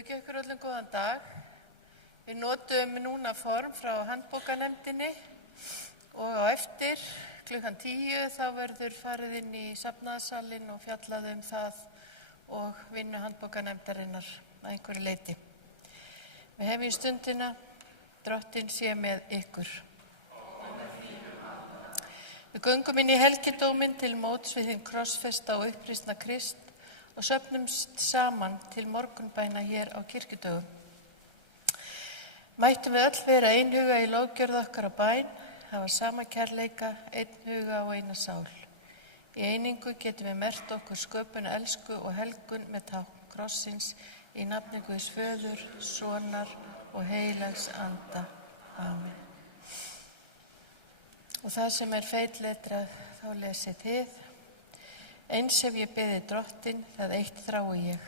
Guð gefi ykkur öllum góðan dag. Við notum núna form frá handbókanefndinni og á eftir klukkan 10 þá verður farið inn í safnaðarsalinn og fjallað það og vinnu handbókanefndarinnar að einhverju leyti. Við hefjum stundina, Drottinn sé með ykkur. Við göngum inn í helgidóminn til móts við hinn krossfesta og uppristna Krist og söfnumst saman til morgunbæna hér á kirkjudögum. Mættum við öll vera einhuga í lofgjörð okkar á bæn, hafa sama kærleika, einn huga og eina sál. Í einingu getum við merkt okkur sköpun, elsku og helgun með tákn krossins í nafni Guðs Föður, Sonar og heilags Anda. Amen. Og það sem feitletrað þá lesið þið. Eins hef ég beðið Drottinn, það eitt þrái ég.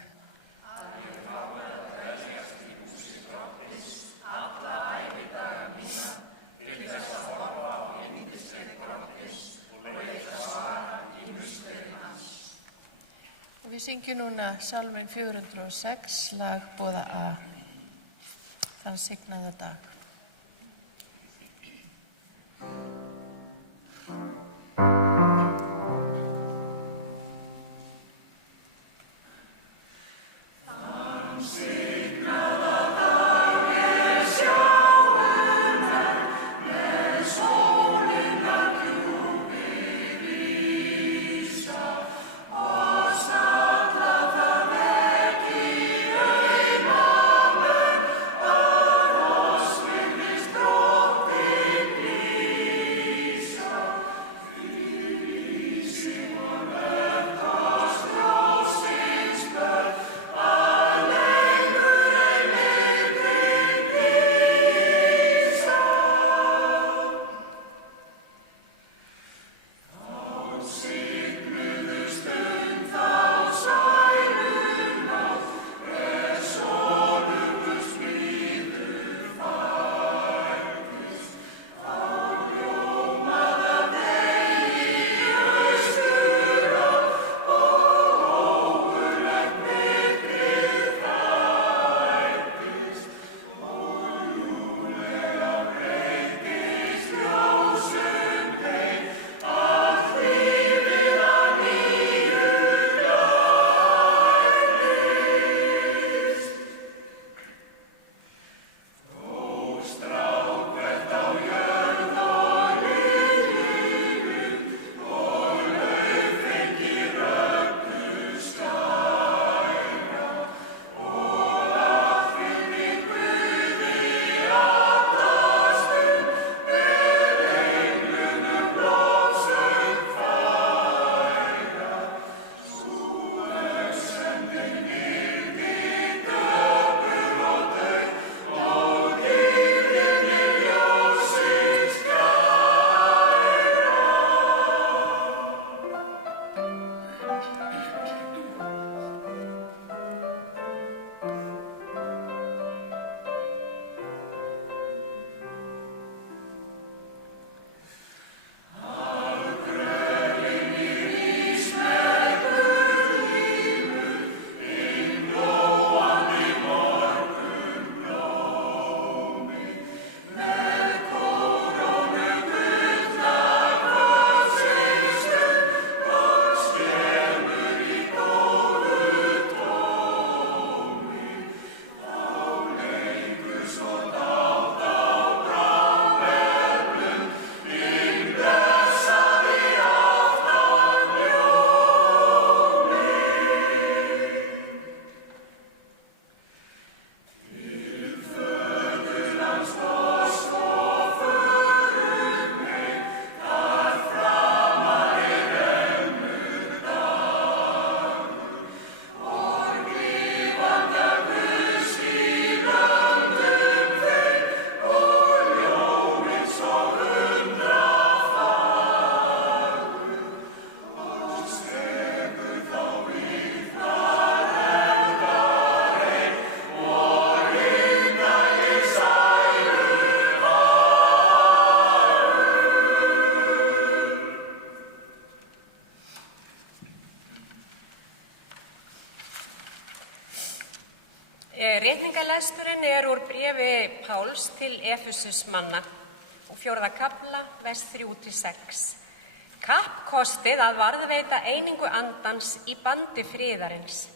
Að ég fái að dveljast í húsi Drottins alla ævidaga mína, til þess að horfa á yndisleik Drottins og leita svara í musteri hans. Og við syngjum núna Salminn 406, lag boða A. Þann signaða dag. Amen. Ritningalesturinn úr bréfi Páls til Efesusmanna og 4. kafla, vers 3-6. Kappkostið að varðveita einingu andans í bandi friðarins.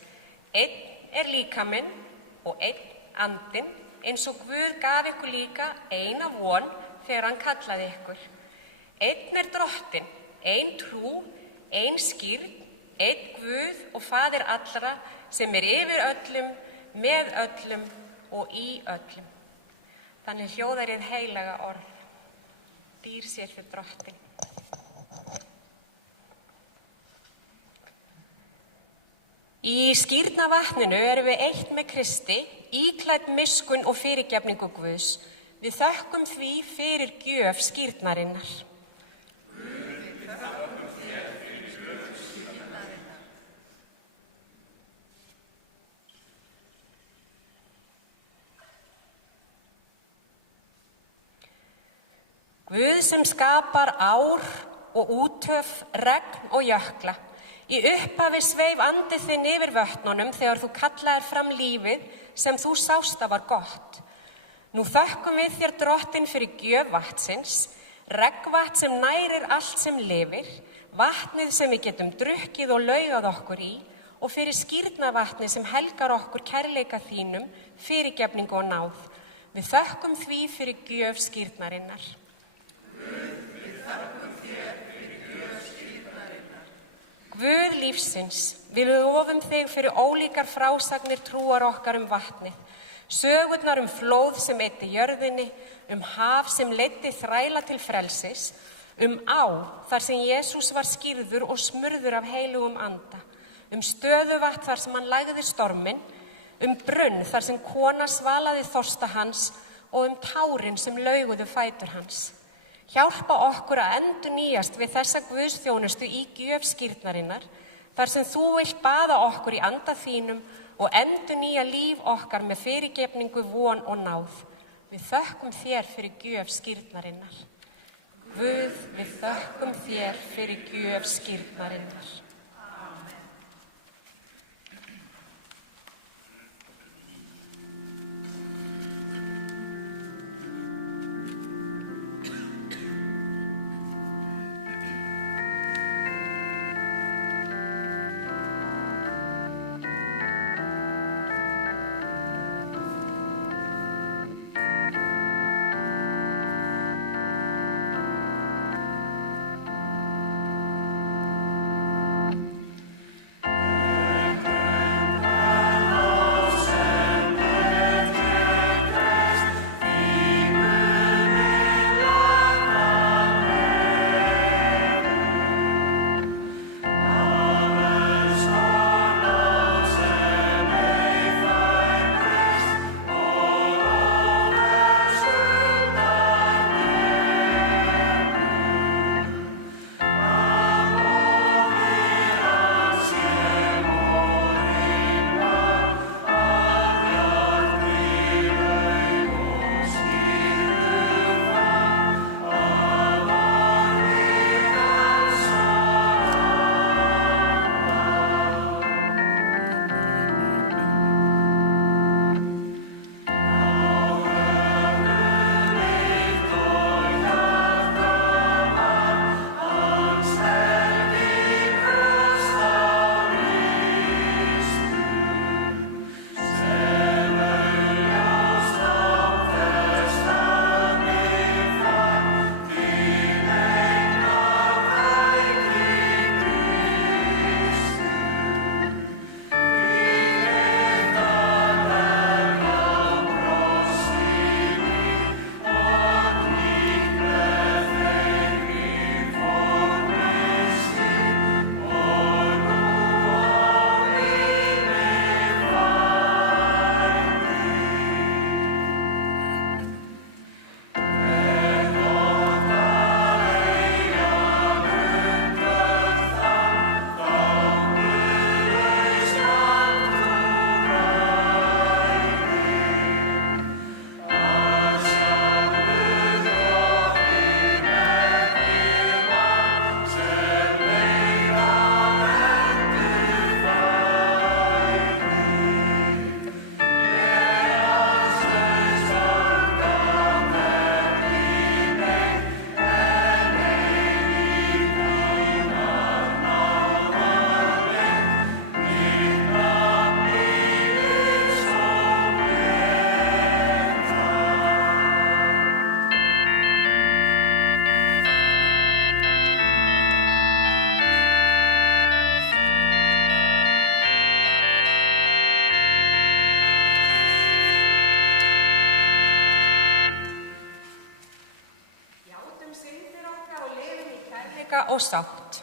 Einn líkaminn og einn andinn, eins og Guð gaf ykkur líka eina von þegar hann kallaði ykkur. Einn Drottinn, ein trú, ein skírn, einn Guð og Faðir allra sem yfir öllum, með öllum og í öllum. Þannig hljóðar hið heilaga orð. Dýr sér fyrir Drottinn. Í skírnavatninu erum við eitt með Kristi, íklædd miskunn og fyrirgefningu Guðs. Við þökkum því fyrir gjöf skírnarinnar. Guð sem skapar ár og úthöf, regn og jökla. Í upphafi sveif andi þinn yfir vötnunum þegar þú kallaðir fram lífið sem þú sást að var gott. Nú þökkum við þér Drottinn fyrir gjöf vatnsins, regnvatn sem nærir allt sem lifir, vatnið sem við getum drukkið og laugað okkur í og fyrir skírnavatnið sem helgar okkur kærleika þínum, fyrirgefningu og náð. Við þökkum því fyrir gjöf skírnarinnar. Guð lífsins, við lofum þig fyrir ólíkar frásagnir trúar okkar vatnið, sögurnar flóð sem eyddi jörðinni, haf sem leiddi þræla til frelsis, á þar sem Jesús var skírður og smurður af heilugum anda, stöðuvatn þar sem hann lagði storminn, brunn þar sem kona svalaði þorsta hans og tárin sem lauguðu fætur hans. Hjálpa okkur að endurnýjast við þessa guðsþjónustu í gjöf skírnarinnar, þar sem þú vilt baða okkur í anda þínum og endurnýja líf okkar með fyrirgefningu, von og náð. Við þökkum þér fyrir gjöf skírnarinnar. Guð, við þökkum þér fyrir gjöf skírnarinnar. og sátt.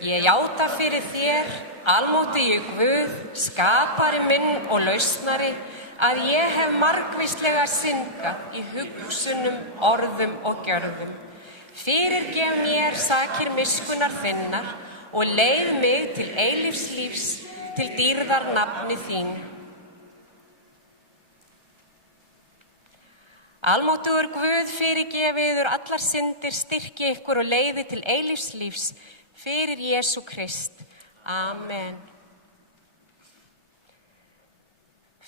Ég játa fyrir þér, almáttigi Guð, skapari minn og lausnari, að ég hef margvíslega syndgað í hugsunum, orðum og gjörðum. Fyrirgef mér sakir miskunnar þinnar og leið mig til eilífs lífs, til dýrðar nafni þín. Almáttugur Guð, fyrirgefi yður allar syndir, styrki ykkur og leiði til eilífs lífs fyrir Jesú Krist. Amen.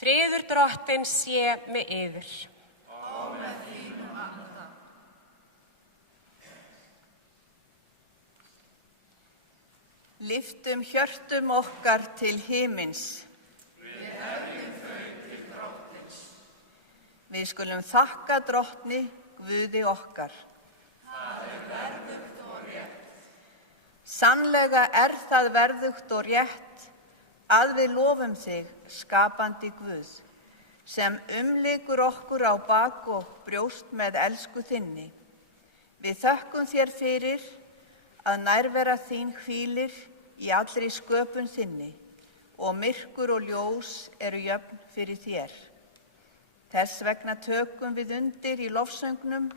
Friður Drottins sé með yður. Og með þínum anda. Lyftum hjörtum okkar til himins. Við hefjum þau til Drottins. Við skulum þakka Drottni, Guði okkar. Það verðugt og rétt. Sannlega það verðugt og rétt að við lofum þig, skapandi Guð, sem umlykur okkur á bak og brjóst með elsku þinni. Við þökkum þér fyrir að nærvera þín hvílir í allri sköpun þinni og myrkur og ljós eru jöfn fyrir þér. Þess vegna tökum við undir í lofsöngnum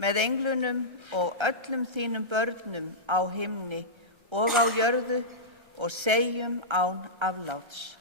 með englunum og öllum þínum börnum á himni og á jörðu og segjum án afláts.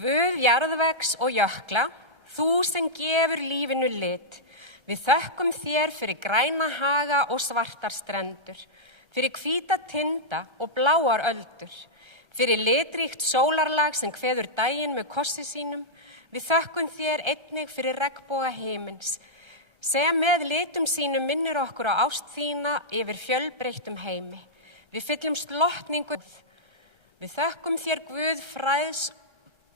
Guð jarðvegs og jökla, þú sem gefur lífinu lit, við þökkum þér fyrir græna haga og svartar strendur, fyrir hvíta tinda og bláar öldur, fyrir litríkt sólarlag sem kveður daginn með kossi sínum. Við þökkum þér einnig fyrir regnboga himins, sem með litum sínum minnir okkur á ást þína yfir fjölbreyttum heimi. Við fyllumst lotningu. Við þökkum þér, Guð,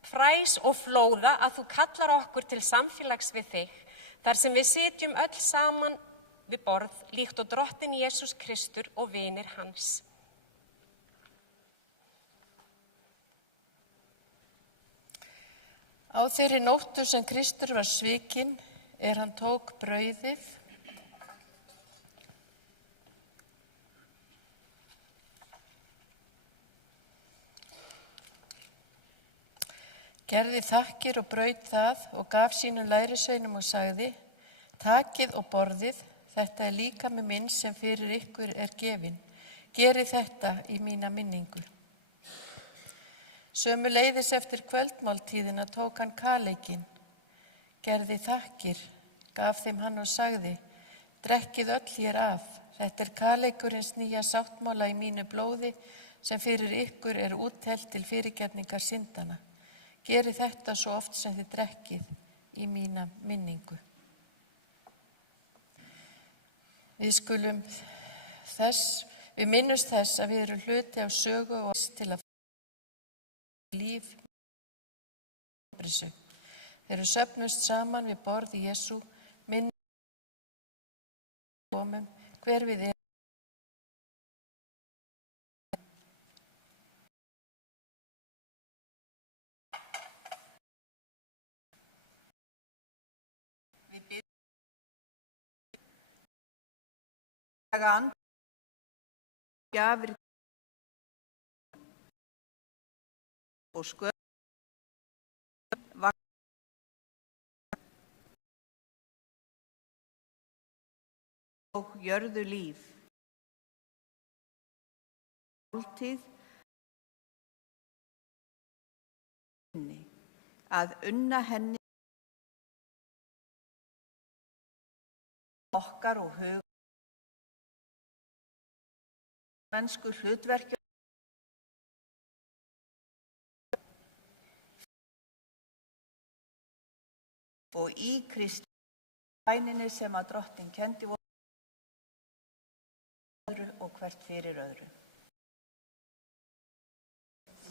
fræs og flóða, að þú kallar okkur til samfélags við þig, þar sem við sitjum öll saman við borð, líkt og Drottinn Jesús Kristur og vinir hans. Á þeirri nóttu sem Kristur var svikinn, hann tók brauðið, gerði þakkir og braut það og gaf sínum lærisveinum og sagði: Takið og borðið, þetta líkami minn sem fyrir ykkur gefinn. Gerið þetta í mína minningu. Sömuleiðis eftir kvöldmáltíðina tók hann kaleikinn, gerði þakkir, gaf þeim hann og sagði: Drekkið öll hér af, þetta kaleikurins nýja sáttmála í mínu blóði sem fyrir ykkur úttelt til fyrirgefningar syndanna. Gerið þetta svo oft sem þið drekkið í mína minningu. Við minnumst þess að við erum hluti af sögu og til að líf Þeir eru söfnust saman við borð Jesú, minnum komum, hver við erum. Við byggjum and gjafir og sköp og jörðu líf. Máltíð að unna henni okkar og hug mennsku hlutverki og í Kristi bæninni sem að Drottinn kenndi voru öðru og hvert fyrir öðru.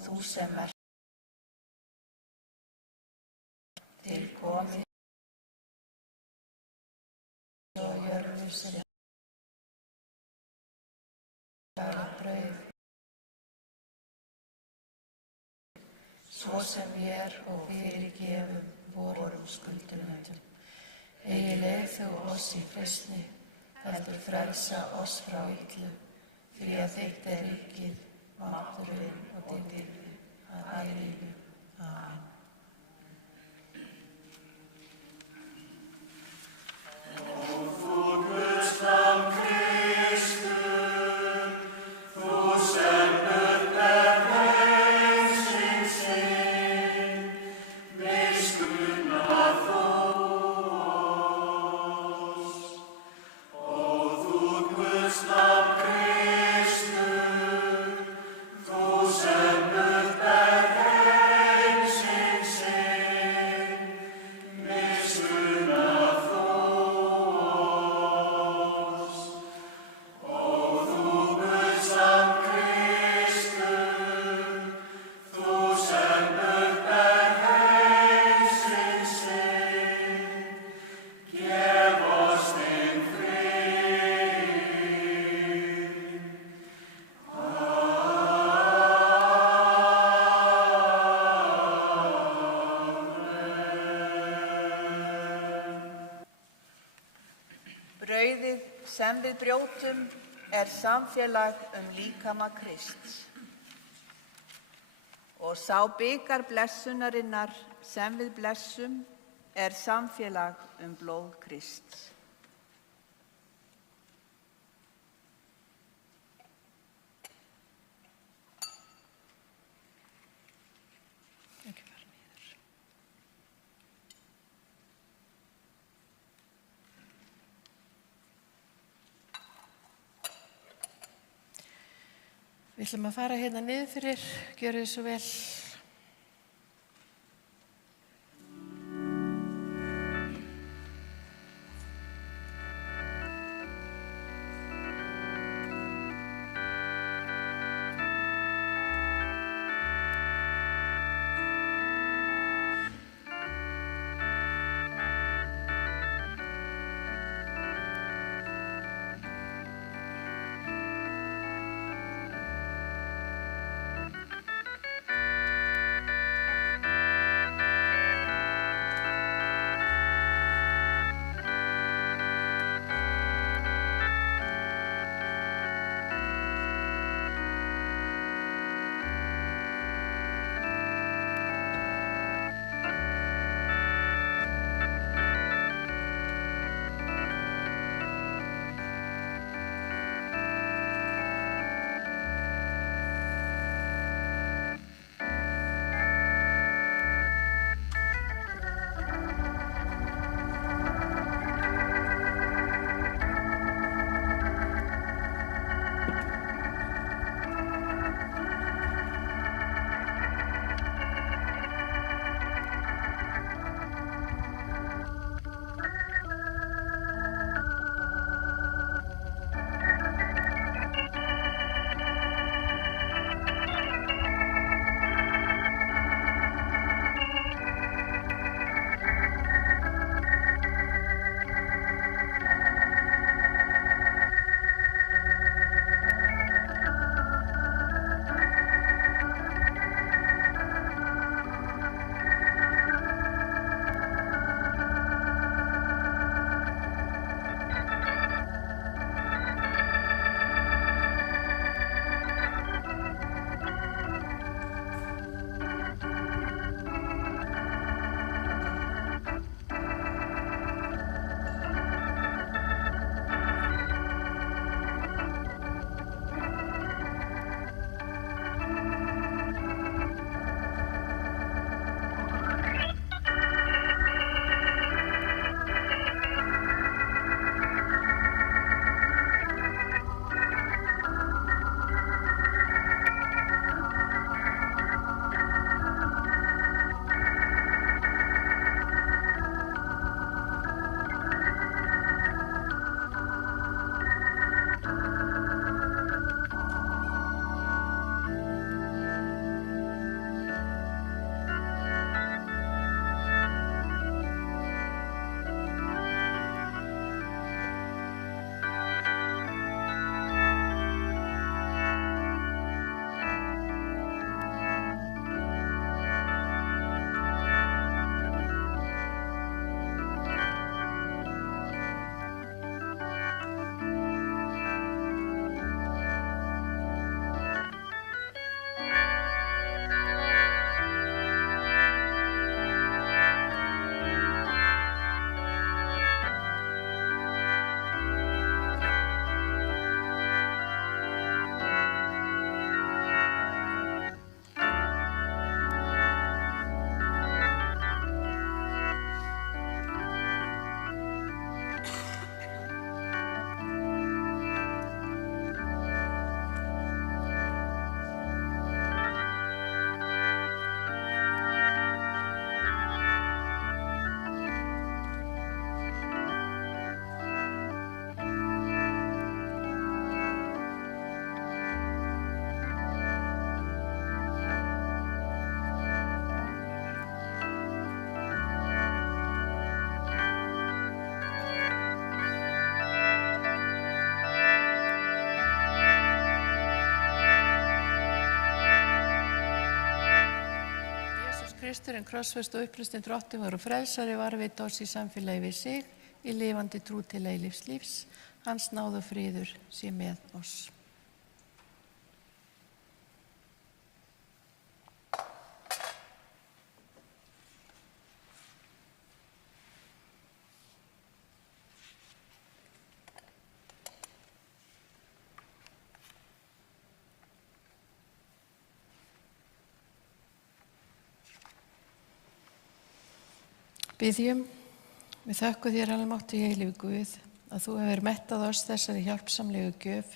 Þú sem ert til komið og jörðu sem dagleg brauð, svo sem vér og fyrirgefum vorum skuldunautum. Eigi leið þú oss í freistni, heldur frelsa oss frá illu, því að þitt er ríkið, mátturinn og dýrðin að eilífu. Amen. Brauðið sem við brjótum er samfélag líkama Krists og sá bikar blessunarinnar sem við blessum er samfélag blóð Krists. Við ætlum að fara hérna niður fyrir, gjörið svo vel. Kristurinn, krossfest og upplýstin drottin voru frelsari, varðveita oss í samfélagi við sig, í lifandi trú til eilífs lífs. Hans náð og friður sé með oss. Biðjum, við þökkum þér almáttugir eilífi Guð, að þú hefur mettað oss þessari hjálpsamlegu gjöf.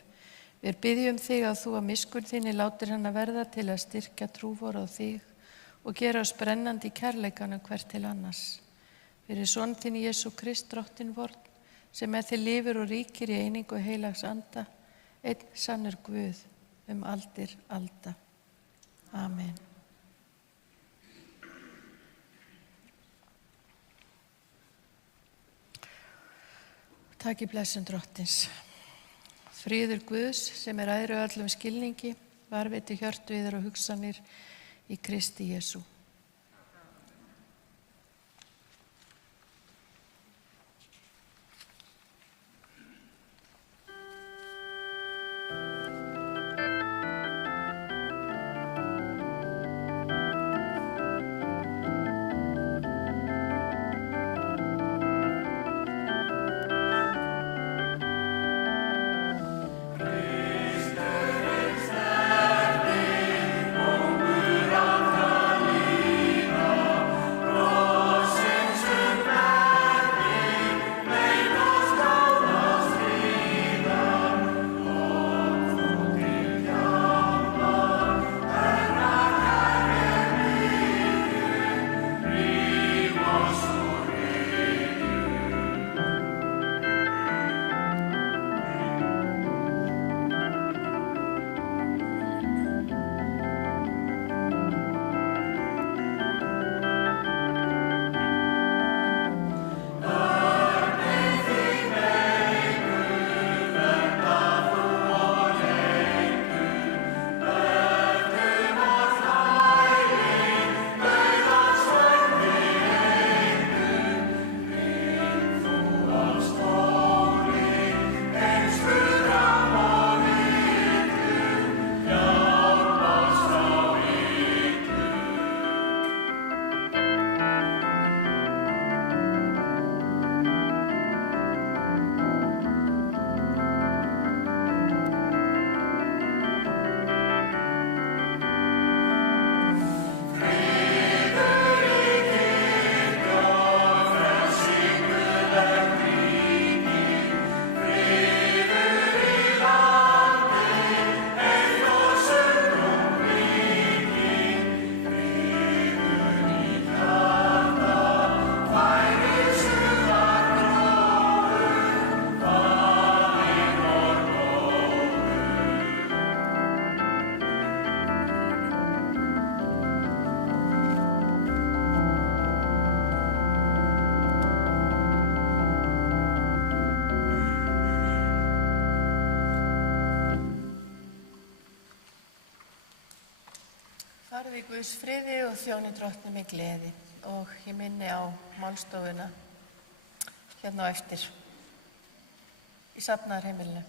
Við biðjum þig að þú að miskunn þinni látir hana verða til að styrkja trúvor á þig og gera oss brennandi í kærleikanum hvert til annars. Fyrir son þinn Jesú Krist, drottin vorn, sem með þig lifir og ríkir í einingu heilags anda, einn sannur Guð aldir alda. Amen. Takk í blessun drottins. Friður Guðs sem æðri öllum skilningi, varðveiti hjörtu yðar og hugsanir í Kristi Jesú. Farðu í Guðs friði og þjóni drottni með gleði, og ég minni á málstofuna hérna á eftir í safnaðarheimilinu.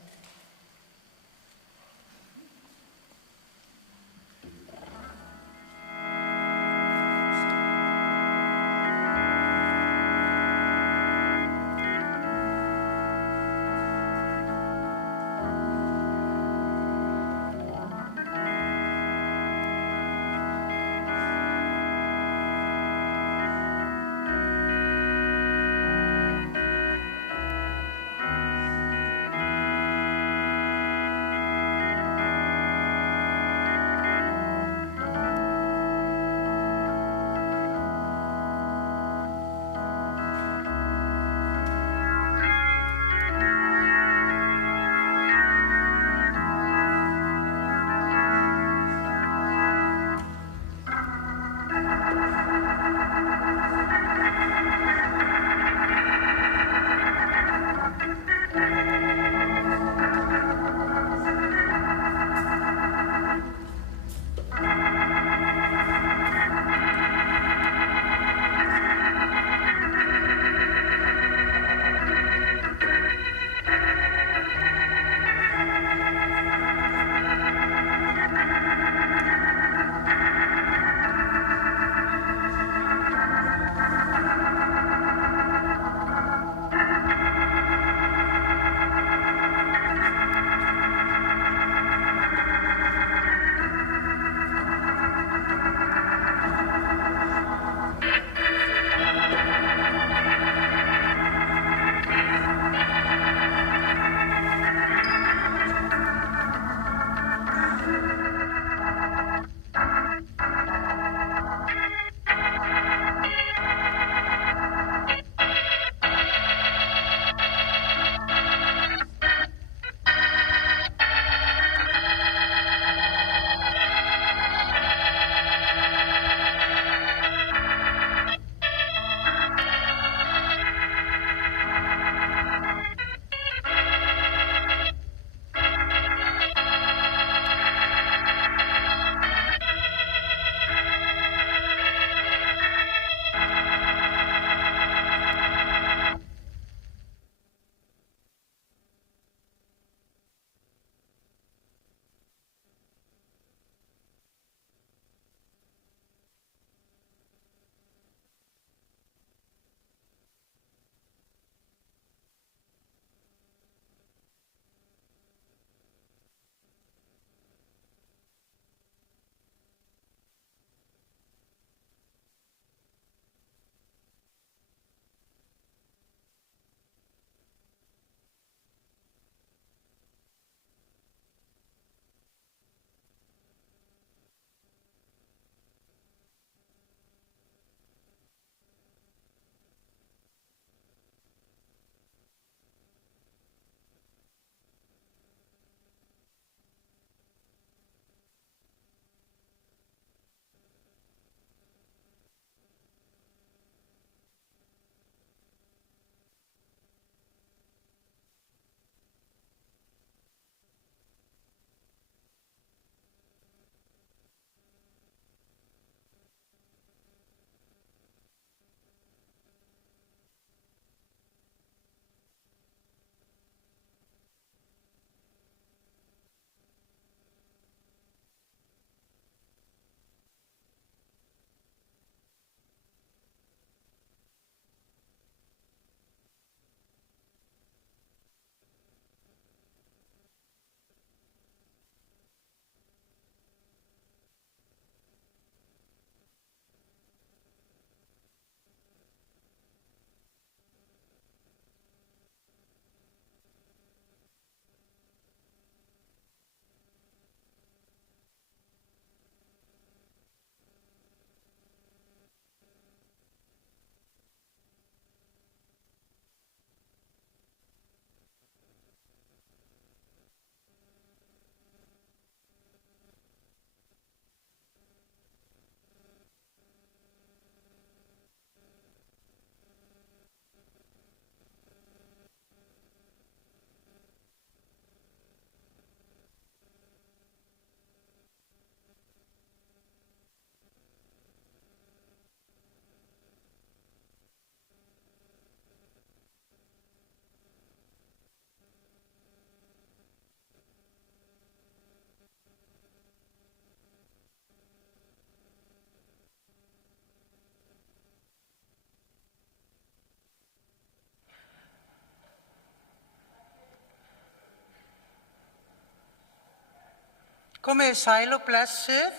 Komið sæl og blessuð.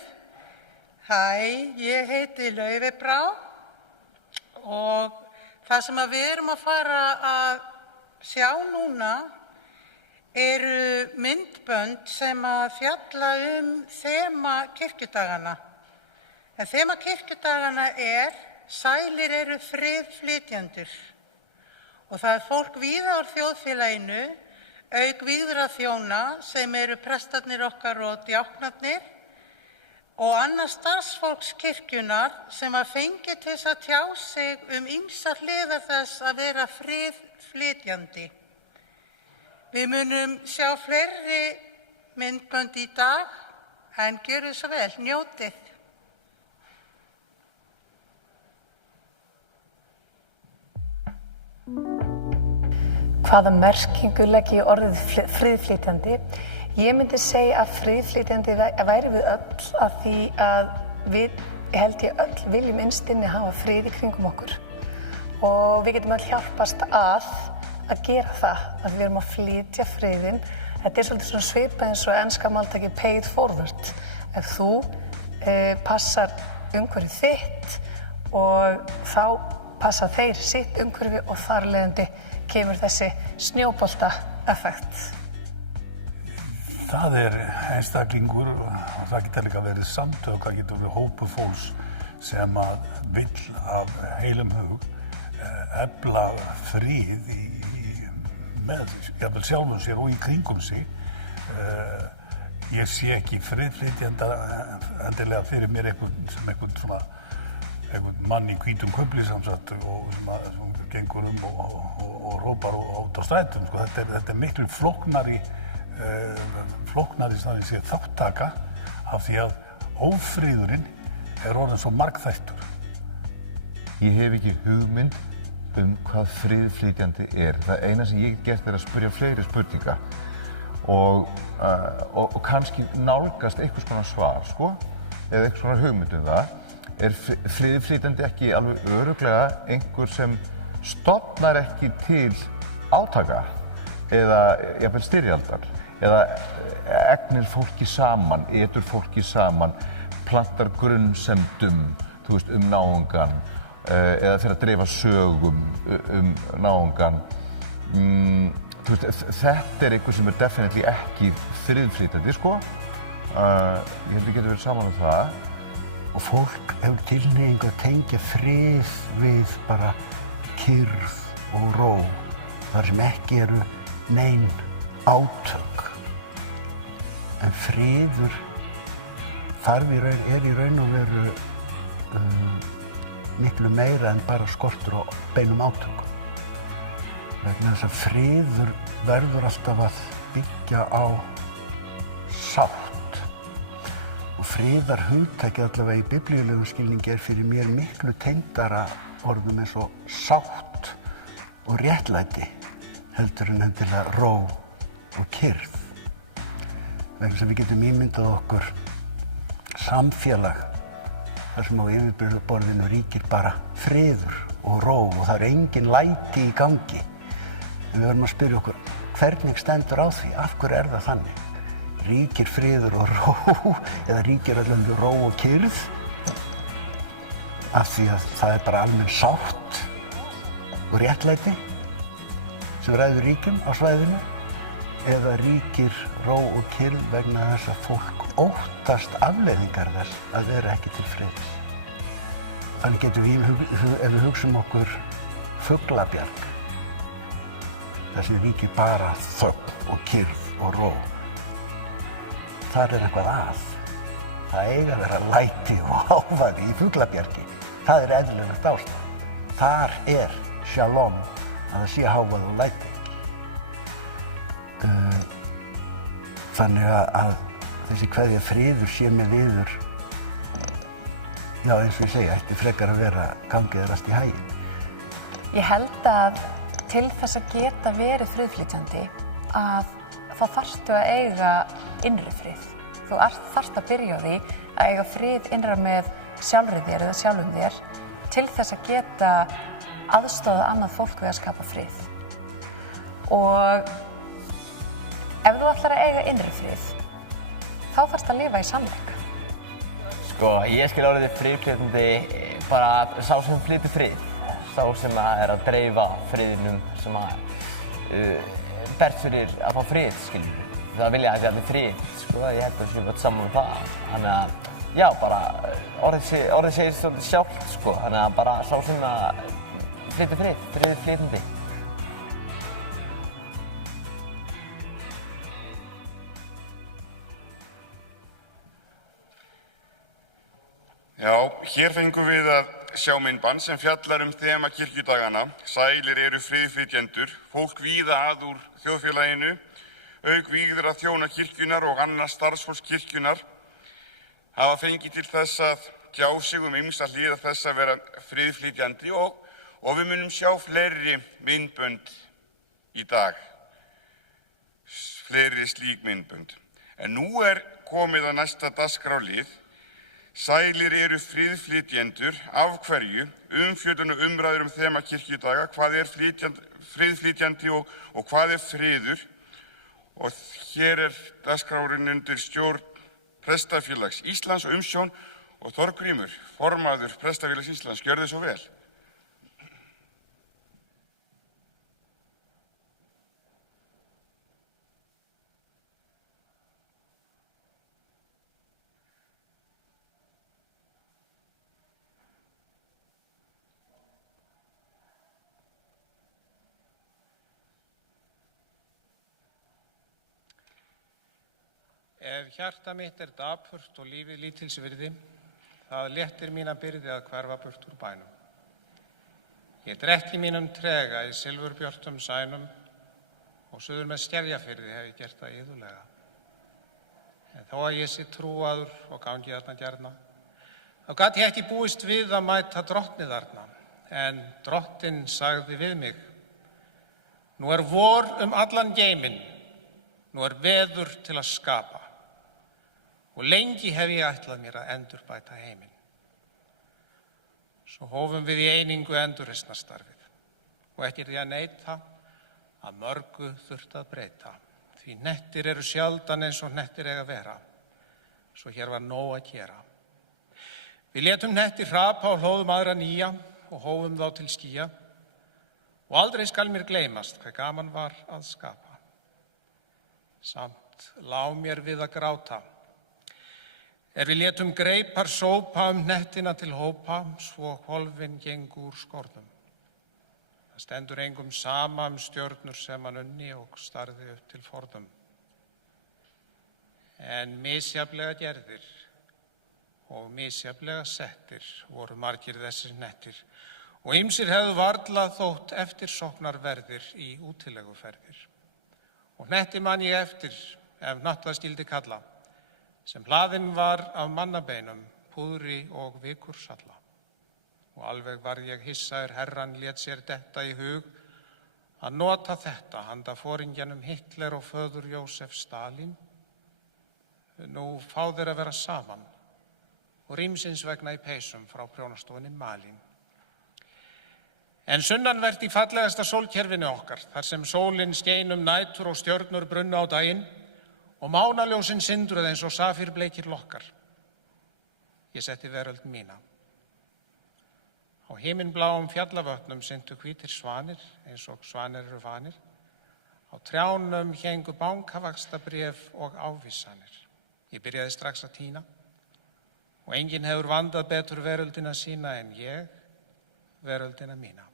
Hæ, ég heiti Laufey Brá og það sem við erum að fara að sjá núna eru myndbönd sem að fjalla þema kirkjudagana. En þema kirkjudagana Sælir eru friðflytjendur. Og það fólk víða á þjóðfélaginu, auk vígðra þjóna sem eru prestarnir okkar og djáknarnir og annars starfsfólks kirkjunnar sem að fengi til þess að tjá sig ýmsar hliðar þess að vera friðflytjandi. Við munum sjá fleiri myndbönd í dag, en gjörið svo vel, njótið. Hvaða merkingu legg ég í orðið friðflytjandi? Ég myndi segja að friðflytjandi væri við öll að því að við, held ég, öll viljum innst inni hafa frið í kringum okkur. Og við getum öll hjálpast að gera það, að við erum að flytja friðinn. Þetta svolítið svona svipað eins og enska máltækið pay it forward. Ef þú passar umhverfið þitt og þá passa þeir sitt umhverfi og þar leiðandi kemur þessi snjóbolta-effekt. Það einstaklingur og það geta líka verið samtök, það getur verið hópur fólks sem að vill af heilum hug efla frið með jafnvel sjálfum sér og í kringum sig. Ég sé ekki friðflytjanda endilega fyrir mér einhvern mann í hvítum kufli samsagt og sem gengur og rópar út á strætum. Þetta miklu flóknari þannig sé þáttaka af því að ófriðurinn orðinn svo margþættur. Ég hef ekki hugmynd hvað friðflytjandi Það eina sem ég get gert að spyrja fleiri spurninga og kannski nálgast einhvers konar svar, eða einhvers konar hugmynd það. Friðflytjandi ekki alveg örugglega einhver sem stofnar ekki til átaka eða jafnvel styrjaldar eða egnir fólki saman, etur fólki saman, plantar grunnsemdum, náungan eða fyrir að dreifa sögum náungan. Þetta einhver sem definitely ekki friðflytjandi, Ég held að geta verið saman það. Og fólk hefur tilhneigingu að tengja frið við bara kyrrð og ró, þar sem ekki eru nein átök. En friður í raun og veru miklu meira en bara skortur á beinum átökum. Vegna þess að friður verður alltaf að byggja á sátt. Og friðarhugtakið allavega í biblíulegum skilningi fyrir mér miklu tengdara orðum eins og sátt og réttlæti heldur en endilega ró og kyrrð. Vegna þess að við getum ímyndað okkur samfélag þar sem á yfirborðinu ríkir bara friður og ró og það engin læti í gangi. En við verðum að spyrja okkur, hvernig stendur á því? Af hverju það þannig? Ríkir friður og ró eða ríkir allan ró og kyrrð af því að það bara almenn sátt og réttlæti sem ræður ríkjum á svæðinu eða ríkir ró og kyrrð vegna þess að fólk óttast afleiðingar þess að vera ekki til friðs. Þannig getum við, ef við hugsum okkur fuglabjarg, þar sem ríkir bara þögn og kyrrð og ró. Þar eitthvað að. Það eiga að vera læti og hávaði í fuglabjargi. Það eðlilegt ástand. Þar shalom, að það sé hávaði og læti. Þannig að þessi kveðja friður sé með viður, já eins og ég segja, ætti frekar að vera gangið allt í haginn. Ég held að til þess að geta verið friðflytjandi að þá þarftu að eiga innri frið. Þú þarft að byrja á því að eiga frið innra með sjálfri þér eða sjálfum þér til þess að geta aðstoða annað fólk við að skapa frið. Og ef þú ætlar að eiga innri frið, þá þá þarfst að lifa í samleika. Sko, ég skil orðið friðflytjandi bara sá sem flytur frið. Sá sem er að dreifa friðinum, sem berst fyrir að fá frið, skiljum. Það vilja að allir frið, sko, ég held að við séum öll saman það. Þannig að, já, bara orðið segir svolítið sjálft, sko. Þannig að bara sá sem flytur frið, friðflytjandi. Já, hér fengum við að sjá myndband sem fjallar þema kirkjudagana. Sælir eru friðflytjendur, fólk víða að úr þjóðfélaginu, auk vígðra þjóna kirkjunar og annars starfsfólks kirkjunar hafa fengið til þess að tjá sig ýmsa hliða þess að vera friðflytjandi og við munum sjá fleiri myndbönd í dag, fleiri slík myndbönd. En nú komið að næsta dagskrárlið. Sælir eru friðflytjendur, af hverju, umfjöllun og umræður þema kirkjudaga, hvað friðflytjandi og hvað friður. Og hér dagskrárin undir stjórn Prestafélags Íslands og umsjón og Þorgrímur, formaður Prestafélags Íslands, gjörðu svo vel. Ef hjarta mitt dapurt og lífið lítils virði, það léttir mína byrði að hverfa burt úr bænum. Ég drekki mínum trega í silfurbjörtum sænum og suður með Skerjafirði hef ég gert það iðulega. En þó að ég sé trúaður og gangi þarna gjarna, þá gat ég ekki búist við að mæta drottni þarna, en drottin sagði við mig: Nú vor allan geiminn, nú veður til að skapa. Og lengi hef ég ætlað mér að endurbæta heiminn. Svo hófum við í einingu endurreisnarstarfið og ekki því að neita að mörgu þurfti að breyta. Því hnettir eru sjaldan eins og hnettir eiga að vera. Svo hér var nóg að gera. Við létum hnettir hrapa og hlóðum aðra nýja og hófum þá til skýja. Og aldrei skal mér gleymast hve gaman var að skapa. Samt lá mér við að gráta. Við létum greipar sópa hnettina til hópa, svo hvolfin geng úr skorðum. Það stendur engum sama stjörnur sem hann unni og starði upp til forðum. En misjafnlega gerðir og misjafnlega settir voru margir þessir hnettir og ýmsir hefðu varla þótt eftirsóknarverðir í útileguferðir. Og hnetti man ég eftir, ef natta skyldi kalla, sem hlaðinn var af mannabeinum, púðri og vikursalla. Og alveg var ég hissaður herran lét sér detta í hug að nota þetta handa foringjanum Hitler og föður Jósef Stalin. Nú fá þeir að vera saman og rímsins vegna í peysum frá prjónastofunni Malín. En sunnanvert í fallegasta sólkerfinu okkar, þar sem sólin skein nætur og stjörnur brunna á daginn, og mánaljósin sindruð eins og safírbleikir lokkar. Ég setti veröld mína. Á himinbláum fjallavötnum syntu hvítir svanir, eins og svanir eru vanir. Á trjánum héngu bankavaxtabréf og ávísanir. Ég byrjaði strax að tína og enginn hefur vandað betur veröldina sína en ég, veröldina mína.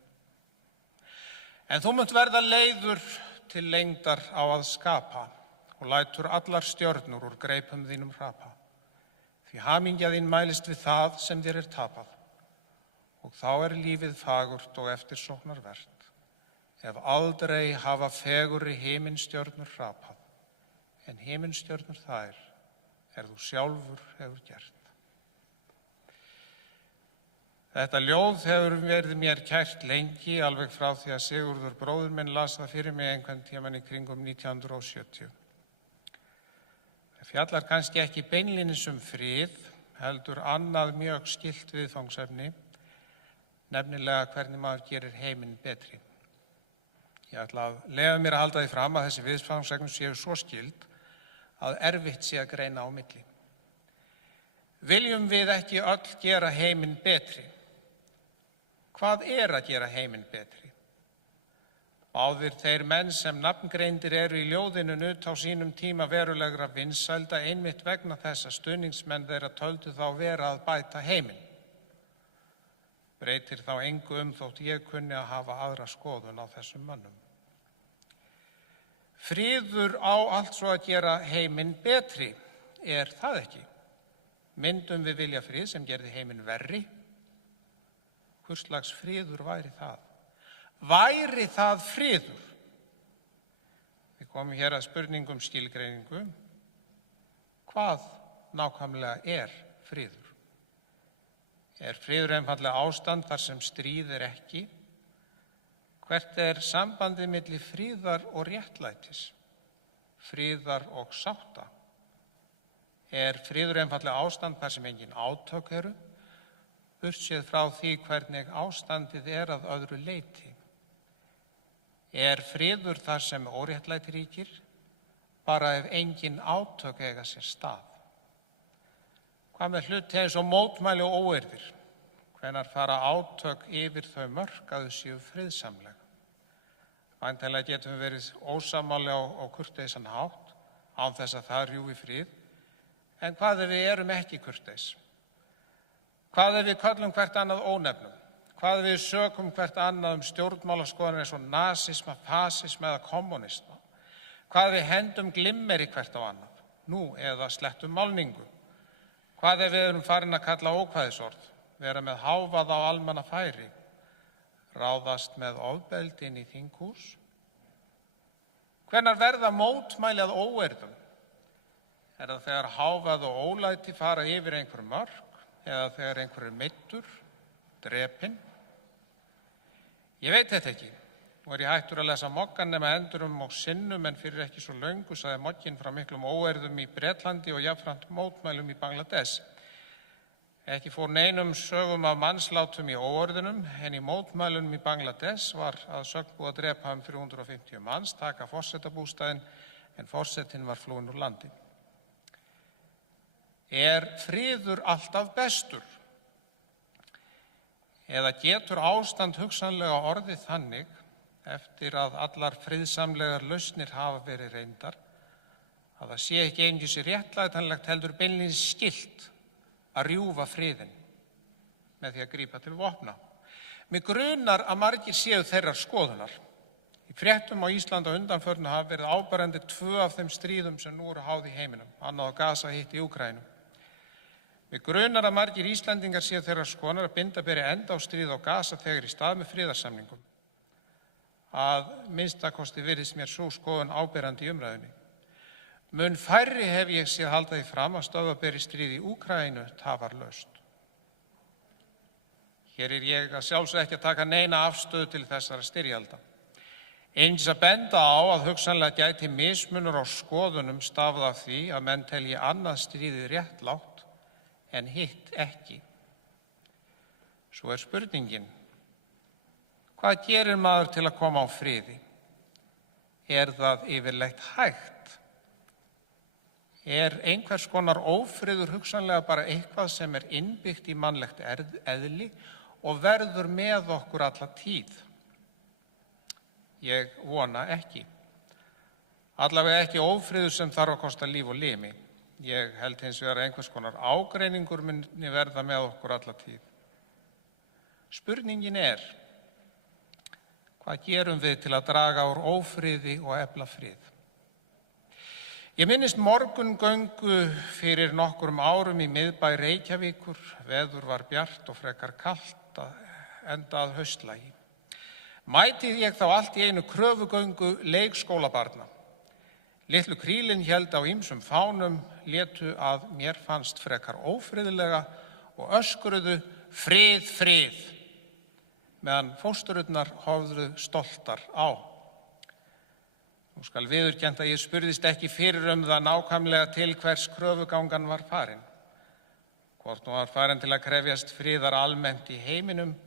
En þú munt verða leiður til lengdar á að skapa og lætur allar stjörnur úr greipum þínum hrapa. Því hamingja þín mælist við það sem þér tapað. Og þá lífið fagurt og eftirsóknarvert, ef aldrei hafa fegurri himinstjörnur hrapað, en himinstjörnur þær þú sjálfur hefur gert. Þetta ljóð hefur verið mér kært lengi, alveg frá því að Sigurður bróðir minn las það fyrir mig einhvern tímann í kringum 1970. Það fjallar kannski ekki beinlínis frið, heldur annað mjög skylt viðfangsefni, nefnilega hvernig maður gerir heiminn betri. Ég ætla að leyfa mér að halda því fram að þessi viðfangsefni séu svo skyld að erfitt sé að greina á milli. Viljum við ekki öll gera heiminn betri? Hvað að gera heiminn betri? Báðir þeir menn sem nafngreindir eru í ljóðinu nutu á sínum tíma verulegra vinsælda einmitt vegna þess að stuðningsmenn þeirra töldu þá vera að bæta heiminn. Breytir þá engu þótt ég kunni að hafa aðra skoðun á þessum mönnum. Friður á allt svo að gera heiminn betri, það ekki? Myndum við vilja frið sem gerði heiminn verri? Hvers slags friður væri það? Væri það friður? Við komum hér að spurningum skilgreiningu. Hvað nákvæmlega friður? Friður einfaldlega ástand þar sem stríð ekki? Hvert sambandið milli friðar og réttlætis? Friðar og sátta? Friður einfaldlega ástand þar sem engin átök eru? Burtséð frá því hvernig ástandið að öðru leyti? Friður þar sem óréttlæti ríkir, bara ef engin átök eiga sér stað? Hvað með hluti eins og mótmæli og óeirðir? Hvenær fara átök yfir þau mörk að þau séu friðsamleg? Væntanlega getum við verið ósammála á kurteisan hátt, án þess að það rjúfi frið. En hvað ef við erum ekki kurteis? Hvað ef við köllum hvert annað ónefnum? Hvað ef við sökum hvert annað stjórnmálaskoðanir eins og nasisma, fasisma eða kommunisma? Hvað ef við hendum glimmeri hvert á annað? Eða slettum málningu? Hvað ef við erum farin að kalla ókvæðisorð, vera með hávaða á almannafæri, ráðast með ofbeldi inn í þinghús? Hvenær verða mótmæli að óeirðum? Það þegar hávaði og ólæti fara yfir einhver mörk eða þegar einhver meiddur, drepinn? Ég veit þetta ekki. Nú ég hættur að lesa Moggann nema endurum og sinnum en fyrir ekki svo löngu sagði Mogginn frá miklum óeirðum í Bretlandi og jafnframt mótmælum í Bangladesh. Ekki fór neinum sögum af mannslátum í óorðunum en í mótmælunum í Bangladesh var að sögn búið að drepa 350 manns, taka forsetabústaðinn en forsetinn var flúinn úr landi. Friður alltaf bestur? Eða getur ástand hugsanlega orðið þannig eftir að allar friðsamlegar lausnir hafa verið reyndar að það sé ekki einungis réttlætanlegt heldur beinlínis skylt að rjúfa friðinn með því að grípa til vopna? Mig grunar að margir séu þeirrar skoðunar. Í fréttum á Íslandi á undanförnu hafa verið áberandi 2 af þeim stríðum sem nú eru háð í heiminum, annað á Gaza, hitt í Úkraínu. Mig grunar að margir Íslendingar séu þeirrar skoðunar að binda beri enda á stríð á Gaza þegar í stað með friðarsamningum. Að minnstakosti virðist mér sú skoðun áberandi í umræðunni. Mun færri hef ég séð halda því fram að stöðva beri stríð í Úkraínu tafarlaust. Hér ég að sjálfsögðu ekki að taka neina afstöðu til þessara styrjalda. Einungis að benda á að hugsanlega gæti mismunur á skoðunum stafað af því að menn telji annað stríðið réttlátt en hitt ekki. Svo spurningin, hvað gerir maður til að koma á friði? Það yfirleitt hægt? Einhvers konar ófriður hugsanlega bara eitthvað sem innbyggt í mannlegt eðli og verður með okkur alla tíð? Ég vona ekki. Allavega ekki ófriður sem þarf að kosta líf og limi. Ég held hins vegar að einhvers konar ágreiningur muni verða með okkur alla tíð. Spurningin hvað gerum við til að draga úr ófriði og efla frið? Ég minnist morgungöngu fyrir nokkrum árum í miðbæ Reykjavíkur. Veður var bjart og frekar kalt enda að haustlægi. Mætið ég þá allt í einu kröfugöngu leikskólabarna. Litlu krílin héld á ýmsum fánum, létu að mér fannst frekar ófriðlega og öskruðu frið, frið, meðan fóstururnar horfðu stoltar á. Nú skal viðurkennt að ég spurðist ekki fyrir það nákvæmlega til hvers kröfugangan var farin. Hvort hún var farin til að krefjast friðar almennt í heiminum,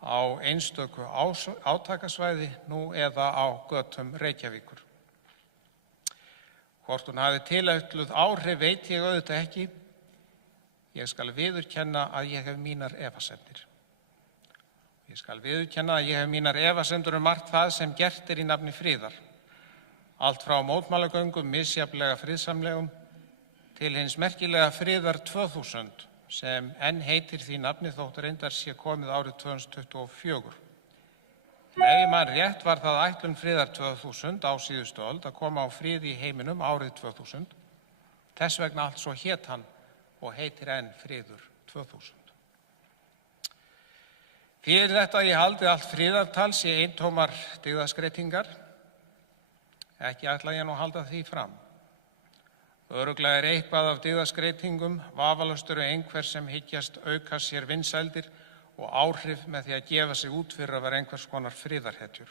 á einstöku átakasvæði nú eða á götum Reykjavíkur. Hvort hún hafi tilætluð áhrif veit ég auðvitað ekki. Ég skal viðurkenna að ég hef mínar efasemdir. Ég skal viðurkenna að ég hef mínar efasemdir margt það sem gert í nafni friðar. Allt frá mótmælagöngum misjafnlega friðsamlegum til hins merkilega friðar 2000 sem enn heitir því nafni þótt reyndar sé komið árið 2024. Ef ég man rétt var það ætlun friðar 2000 á síðustu öld að koma á friði í heiminum árið 2000. Þess vegna allt svo hét hann og heitir enn friður 2000. Fyrir þetta ég haldi allt friðartal sé eintómar dygðaskreitingar. Ekki ætla ég nú að halda því fram. Örugglega eitthvað af dygðaskreitingum, vafalaust eru einhver sem hyggjast auka sér vinsældir og áhrif með því að gefa sig út fyrir að vera einhvers konar friðarhetjur.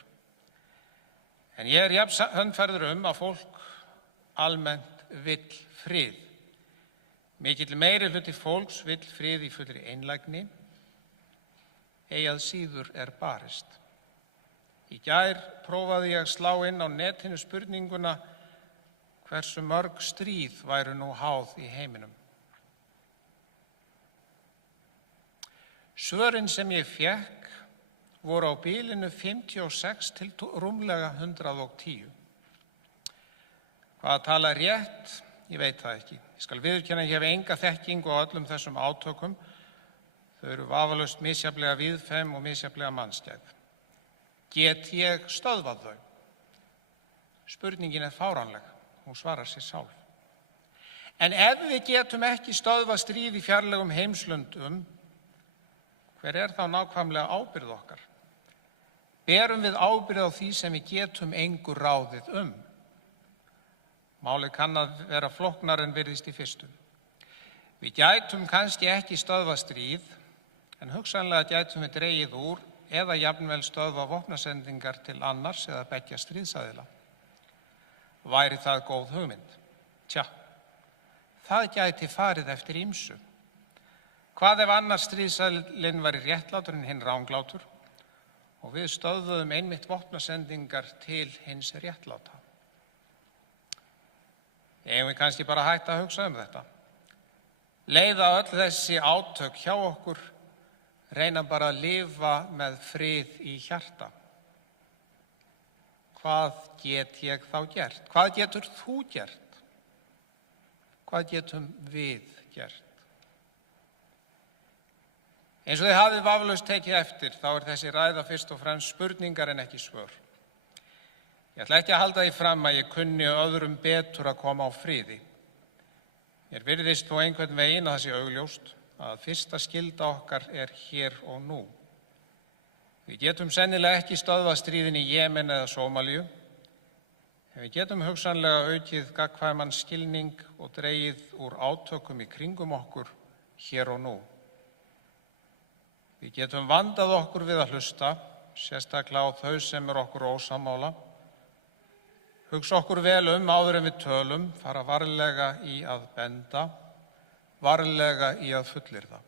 En ég jafn sannfærður að fólk almennt vill frið. Mikill meiri hluti fólks vill frið í fullri einlægni, eigi að síður barist. Í gær prófaði ég að slá inn á netinu spurninguna hversu mörg stríð væru nú háð í heiminum. Svörin sem ég fékk voru á bilinu 56 til rúmlega 110. Hvað tala rétt? Ég veit það ekki. Ég skal viðurkenna að ég hef enga þekkingu á öllum þessum átökum. Þau eru vafalaust misjafnlega víðfeðm og misjafnlega mannskæð. Get ég stöðvað þau? Spurningin fáránleg. Hún svarar sér sjálf. En ef við getum ekki stöðvað stríð í fjarlægum heimslöndum, hver þá nákvæmlega ábyrgð okkar? Berum við ábyrgð á því sem við getum engu ráðið Málið kann að vera flóknara en virðist í fyrstu. Við gætum kannski ekki stöðvað stríð, en hugsanlega gætum við dregið úr eða jafnvel stöðva vopnasendingar til annars eða beggja stríðsaðila. Væri það góð hugmynd? Tja, það gæti farið eftir ýmsu. Hvað ef annar stríðsaðilinn væri réttlátur en hinn ranglátur og við stöðvuðum einmitt vopnasendingar til hins réttláta? Eigum við kannski bara hætta að hugsa þetta? Leiða öll þessi átök hjá okkur, reyna bara að lifa með frið í hjarta. Hvað get ég þá gert? Hvað getur þú gert? Hvað getum við gert? Eins og þið hafið vafalaust tekið eftir, þá þessi ræða fyrst og fremst spurningar en ekki svör. Ég ætla ekki að halda því fram að ég kunni öðrum betur að koma á friði. Mér virðist þó einhvern veginn að það sé augljóst að fyrsta skylda okkar hér og nú. Við getum sennilega ekki stöðvað stríðin í Jemen eða Sómalíu, en við getum hugsanlega aukið gagnkvæman skilning og dregið úr átökum í kringum okkur hér og nú. Við getum vandað okkur við að hlusta, sérstaklega á þau sem okkur ósammála. Hugsa okkur vel áður en við tölum, fara varlega í að benda, varlega í að fullyrða.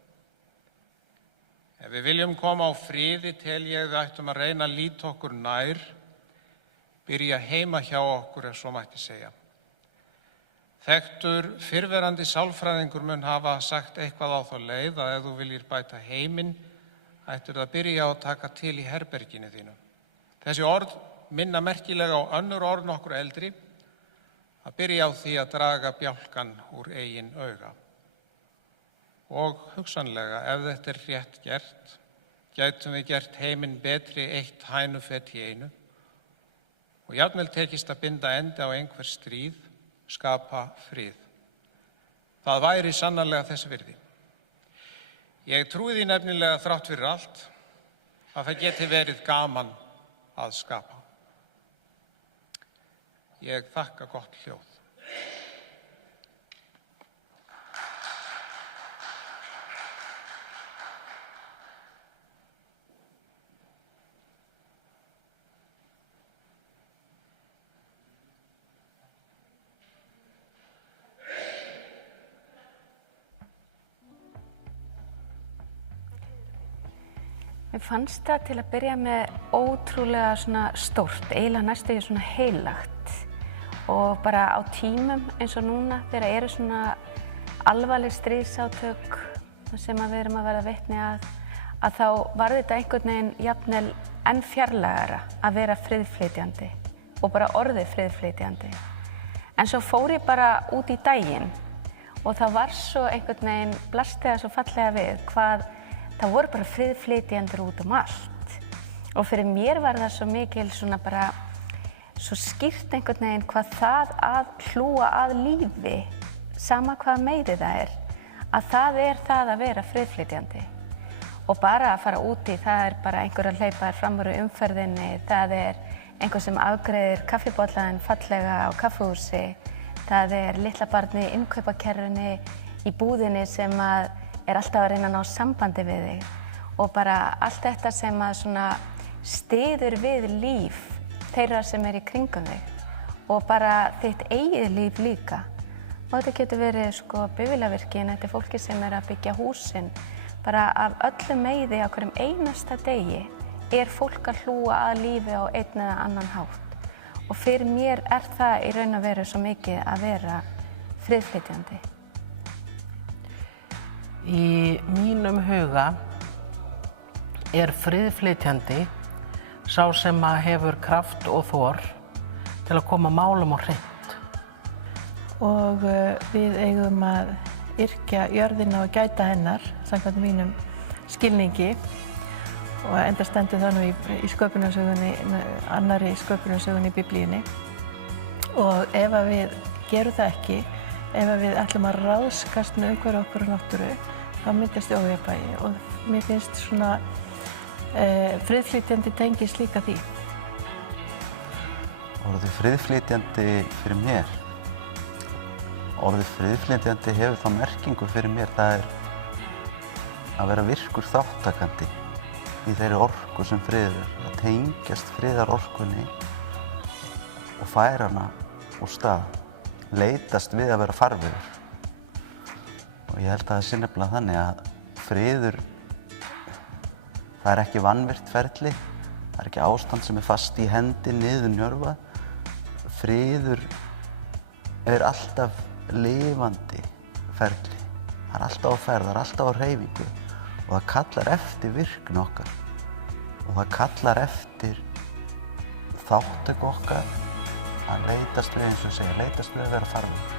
Ef við viljum koma á friði tel ég við ættum að reyna að líta okkur nær, byrja heima hjá okkur ef svo mætti segja. Þekktur fyrrverandi sálfræðingur mun hafa sagt eitthvað á þá leið að ef þú viljir bæta heiminn, ættir það að byrja á að taka til í herberginu þínu. Þessi orð minna merkilega á önnur orð nokkur eldri, að byrja á því að draga bjálkan úr eigin auga. Og hugsanlega, ef þetta rétt gert, gætum við gert heiminn betri eitt hænufett í einu og jafnvel tekist að binda endi á einhver stríð, skapa frið. Það væri sannarlega þess virði. Ég trúi því nefnilega þrátt fyrir allt að það geti verið gaman að skapa. Ég þakka gott hljóð. Mér fannst það til að byrja með ótrúlega svona stórt, eiginlega næstu því svona heilagt. og bara á tímum eins og núna þegar eru svona alvarleg stríðsátök sem við erum að verða vitni að þá var þetta einhvern veginn jafnvel enn fjarlægara að vera friðflytjandi og bara orðið friðflytjandi. En svo fór ég bara út í daginn og það var svo einhvern veginn blasti það svo fallega við hvað það voru bara friðflytjendur út allt. Og fyrir mér var það svo mikil svona bara svo skýrt einhvern veginn hvað það að hlúa að lífi, sama hvað meiri það að það að vera friðflytjandi. Og bara að fara úti, það bara einhver að hleypa þér fram úr umferðinni, það einhver sem afgreiðir kaffibollaðinn fallega á kaffihúsi, það litla barnið í innkaupakerrunni í búðinni sem alltaf að reyna að ná sambandi við þig. Og bara allt þetta sem að svona styður við líf þeirra sem í kringum þig og bara þitt eigið líf líka. Og þetta getur verið sko bifvélavirkjun, þetta fólki sem að byggja húsin. Bara af öllum meiði á hverjum einasta degi fólk að hlúa að lífi á einn eða annan hátt. Og fyrir mér það í raun og veru svo mikið að vera friðflytjandi. Í mínum huga friðflytjandi sá sem að hefur kraft og þor til að koma málum á hreint. Og við eigum að yrkja jörðina og gæta hennar, samkvæmt mínum skilningi. Og enda stendur það nú í sköpunarsögunni, annarri sköpunarsögunni í Biblíunni. Og ef við gerum það ekki, ef við ætlum að ráðskast með umhverfi okkar og náttúru, þá myndast ójafnvægi. Og mér finnst svona friðflytjandi tengist líka því. Orðið friðflytjandi fyrir mér. Orðið friðflytjandi hefur þá merkingu fyrir mér, það að vera virkur þáttakandi í þeirri orku sem friður að tengjast friðarorkunni og færa hana úr stað, leitast við að vera farvegur. Og ég held að það sé nefnilega þannig að friður, það ekki vanvirkt ferli, það ekki ástand sem fast í hendi niður njörvað. Friður alltaf lifandi ferli, það alltaf á ferð, það alltaf á hreyfingu og það kallar eftir virkni okkar og það kallar eftir þáttöku okkar að leitast við, eins og segja, leitast við að vera farvegur.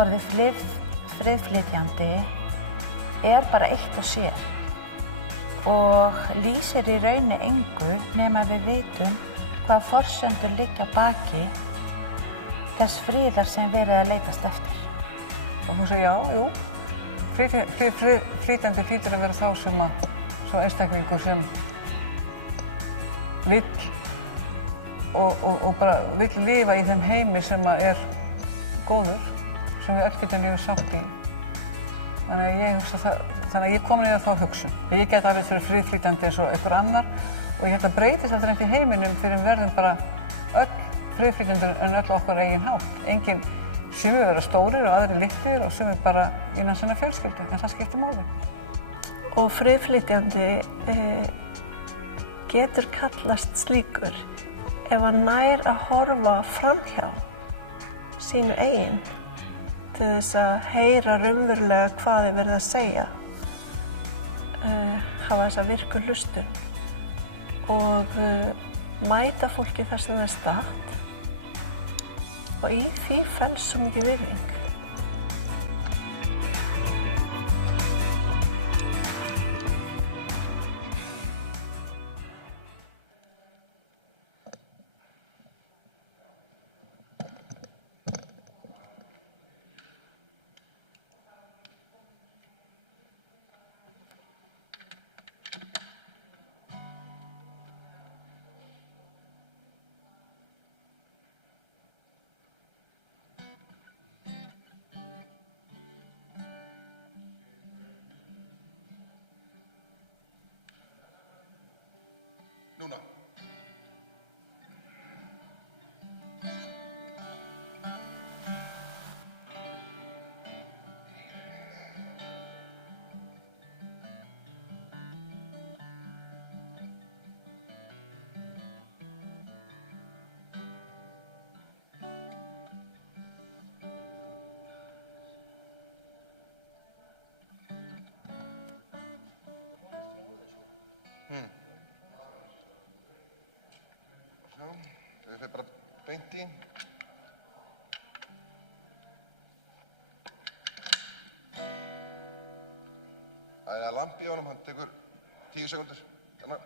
Orðið friðflytjandi bara eitt og sér og lýsir í rauni engu nema við vitum hvaða forsendur liggja að baki þess friðar sem verið að leitast eftir. Og hún segir, jú, friðflytjandi hlýtur að vera þá sem svo einstaklingur sem vill og bara vill lifa í þeim heimi sem góður, sem við öll getum lífið sátt í. Þannig að ég kom niður þá hugsun. Ég get alveg verið friðflytjandi eins og einhver annar og ég held að breytist alltaf í heiminum fyrir við verðum bara öll friðflytjendur en öll okkar eigin hátt. Enginn sumir vera stórir og aðrir litlir og sumir bara innan sinna fjölskyldu, en það skiptir máli. Og friðflytjandi getur kallast slíkur ef hann nær að horfa framhjá sínu eigin til þess að heyra raunverulega hvað verið að segja, hafa þessa virku hlustun og mæta fólki þar sem það statt og í því felst svo mikið virðing. beint í. Það er lampi í honum, hann tekur 10 sekúndur. Núna.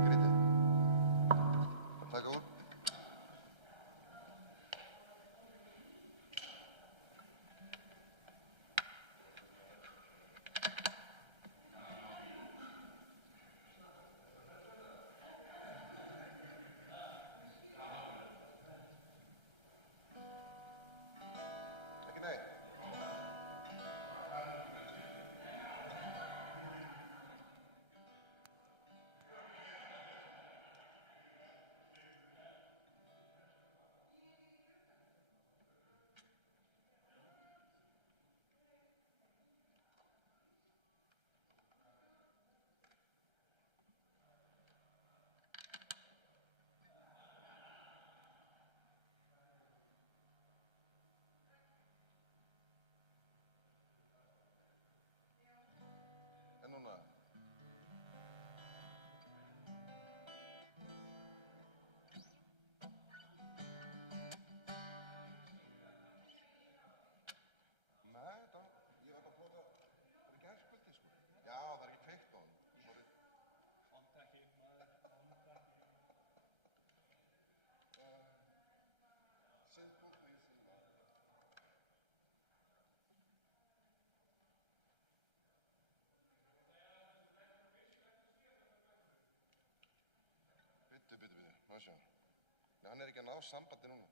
Skrítið. Taka úr. Ekki nei. En núna. Nei, ég var bara að prófa það í gærkvöldi, sko. Já, það er ekki kveikt á hann. Sorry. Simple things in life. Bíddu, má sjá. Nei, hann er ekki að ná sambandi núna.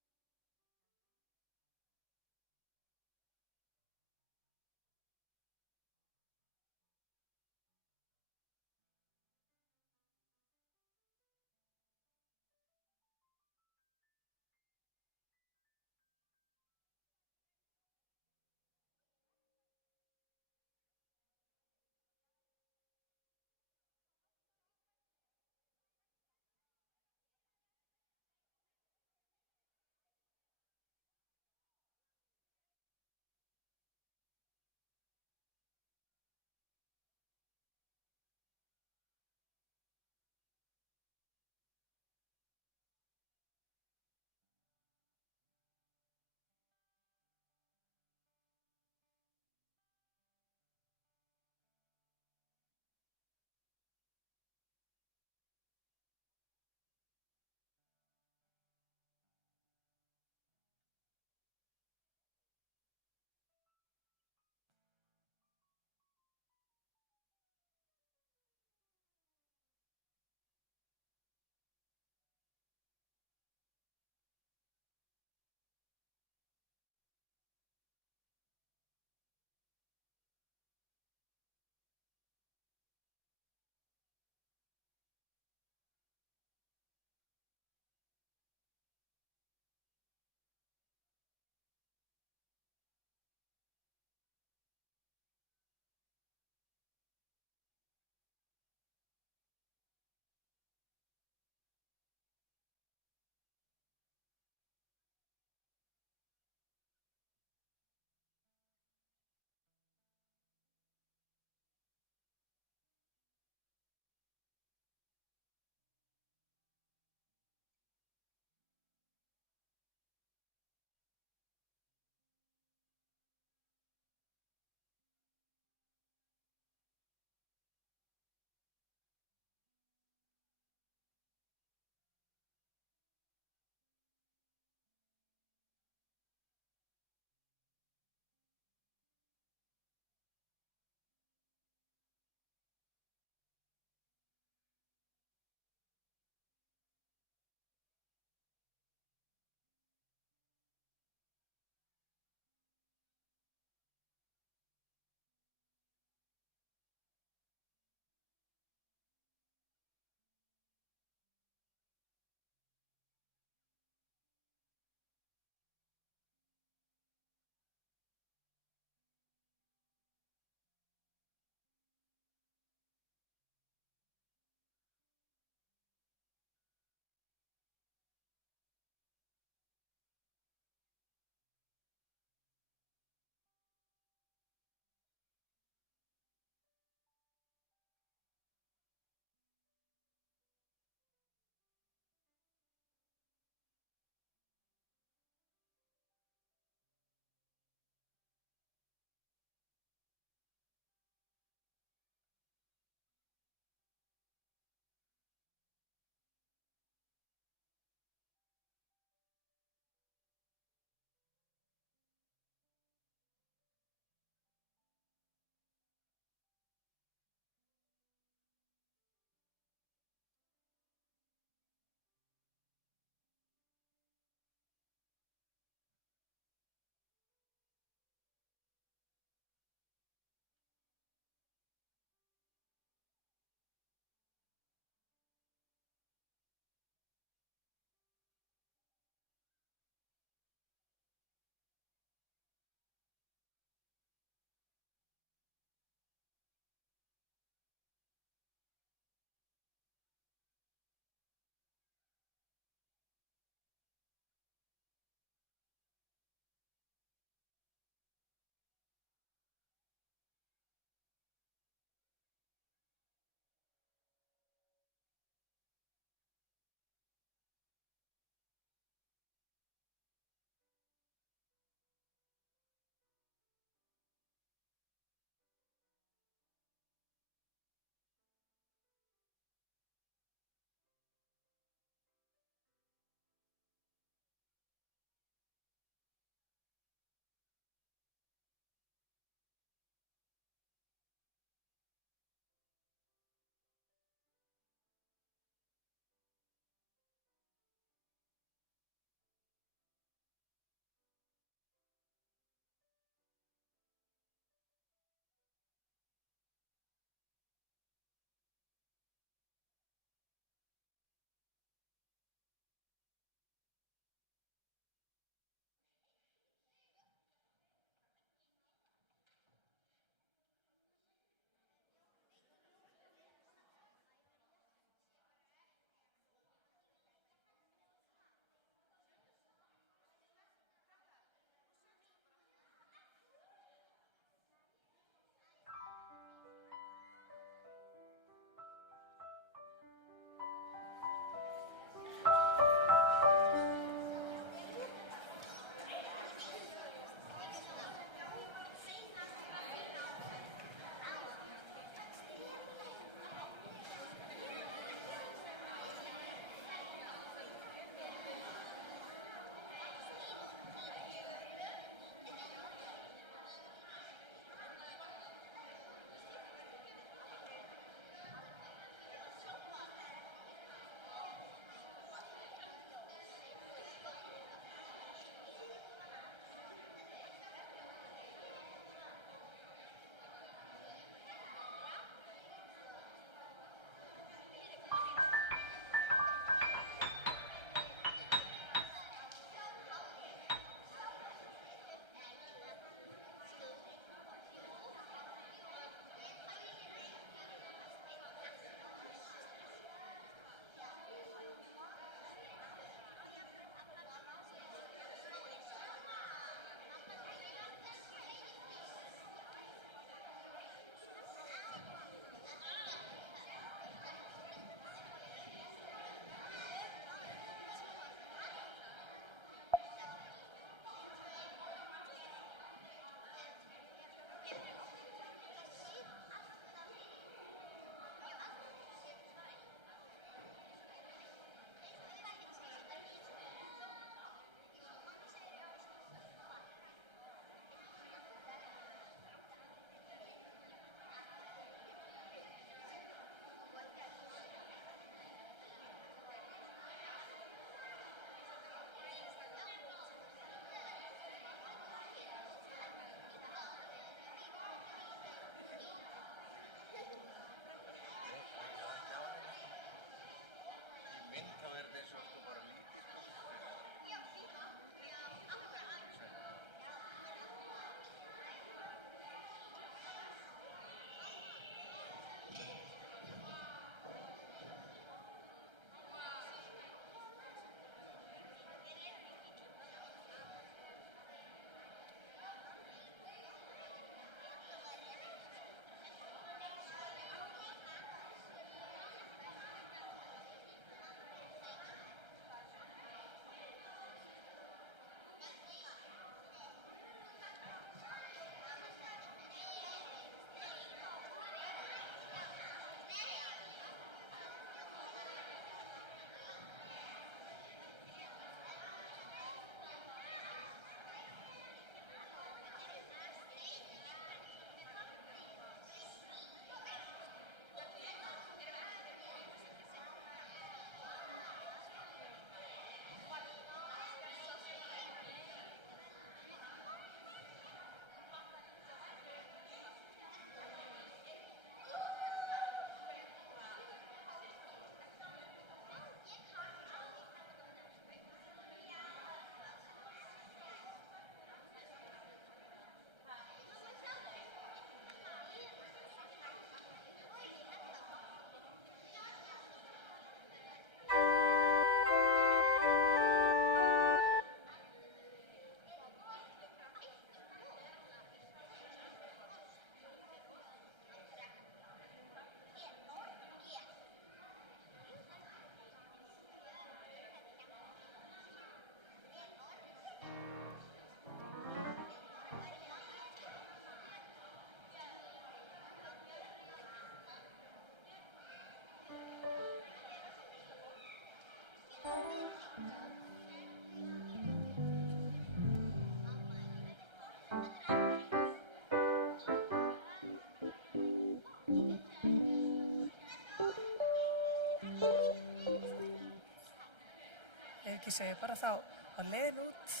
ekki segja bara þá á leiðin út.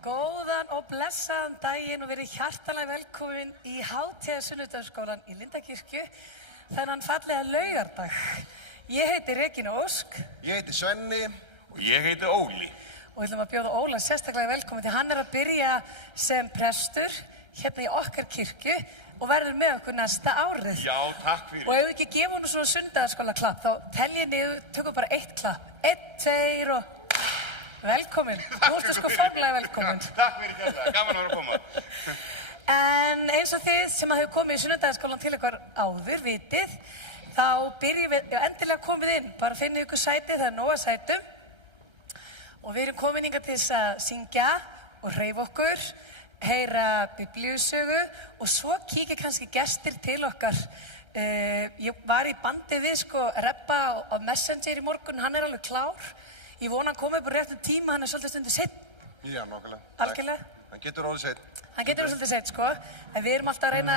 Góðan og blessaðan daginn og verið hjartanlega velkomin í Hátíðarsunnudagsskólann í Lindakirkju þennan fallega laugardag. Ég heiti Regína Ósk. Ég heiti Svenni. Og ég heiti Óli. Og við ætlum að bjóða Óla sérstaklega velkomin því hann er að byrja sem prestur hérna í okkar kirkju og verður með okkur næsta árið. Já, takk fyrir. Og ef við ekki gefum hún svona sunnudagsskóla klapp þá teljið niður, tökum bara 1 klapp. 1, 2 og... Velkomin, þú ertu sko formlega velkomin. Takk fyrir þetta, gaman að vera að koma. En eins og þið sem hefur komið í sunnudagsskólan til ykkur áður, vitið, þá byrjum við, endilega komið inn, bara finnið ykkur sæti, það er nóga sætum. Og við erum komin hingað til þess að syngja og hreyfa okkur, heyra biblíusögu og svo kíkja kannski gestir til okkar. Ég var í bandi við sko Rebba á Messenger í morgun, hann er alveg klár. Ég vona hann komið upp á réttum tíma, hann er svolítið stundu seitt. Já, nákvæmlega. Algjörlega. Hann getur orðið seitt. Hann getur orðið svolítið seitt, sko. En við erum alltaf að reyna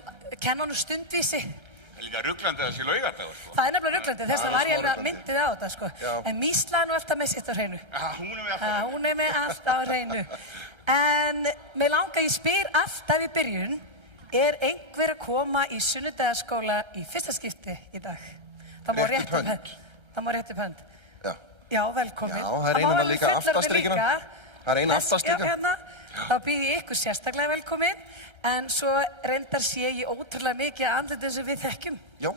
að kenna honum stundvísi. Það er líka ruglandi að það sé laugardagur, sko. Það er nefnilega ruglandi, þess vegna var ég alveg að myndið á þetta, sko. Já. En Mísla er nú alltaf með sitt á hreinu. Hún er með alltaf. Hún er með alltaf á hreinu. En mig langar, ég spyr alltaf í byrjun, einhver að koma í sunnudagaskóla í fyrsta skipti í dag? Það má rétt upp hönd. Það má rétt upp hönd. Já. Já, velkomin. Já, það eina líka aftastrykina. Það eina aftastrykina. Hérna, þá býð ég ykkur sérstaklega velkomin, en svo reyndar sé ég ótrúlega mikið að andlitum sem við þekkjum. Já.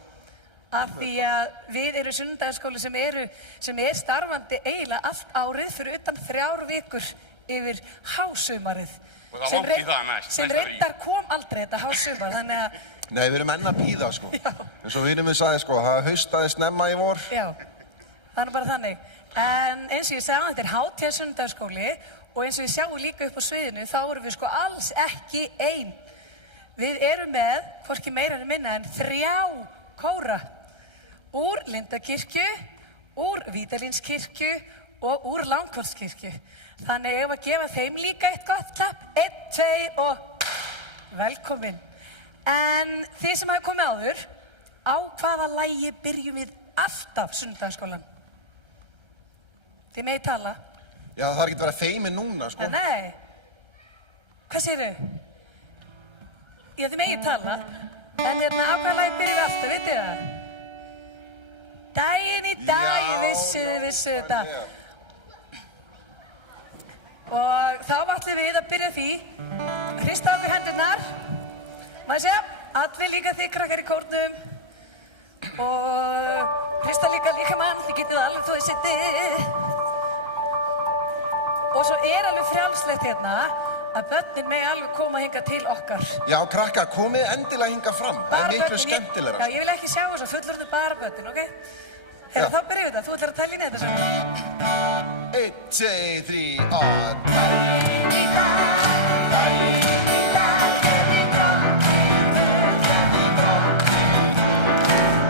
Af því að við erum sunnudagaskóli sem er starfandi eiginlega allt árið fyrir utan 3 vikur yfir hásumarið. Og það langt í það næst. Sem reyndar kom aldrei þetta hásumar, þannig að... Nei, við erum enn að bíða, sko. En svo vinum við sagði, sko, það haustaði snemma í vor. Já, það er bara þannig. En eins og ég sagði, þetta er hátíðar sunnudagaskóli og eins og við sjáum líka upp á sviðinu, þá erum við sko alls ekki ein. Við erum með, hvorki meira en minna, en 3 kóra. Úr Lindakirkju, úr Vídalínskirkju og úr Langholtskirkju. Þannig ef að gefa þeim líka eitt gott klapp. 1, 2 og velkomin. En þið sem hafa komið áður, á hvaða lagi byrjum við alltaf sunnudagaskólan? Þið megið tala. Já, það ekki að vera feimin núna, sko. Nei. Hvað segirðu? Já, þið megið tala. En hérna, á hvaða lagi byrjum við alltaf, vitið það? Daginn í dag, ég vissu þetta. Og þá ætlum við að byrja því. Hrista okkur hendurnar. Maður segja, allir líka þið krakkar í kórnum. Og hrista líka mann, þið getið alveg þó þið sittið. Og svo er alveg frjálslegt hérna að börnin megi alveg koma hingað til okkar. Já, krakkar, komið endilega hingað fram. Það er miklu skemmtilegra. Já, ég vil ekki sjá þess að fullorðnu bara börnin, ok? Hérna, þá byrjum við þetta. Þú ætlar að tala inn í þetta svona. 1, 2, 3 og... Daginn í dag, daginn í dag, gerði drottning, gerði drottning.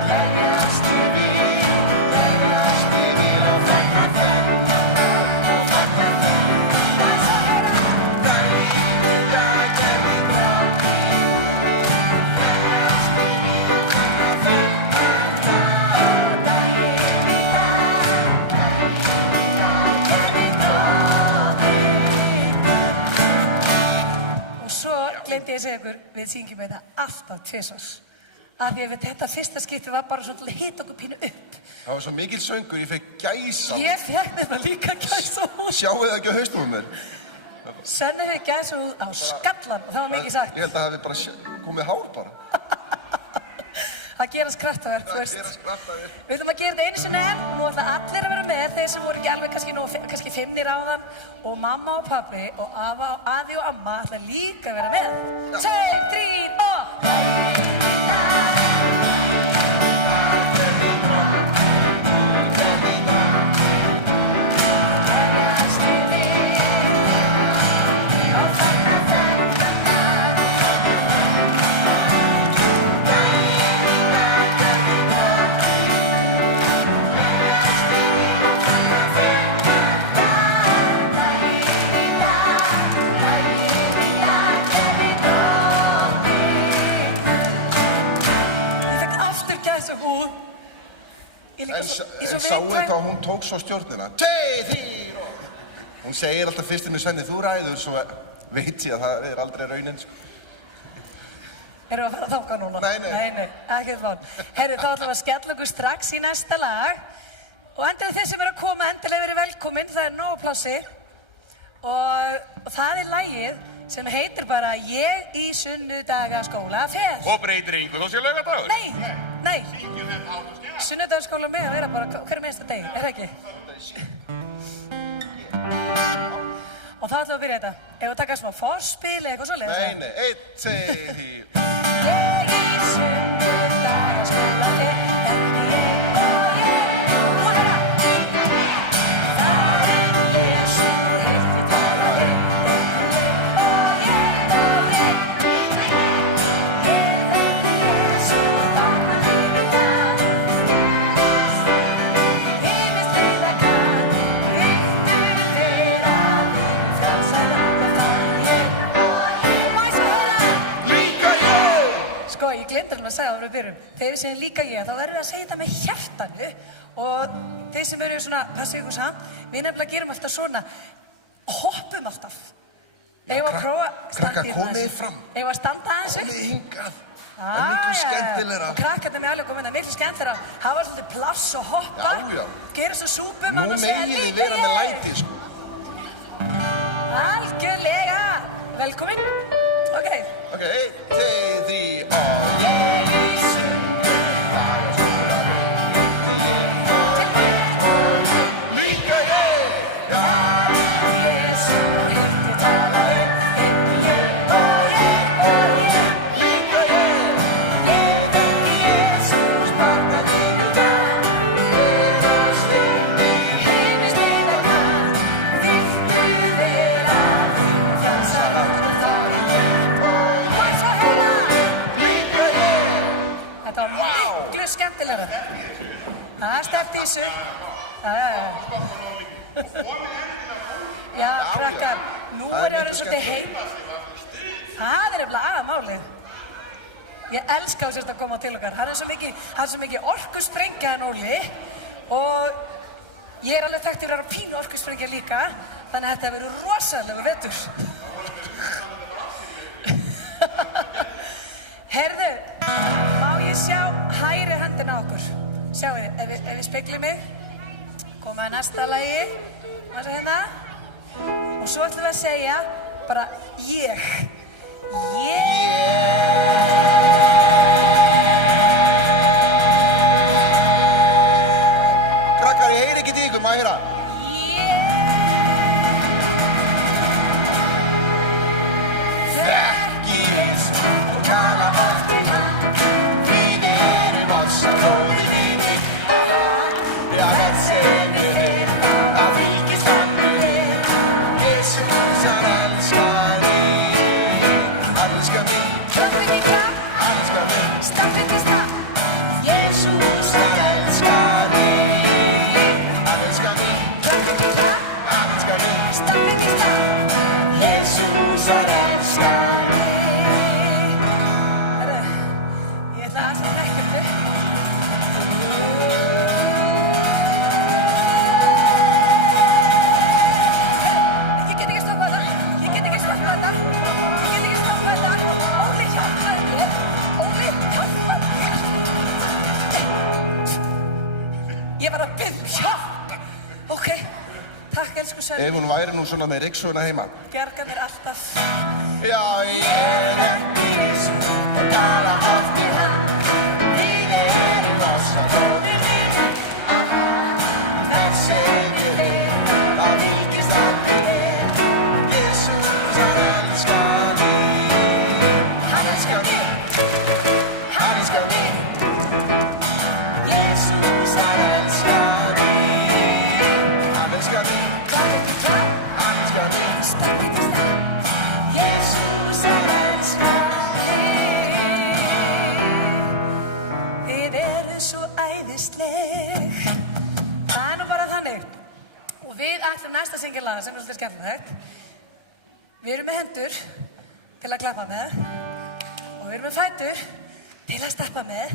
Gleðjast við og fagna þögn. Ég segi ykkur, við syngjum þetta alltaf tvisvars. Af því að þetta fyrsta skipti var bara svona til að hita okkur pínu upp. Það var svo mikill söngur, ég fekk gæsa. Ég fekk þetta líka gæsa húð. Sjáu það ekki á haustum mér? Sönni hefði gæsa húð á skallan og það var mikið sagt. Ég held að það hefði bara komið hár bara. Það gerast kraftaverk, þú veist. Við ætlum að gera þetta einu sinni enn og nú ætla allir að vera með, þeir sem voru ekki alveg kannski 5 áðan og mamma og pabbi og afi og amma ætla líka að vera með. 2, 3 og... En sáu þetta og hún tók svo stjórnina. 2, 3 og... Hún segir alltaf fyrst inn í Svenni, þú ræður, svo veit ég að það er aldrei raunin, sko. Erum við að fara að þanga núna? Nei, ekkert mál. Herru, þá ætlum við að skella okkur strax í næsta lag. Og endilega þeir sem eru að koma, endilega verið velkomin, það er nóg plássi. Og það er lagið sem heitir bara Ég í sunnudagaskóla fer. Og breytir einhver þá sé laugadagur? Nei. Sunnudagaskóla með að vera bara hverjum einsta degi, er það ekki? Og þá ætlum við að byrja þetta. Ef við taka svona forspil eða eitthvað svoleiðis. Nei, 1, 2, 3. Ég í sunnudagaskóla fer, en ég og ég og hérna. Það er Jesú heilt talaði, en ég og ég og ég. Ég þekki Jesú þakka fyrir það. Himins lilla kann, viltu vera minn frelsara og það ég og ég. Má ég svo hana? Líka ég! Sko, ég glemdi að segja það frá byrjun. Þegar við segjum líka ég, þá verður við að segja þetta með hjartanu og þeir sem eru svona, passa ykkur saman, við nefnilega gerum alltaf svona, hoppum alltaf. Eigum við að prófa að standa Krakkar, í komið þessu? fram. Eigum við að standa aðeins? Komið hingað. Það er miklu skemmtilegra. Og krakkarnir með alveg komið, það er miklu skemmtilegra. Hafa svolítið pláss og hoppa. Já. Gera svo súpum. Nú megið þið vera með læti, sko. Algjörlega. Velkomin. Ok. Ok, 1, 2, 3, og ég lýsum. Það er stefnt í þessu. Já, krakkar, nú er ég orðin svolítið heim. Það er nefnilega aðmálið. Ég elska þess að koma til okkar. Hann er svo mikið orkusprengja en Óli og ég er alveg þekkt fyrir að vera pínu orkusprengja líka, þannig að þetta verður rosalega vetur. Herðu, má ég sjá hægri hendina á okkur? Sjáu þið, ef ég spekli mig, koma að næsta lagi, maður sé hérna, og svo ætlum við að segja bara ég. Krakkar, ég heyri ekki í ykkur, má ég heyra? Þekkist og tala oft til hann, við erum oss að góði vinni. Já, það segir þér að fylgist hann með þér. Jesus, hann elskar þig. Hann elskar mig. Hann elskar mig. Jesus, hann elskar þig. Hann elskar mig. Hann elskar mig. Jesus, hann elskar þig. Ég ætla að rekka upp. Ég get ekki stoppað þetta. Óli, hjálpaðu mér. Óli, hjálpaðu mér. Ég var að biðja hjálp. Ok, takk elsku Svenni. Ef hún væri nú svona með ryksuuna heima. Bjarga mér alltaf. Já, ég þekki Jesus og tala oft til hann. Við erum oss að góði vinni. Það segir þér að fylgist hann með þér. Jesus, hann elskar þig. Hann elskar mig. Hann elskar mig. Jesus, hann elskar þig. Hann elskar mig. Hann elskar mig. Jesus, hann elskar þig. Þið eru svo æðisleg. Það er nú bara þannig. Og við ætlum næst að syngja lag sem er svolítið skemmtilegt. Við erum með hendur til að klappa með og við erum með fætur til að stappa með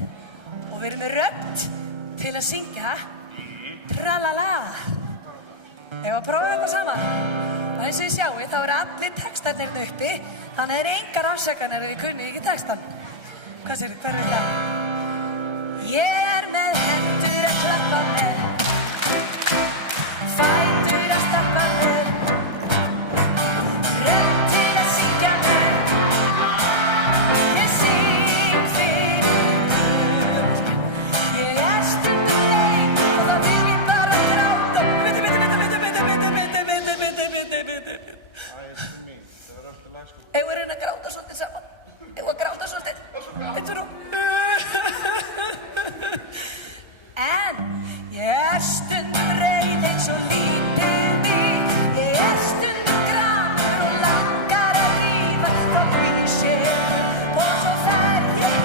og við erum með rödd til að syngja tralala. Ef að prófa þetta saman. Og eins og ég sjáu, þá eru allir textarnir hérna uppi, þannig að það eru engar afsakanir ef ég kunni ekki textan. Hvað segir þið? Hver er þetta? Ég er með hendur að klappa með, fætur að stappa með, rödd til að syngja með. Ég syng fyrir Guð. Ég er stundum leið og það vil ég bara gráta. Eigum við að reyna að gráta svolítið saman? Eigum við að gráta svolítið? Þetta er nú. En ég er stundum reið eins og lítið mig. Ég er stundum gramur og langar að rífa frá því sér og svo fær ég.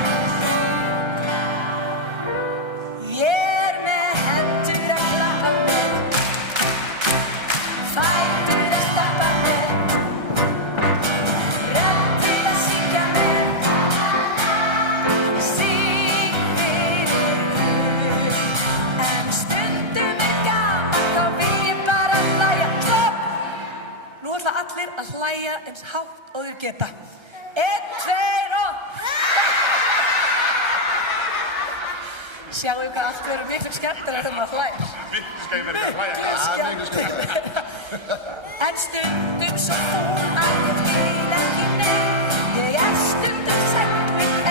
Ég er með hendur að klappa með, fætur að stappa með, rödd til að syngja. allir að hlæja eins hátt og þeir geta. 1, 2 og... Sjáu hvað allt verður miklu skemmtilega þegar maður hlær. Skemmtilega að hlæja. Miklu skemmtilega. En stundum svo fúl að ég vil ekki neitt. Ég stundum segl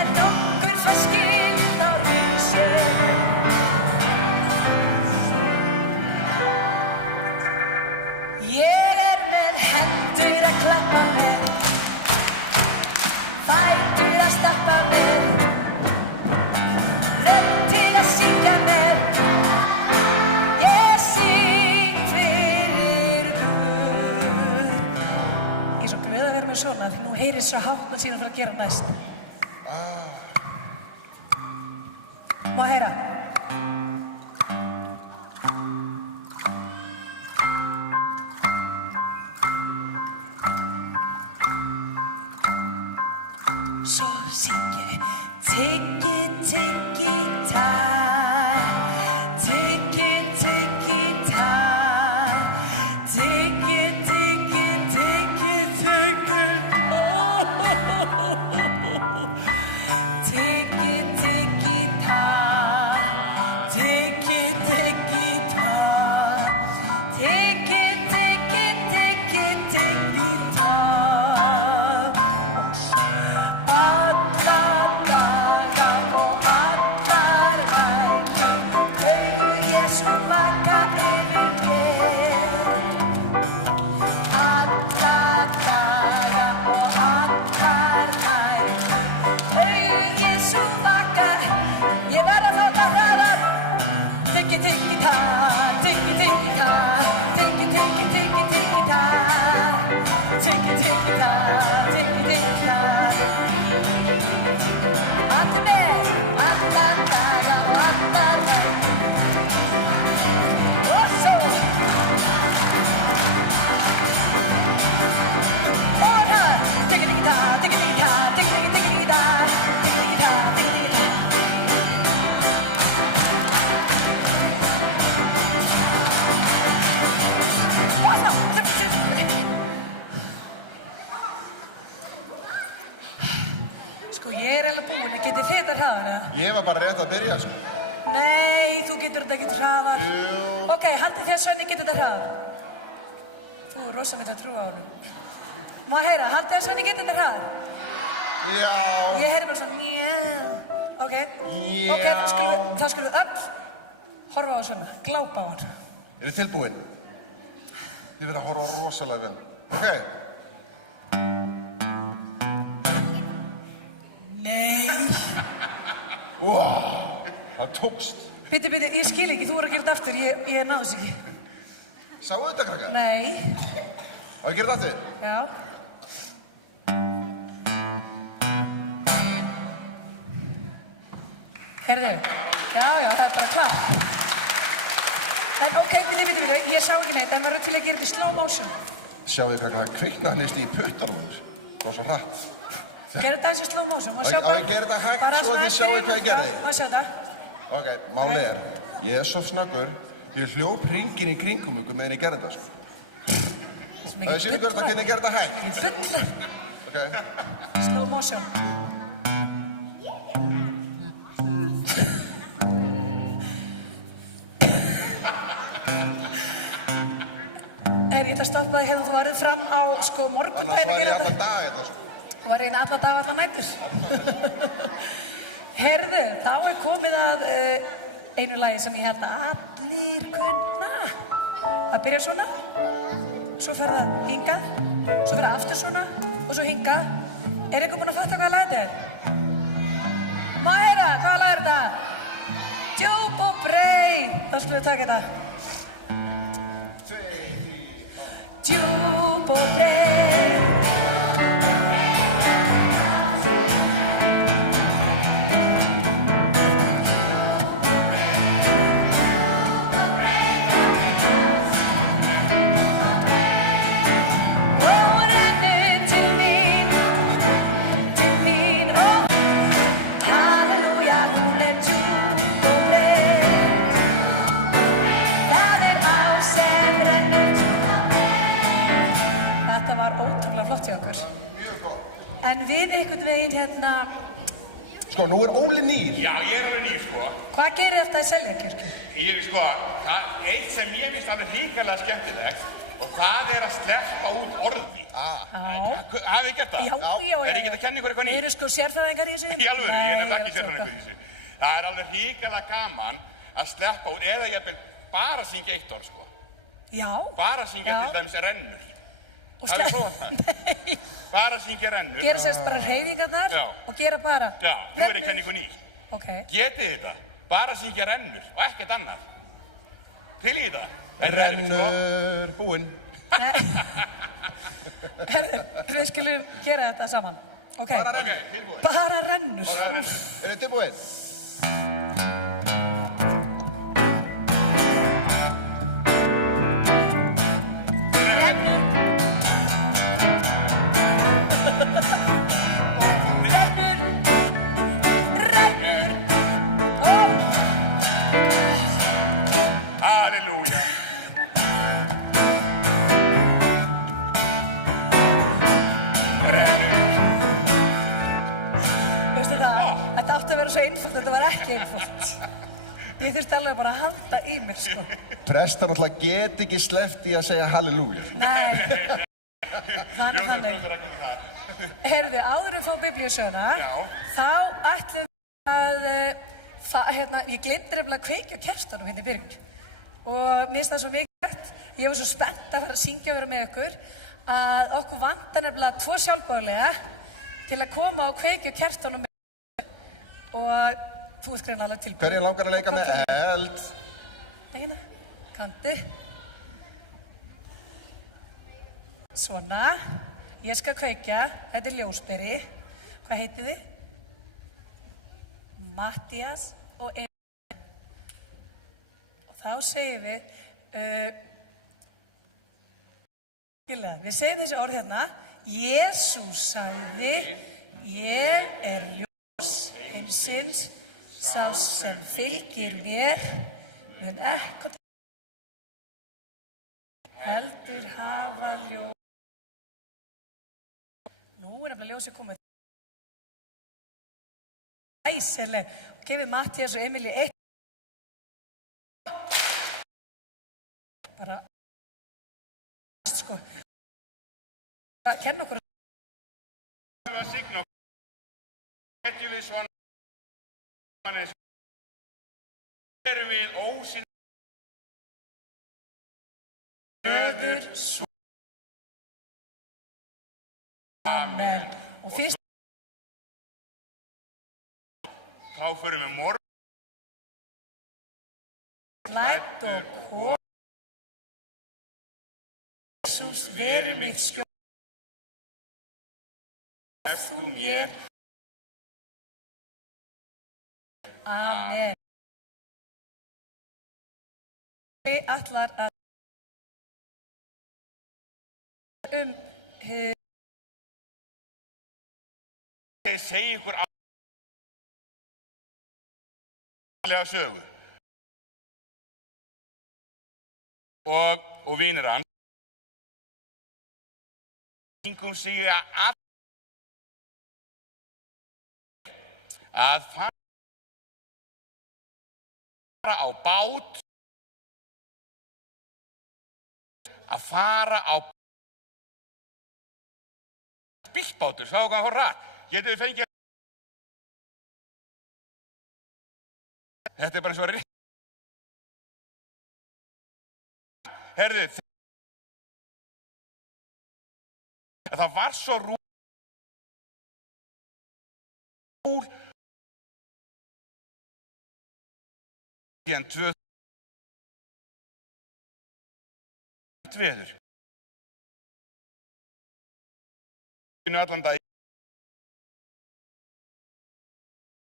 en nokkur fær skil á rúsum. Ég með hendur að klappa með, fætur að stappa með, rödd til að syngja með. Ég syng fyrir Guð. Ég er svo glöð að vera með svona því nú heyrir svo hátt að síðan fyrir að gera næst. Má heyra? Svo syngjum við Tiggi, tiggi, tær, tiggi, tiggi, tær, tiggi, tiggi, tiggi, tiggi, tiggi, tiggi, tær, tiggi, tiggi, tær, tiggi, tiggi, tiggi, tiggi, tær. Sko, ég er eiginlega búin. Getið þið þetta hraðar, eða? Ég var bara rétt að byrja, sko. Nei, þú getur þetta ekkert hraðar. Jú. Ok, haldið þið að Svenni getur þetta hraðar? Þú er rosa mikið að trúa á honum. Má heyra, haldið þið að Svenni getur þetta hraðar? Já. Ég heyri bara svona njá. Ok. Já. Ok, þá skulum við öll horfa á Svenna, glápa á hann. Eru þið tilbúin? Þið verða að horfa rosalega vel. Ok. Nei. Wow, það tókst. Bitti, ég skil ekki, þú voru að gera þetta aftur, ég náðu þess ekki. Sáu þetta, krakkar? Nei. Á ég gera þetta aftur? Já. Heyrðu, já, það er bara klart. En ok, bitti, ég sá ekki neitt, en verður til að gera þetta í slow motion. Sjáu þið, krakkar, það kviknaði hlýst í puttarúður. Það var svo hratt. Gerðu þetta eins og slow motion, má sjá Á ég gera þetta hægt svo þið sjáu hvað ég gerði? Má sjá þetta. Ok, máli er, ég er svo snöggur, ég hljóp hringinn í kringum ykkur meðan ég gerði þetta, sko. Það séu ykkur þetta hvernig ég gerði þetta hægt. Ég fulla. Ok. Slow motion. Ég ætla að stoppa þig hefðu þú varðið fram á, sko, morgundaginn Annars var ég allan dag þetta, sko. Þú var hérna alla dag, alla nætur. Heyrðu, þá er komið að einu lagi sem ég held að allir kunna. Það byrjar svona, svo fer það hingað, svo fer það aftur svona og svo hingað. Er ykkur búin að fatta hvaða lag þetta er? Má heyra, hvaða lag er þetta? Djúp og breið. Þá skulum við taka þetta. Djúp og breið. ótrúlega flott hjá okkur. Mjög gott. En við einhvern veginn hérna, Sko, nú er Óli nýr. Já, ég er alveg nýr, sko. hvað gerir þetta í Seljakirkju? Sko, eitt sem ég finnst alveg hrikalega skemmtilegt og það er að sleppa út orði. Hafið þið gert það? Já. Er ég gett að kenna ykkur eitthvað nýtt? Við erum sko sérfræðingar í þessu. Í alvöru, ég er nefnilega ekki sérfræðingur í þessu. Það er alveg hrikalega gaman að sleppa út, eða ég bara syngja eitt orð, sko. Já. Bara syngja til dæmis rennur. Og Hafið þið prófað það? Nei. Bara syngja rennur. Gera sérst bara hreyfingarnar og gera bara. Já, nú er ég kenna ykkur nýtt. Ok. Getið þetta, bara syngja rennur og ekkert annað. Til í það. Rennur, búinn. Herðu, við skulum gera þetta saman. Ok. Bara rennur. Bara rennur. Eru þið tilbúin? Halleluja. Veistu það, þetta átti að vera svo einfalt, þetta var ekki einfalt. Ég þurfti alveg bara að halda í mér, sko. Prestar náttúrulega get ekki sleppt í að segja halleluja. Nei, þannig. Heyrðu, áður við fáum biblíusöguna, þá ætlum við að, ég gleymdi nefnilega að kveikja á kerstanum hérna í byrjun. Og mér finnst það svo mikilvægt, ég var svo spennt að fara að syngja og vera með ykkur, að okkur vantar nefnilega 2 sjálfboðaliða til að koma og kveikja á kerstanum með ykkur. Og þú ert greinilega alveg tilbúin. Hverju langar að leika með eld? Hérna, kanti. Svona, ég skal kveikja, þetta er ljósberi. Hvað heitið þið? Mattías og Emil. Og þá segjum við segjum þessi orð hérna. Jesús sagði, ég er ljós heimsins, sá sem fylgir mér, mun ekkert heldur hafa ljós. Nú er nefnilega ljósið komið. Æsileg. Og gefið Mattías og Emil í eitt. Bara, sko. Bara kenna okkur. Það var signa okkur. Getjum við svona. Erum við ósinn. Föður, Son. Amen. Og fyrst. Þá förum við morgun. Klætt og kom. Jesús verið mitt skjól. Ef þú mér. Amen. Við ætlar að Ég segi ykkur allega sögu. Og vinir hans kringum sig að fara á bát, bílbátur, sá hvað hann rætt. Getið þið fengið. Þetta er bara eins og að Herðu, það var svo rúl síðan 2000 veður. Allan dag.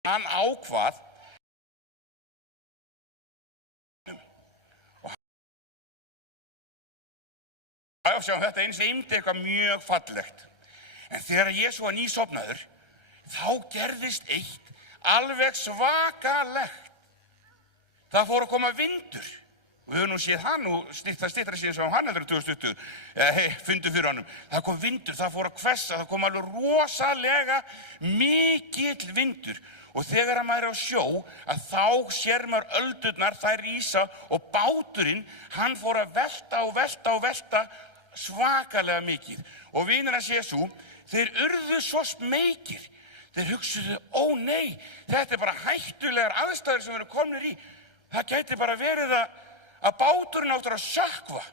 Hann ákvað og sjáum þetta eins eymdi eitthvað mjög fallegt. En þegar Jesú var nýsofnaður, þá gerðist eitt alveg svakalegt. Það fór að koma vindur. við höfum nú séð hann og það styttra síðan sem hann heldur 2020, fundu fyrir honum. Það kom vindur, það fór að hvessa, það kom alveg rosalega mikill vindur. Og þegar maður er á sjó, að þá sér maður öldurnar, þær rísa og báturinn, hann fór að velta svakalega mikið. Og vinir hans Jesú, þeir urðu svo smeykir. Þeir hugsuðu, ó nei, þetta er bara hættulegar aðstæður sem við erum komnir í. Það gæti bara verið að báturinn áttur að sökkva.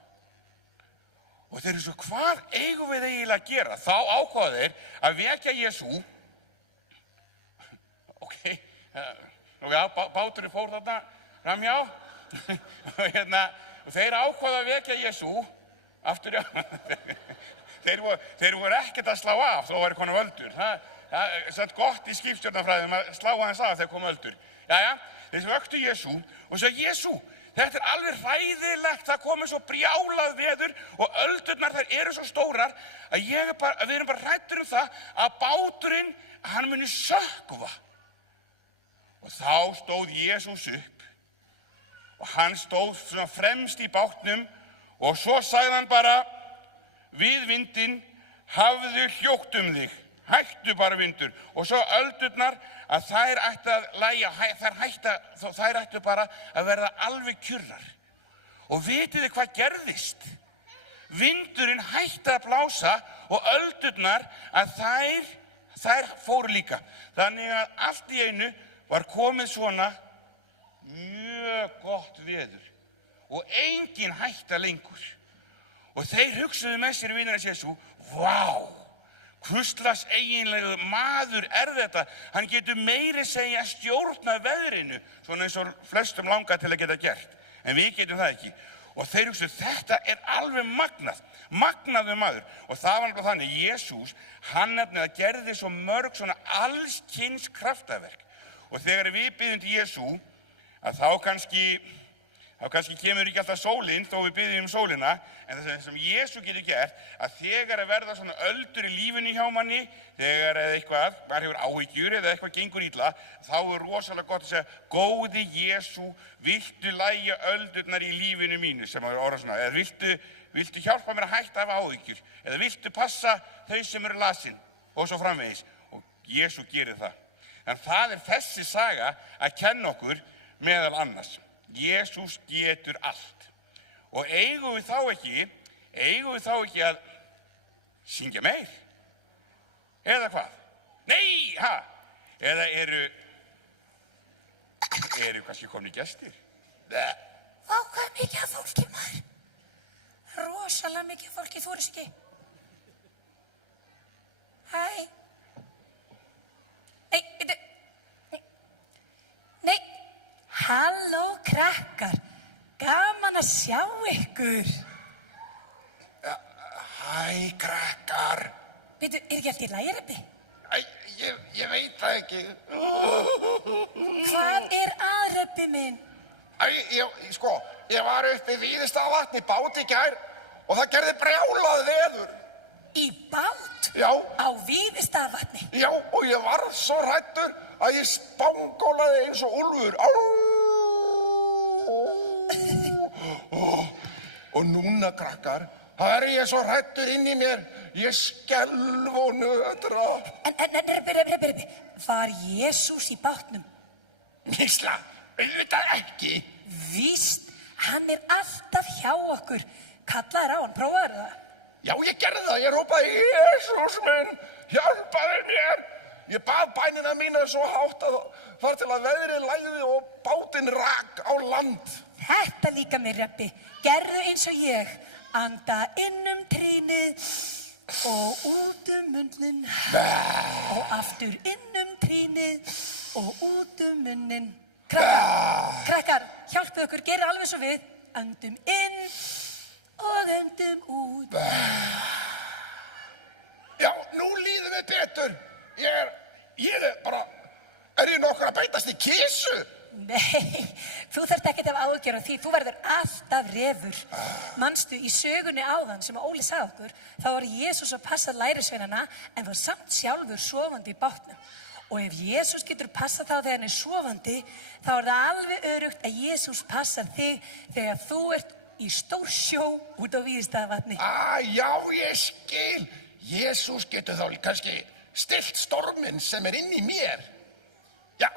Og þeir eru svo, hvað eigum við eiginlega að gera? Þá ákváðu þeir að vekja Jesú. Báturinn fór þarna framhjá og þeir ákváðu að vekja Jesú aftur þeir voru ekkert að slá af þó væri konar öldur. Það er satt gott í skipstjórnarfræðum að slá aðeins af þegar kom öldur. Þeir vöktu Jesú og sagði, Jesú, þetta er alveg hræðilegt, það komið svo brjálað veður og öldurnar þær eru svo stórar að við erum bara hræddir það að báturinn, hann muni sökkva. Og þá stóð Jesús upp og hann stóð svona fremst í bátnum og svo sagði hann bara við vindinn, hafðu hljótt þig, hættu bara vindur. Og svo öldurnar að þær ættu að lægja, þær ættu bara að verða alveg kjurrar. Og vitið þið hvað gerðist? Vindurinn hætti að blása og öldurnar að þær fóru líka. Þannig að allt í einu var komið svona mjög gott veður og engin hætta lengur. Og þeir hugsuðu með sér vinir hans Jesú, vá, hvurslags eiginlegu maður er þetta? Hann getur meiri segja stjórna veðrinu, svona eins og flestum langar til að geta gert. En við getum það ekki. Og þeir hugsuðu, þetta er alveg magnaður maður. Og það var alveg þannig, Jesús, hann nefnilega gerði svo mörg svona alls kyns kraftaverk. Og þegar við biðjum til Jesú, að þá kannski kemur ekki alltaf sólin, þó við biðjum sólina, en það sem Jesú getur gert, að þegar að verða svona öldur í lífinu hjá manni, þegar eitthvað, maður hefur áhyggjur eða eitthvað gengur illa, þá er rosalega gott að segja, góði Jesú, viltu lægja öldurnar í lífinu mínu, sem er orðað svona, eða viltu hjálpa mér að hætta af áhyggjur, eða viltu passa þau sem eru lasin, og svo framvegis. Og Jesú gerir það. En það er þessi saga að kenna okkur meðal annars. Jesús getur allt. Og eigum við þá ekki að syngja meir? Eða hvað? Nei, Eða eru kannski komni gestir? Vá, hvað er mikið af fólki, maður? Rosalega mikið af fólki, þú ekki? Hæ? Nei, halló krakkar, gaman að sjá ykkur. Hæ, krakkar. Bíddu, er ekki allt í lagi, Rebbi? Ég veit það ekki. Hvað er að, Rebbi minn? Ég var uppi í Víðistaðavatni í bát í gær og það gerði brjálað veður. Í bát? Já. Á Víðistaðavatni? Já, og ég var svo hræddur að ég spangólaði eins og úlfur. Og núna, krakkar, það er ég svo hræddur inn í mér. Ég skelf og nötra. Rebbi, var Jesús í bátnum? Mísla, auðvitað ekki. Víst, hann er alltaf hjá okkur. Kallaður á hann, prófaðu það? Já, ég gerði það. Ég rópaði, Jesús minn, hjálpaðu mér. Ég bað bænina mína svo hátt að þar til að veðrið lægði og bátinn rak á land. Þetta líka mér, Rebbi. Gerðu eins og ég. Anda inn trínið og út munnin. Og aftur inn trínið og út munnin. Krakkar, hjálpuðu okkur, gera alveg svo við. Öndum inn og öndum út. Já, nú líður við betur. Ég er nokkur að beitast í kisu? Nei, þú þarft ekkert af ágjör af því, þú verður alltaf refur. Manstu í sögunni áðan sem Óli sagði okkur, þá var Jesús að passa lærisveinana en var samt sjálfur sofandi í bátnum. Og ef Jesús getur passað þá þegar hann sofandi, þá það alveg öruggt að Jesús passar þig þegar þú ert í stór sjó út á Víðistaðavatni. Já, ég skil. Jesús getur þá kannski stillt storminn sem inn í mér. Já,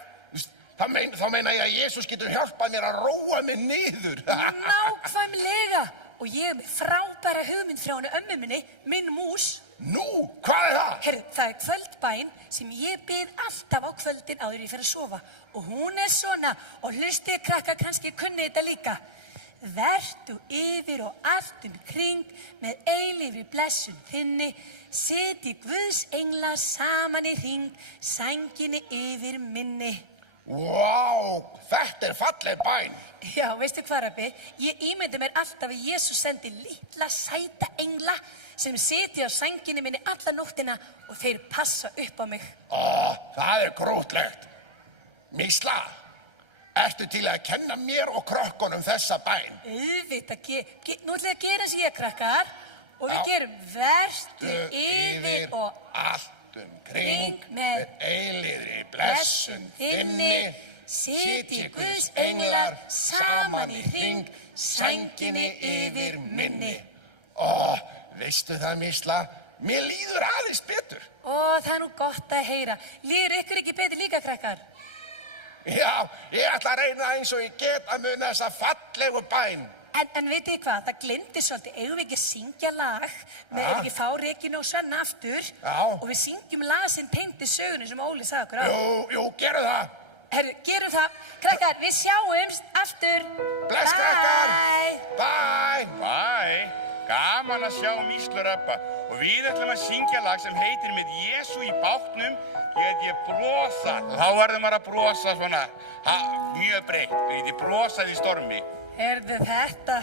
þá meina ég að Jesús getur hjálpað mér að róa mig niður. Nákvæmlega. Og ég með frábæra hugmynd frá henni ömmu minni, minn mús. Nú, hvað það? Herru, það kvöldbæn sem ég bið alltaf á kvöldin áður ég fer að sofa. Og hún svona, og hlustið krakka kannski kunni þetta líka. Vertu yfir og allt kring með eilífri blessun þinni, sitji Guðs englar saman í hring, sænginni yfir minni. Vá, þetta falleg bæn. Já, veistu hvað, Rabbi? Ég ímyndi mér alltaf að Jesús sendi litla sæta engla sem sitja á sænginni minni alla nóttina og þeir passa upp á mig. Það grútlegt. Mísla, ertu til að kenna mér og krökkunum þessa bæn? Auðvitað, nú ætlum ég að gera sem ég, krakkar, og við gerum vertu yfir og allt kring með eilífri blessun þinni, sitji Guðs englar saman í hring, sænginni yfir minni. Veistu það, Mísla, mér líður aðeins betur. Það nú gott að heyra. Líður ykkur ekki betur líka, krakkar? Já, ég ætla að reyna eins og ég get að muna þessa fallegu bæn. En veitu hvað, það gleymdi svolítið, eigum við ekki að syngja lag með ef ekki fá Regínu og Svenna aftur og við syngjum lag sem tengdi sögunni sem Óli sagði okkur á. Jú, gerum það. Herru, gerum það. Krakkar, við sjáumst aftur. Bless, krakkar. Bye. Gaman að sjá Míslu Rabba og við ætlum að syngja lag sem heitir Með Jesú í bátnum get ég brosað. Þá verðum maður að brosa svona, mjög breytt, ég brosaði í stormi. Herðu þetta?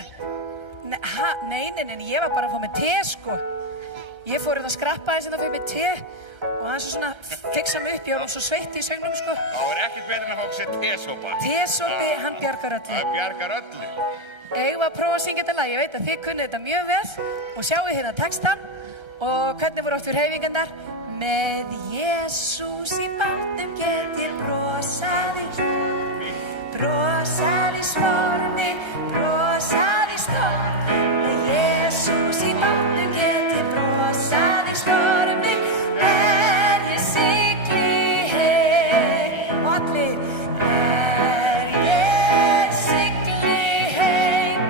Nei, ég var bara að fá með te, sko. Ég fór að skrappa þess að það fyrir með te og hann svona fiksa mig upp, ég var svo sveitt í söngnum, sko. Það ekkert betur en að fá sér tesopa. Tesopi, hann bjargar öllu. Það bjargar öllu. Eigum að prófa að syngja þetta lag, ég veit að þið kunnið þetta mjög vel og sjáu hérna textan og hvernig voru áttur hreyfingarnar. Með Jesús í bátnum get ég brosað í stormi, brosað í stormi. Með Jesús í bátnum get ég brosað í stormi, ég sigli heim. Og allir, ég sigli heim,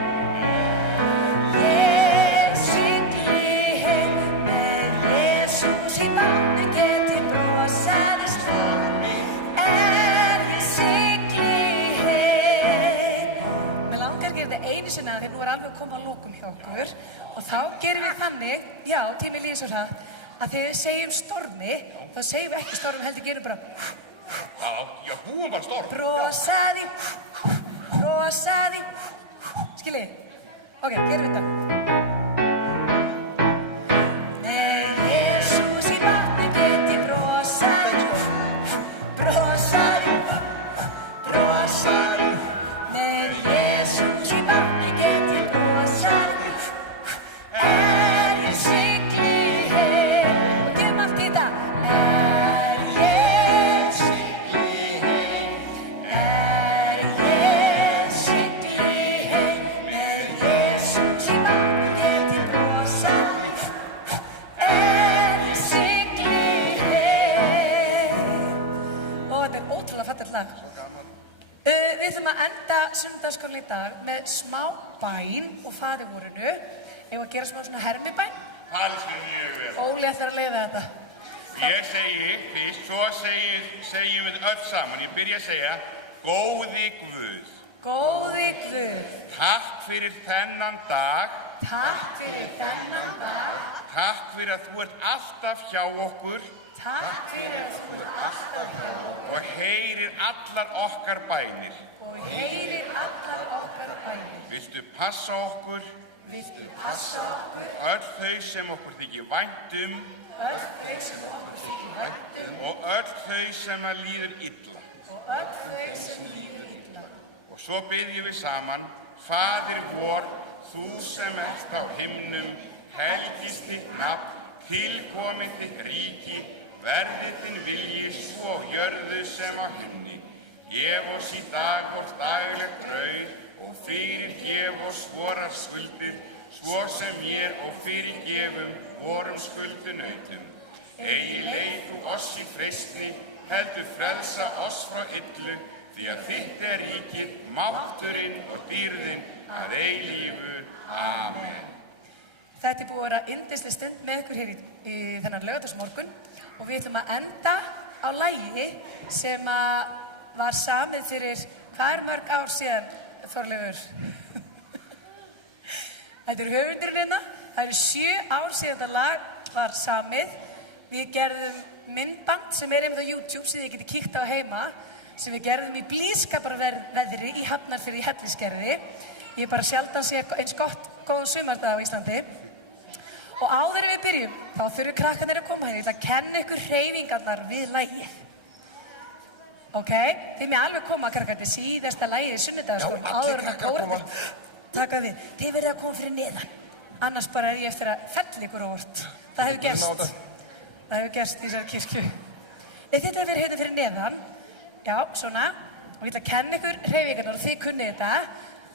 ég sigli heim. Með Jesús í bátnum get ég brosað í stormi, ég sigli heim. Mér langar að gera þetta einu sinna þegar nú alveg komið að lokum hjá okkur og þá gerum við þannig, já, tími líður svo hratt, að þegar við segjum stormi, þá segjum við ekki stormi, heldur gerum bara Já, búum bara storm. Brosaði, skiljið? Ok, gerum við þetta. Með Jesús í bátnum get ég brosaði, með Jesús í bátnum get ég brosaði, ég sigli heim. Og gerum allt í þetta. Ég sigli heim, með Jesús í bátnum get ég brosaði, ég sigli heim. Og þetta ótrúlega fallegt lag. Við ætlum að enda sunnudagsskólann í dag með smá bæn og faðirvorinu. Eigum að gera smá svona hermibæn. Það líður mjög vel. Óli ætlar að leiða þetta. Ég segi fyrst, svo segjum við öll saman. Ég byrja að segja, góði Guð. Góði Guð. Takk fyrir þennan dag. Takk fyrir þennan dag. Takk fyrir að þú ert alltaf hjá okkur. Takk fyrir að þú ert alltaf hjá okkur. Og heyrir allar okkar bænir. Og heyrir allar okkar bænir. Viltu passa okkur? Viltu passa okkur? Öll þau sem okkur þykir vænt Öll þau sem okkur þykir vænt og öll þau sem að líður illa. Og öll þau sem líður illa. Og svo byggjum við saman, Faðir vor, þú sem ert á himnum, helgist þitt nafn, tilkomið þitt ríki, verði þinn vilji svo á jörðu sem á henni. Gef oss í dag vort daglegt brauð og fyrirgef oss vorar skuldir, svo sem vér og fyrirgefum vorum skuldunautum. Eigi leið þú oss í freistni, heldur frelsa oss frá illu, því að þitt ríkið, mátturinn og dýrðin að eilífu. Amen. Þetta búið að vera yndisleg stund með ykkur hér í þennan laugardagsmorgun og við ætlum að enda á lagi sem var samið fyrir hvað mörg ár síðan, Þorleifur? Þetta höfundurinn hérna. Það eru 7 ár síðan þetta lag var samið. Við gerðum myndband sem einmitt á YouTube sem þið getið kíkt á heima sem við gerðum í blíðskaparveðri í Hafnarfirði í Hellisgerði. Ég hef bara sjaldan séð eins góðan sumardag á Íslandi. Og áður en við byrjum, þá þurfum krakkarnir að koma hérna. Ég ætla að kenna ykkur hreyfingarnar við lagið. Ok? Þið með alveg koma, krakkar, þetta síðasta lagið í sunnudagaskólanum. Já, allir krakkar koma. Taka við. Þið verðið að koma fyrir neðan. Annars bara ég eftir að fella ykkur óvart. Það hefur gerst. Það hefur gerst í þessari kirkju. Þið ætla að vera hérna fyrir neðan. Já, svona. Og ég ætla að kenna ykkur hreyfingarnar og þið kunnið þetta.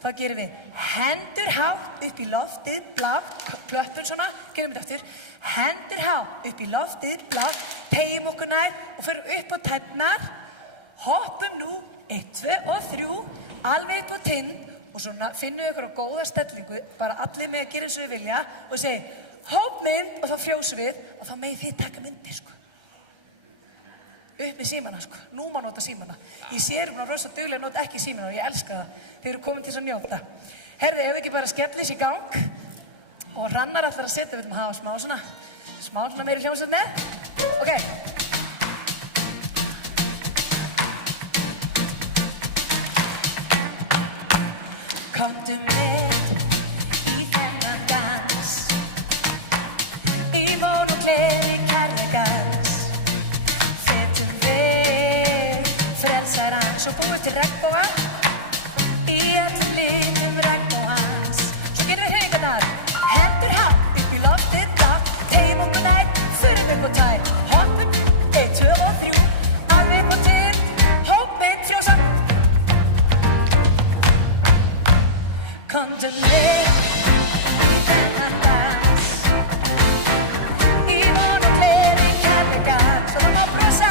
Þá gerum við hendur hátt upp í loftið, blátt, klöppun svona, gerum við þetta aftur. Hendur hátt upp í loftið, blátt, tegjum okkur nær og förum upp á tærnar. Hoppum nú, 1, 2 og 3, alveg upp á tind og svona finnum við ykkur á góða stellingu, bara allir með að gera eins og við vilja og segja hoppmynd og þá frjósum við og þá megið þið taka myndir sko. Upp með símana sko, nú má nota símana. Ég sé hérna rosa duglega að nota ekki símana og ég elska það. Þið eru komin til þess að njóta. Herði, ef við ekki bara skella þessi í gang og Hrannar ætlar að setja, við viljum hafa smá svona meiri hljómsveit með. Ok. Komdu með í þennan dans, í von og gleði kærleikans. Fetum við frelsarans og búið til regnboga, í öllum litum regnbogans. Svo gerum við hreyfingarnar, hendur hátt upp í loftið blátt, tegjum okkur nær, förum upp á tær, hoppum, 1, 2 og 3, alveg upp á tind, hoppmynd, frjósa. Komdu með í þennan dans, í von og gleði kærleikans. Og það má brosa,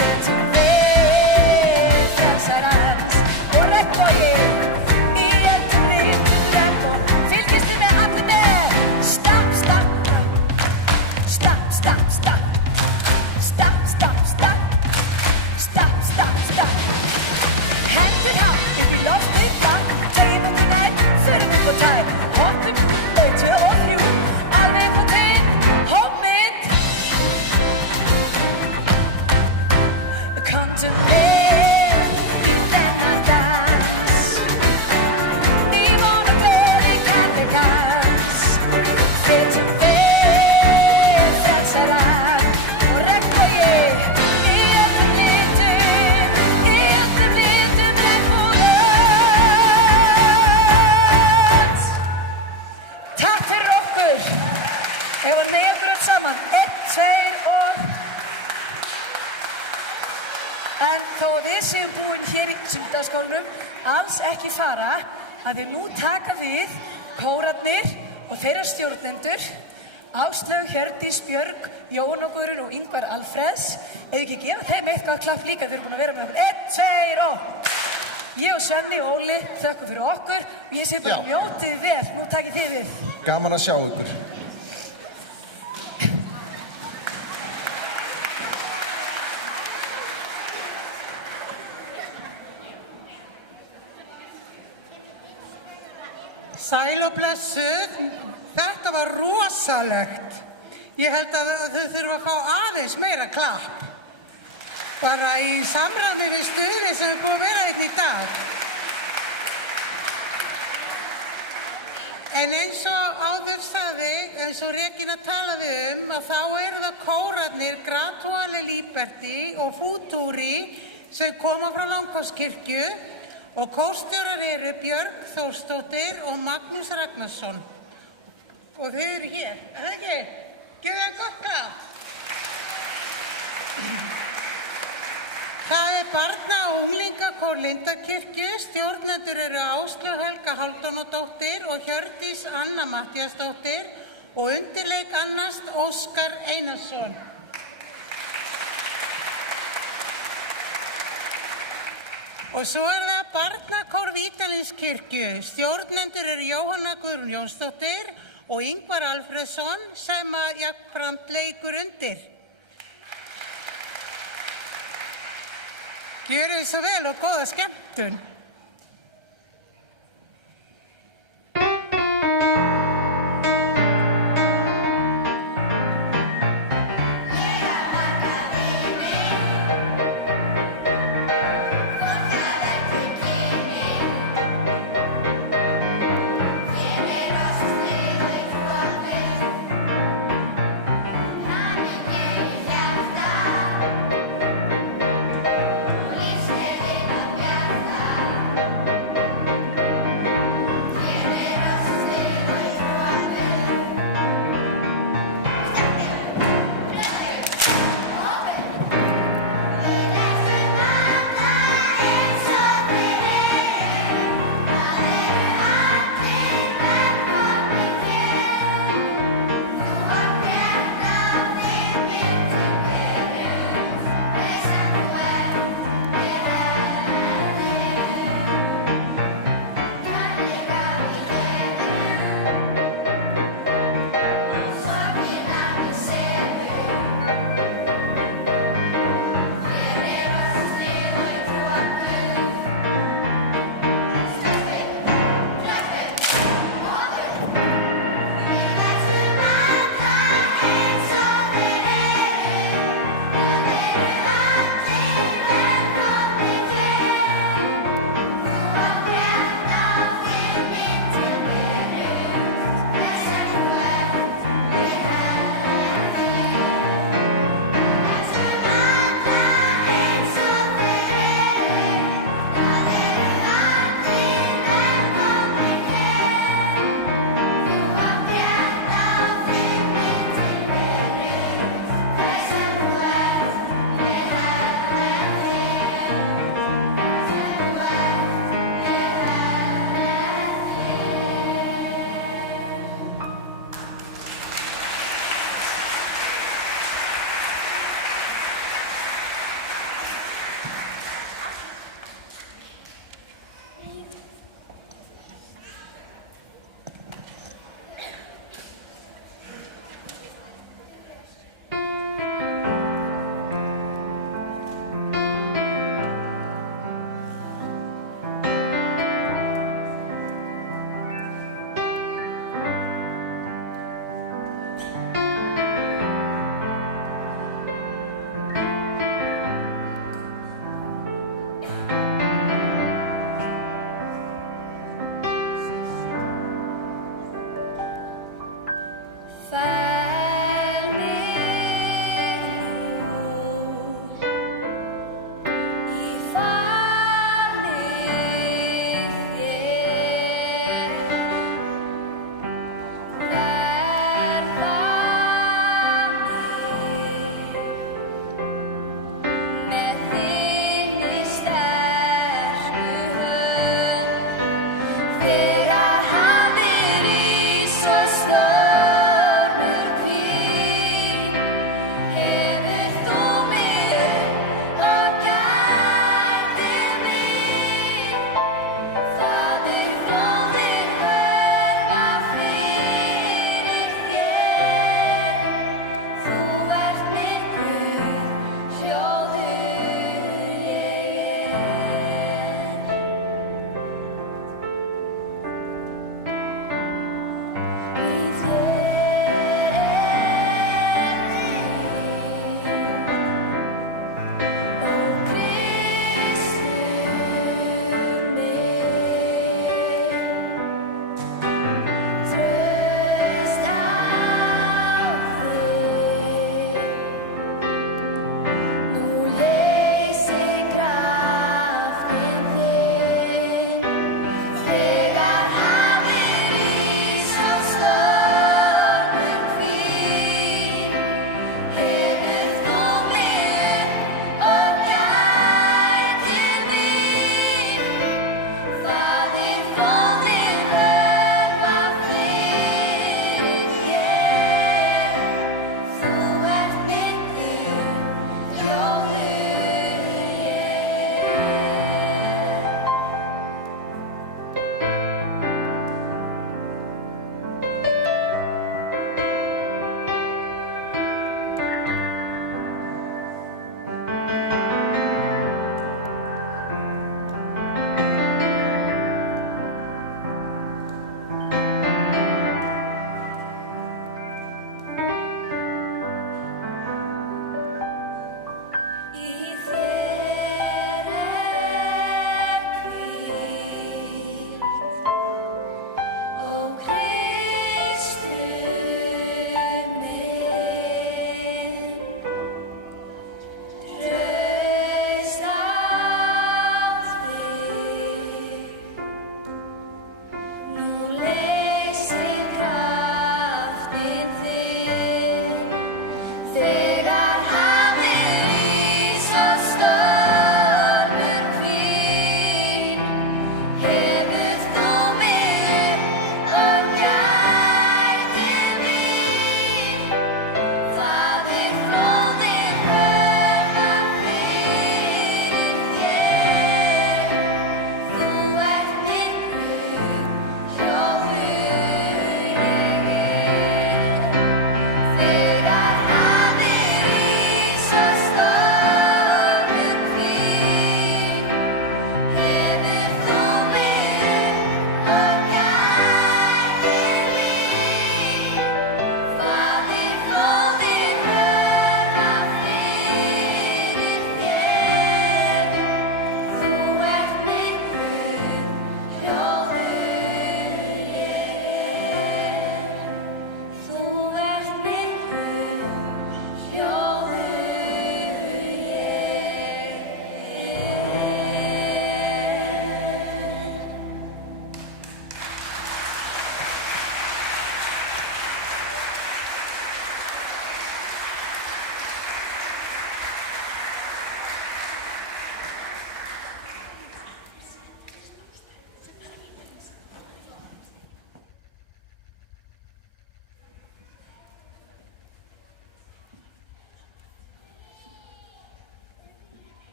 fetum við frelsarans og regnbogi, í öllum litum regnbog. Fylgist þið með allir með, stapp, stapp, stapp, stapp, stapp, stapp, stapp, stapp, stapp, stapp, stapp. Hendur hátt upp í loftið blátt, tegjum okkur nær, förum upp á tær, hoppum, 1, 2 og 3, alveg upp á tind, hoppmynd. Komdu með í þennan dans, í von og gleði kærleikans. Fetum við frelsaran og regnbogi, í öllum litum regnbogans. Takk fyrir okkur. Ef að neyja okkur öll saman. 1, 2 og... En þó að við séum búin hér í sunnudagaskólanum, alls ekki fara, að við nú taka við kórarnir og þeirra stjórnendur, Áslaug, Hjördís, Björg, Jón og Guðrún og Ingvar Alfreðs. Ef ekki gefa þeim eitthvað klapp líka, þeir eru búin að vera með okkur. 1, 2 og... Ég og Svenni og Óli þökkum fyrir okkur og ég segi bara njótið vel, nú takið þið við. Gaman að sjá ykkur. Sæl og blessuð, þetta var rosalegt. Ég held að þau þurfa að fá aðeins meira klapp. Bara í samræmi við stuði sem er búið að vera þetta í dag. En eins og áður sagði, eins og Regína talaði að þá eru það kórarnir Gratuale Liberty og Futuri sem koma frá Langholtskirkju og kórstjórar eru Björg Þórsdóttir og Magnús Ragnarsson. Og þau eru hér, er það ekki? Gefðu það gott klapp. er barna- og unglingakór Lindakirkju. Stjórnendur eru Áslaug Helga Hálfdánadóttir og Hjördís Anna Matthíasdóttir og undirleik annast Óskar Einarsson. Og svo er það barnakór Vídalínskirkju. Stjórnendur eru Jóhanna Guðrún Jónsdóttir og Ingvar Alfreðsson sem að jafnframt leikur undir. Gjörið svo vel og góða skemmtun. Lífsnefinn að bjarta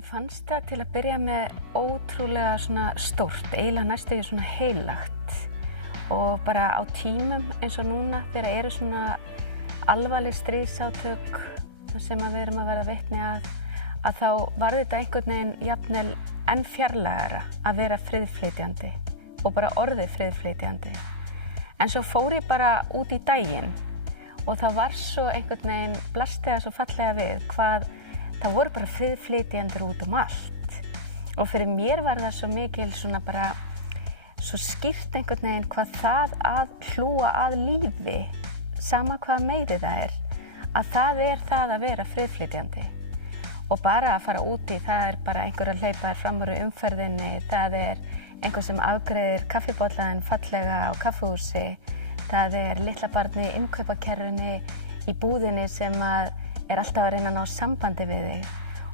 Mér fannst það til að byrja með ótrúlega svona stórt, eiginlega næstu því svona heilagt. Og bara á tímum eins og núna þegar eru svona alvarleg stríðsátök sem við erum að verða vitni að þá var þetta einhvern veginn jafnvel enn fjarlægara að vera friðflytjandi og bara orðið friðflytjandi. En svo fór ég bara út í daginn og það var svo einhvern veginn blasti það svo fallega við hvað það voru bara friðflytjendur út allt. Og fyrir mér var það svo mikil svona bara svo skýrt einhvern veginn hvað það að hlúa að lífi, sama hvað meiri það að það að vera friðflytjandi. Og bara að fara úti, það bara einhver að hleypa fram úr umferðinni, það einhver sem afgreiðir kaffibollaðinn fallega á kaffihúsi, það litla barnið í innkaupakerrunni í búðinni sem alltaf að reyna að ná sambandi við þig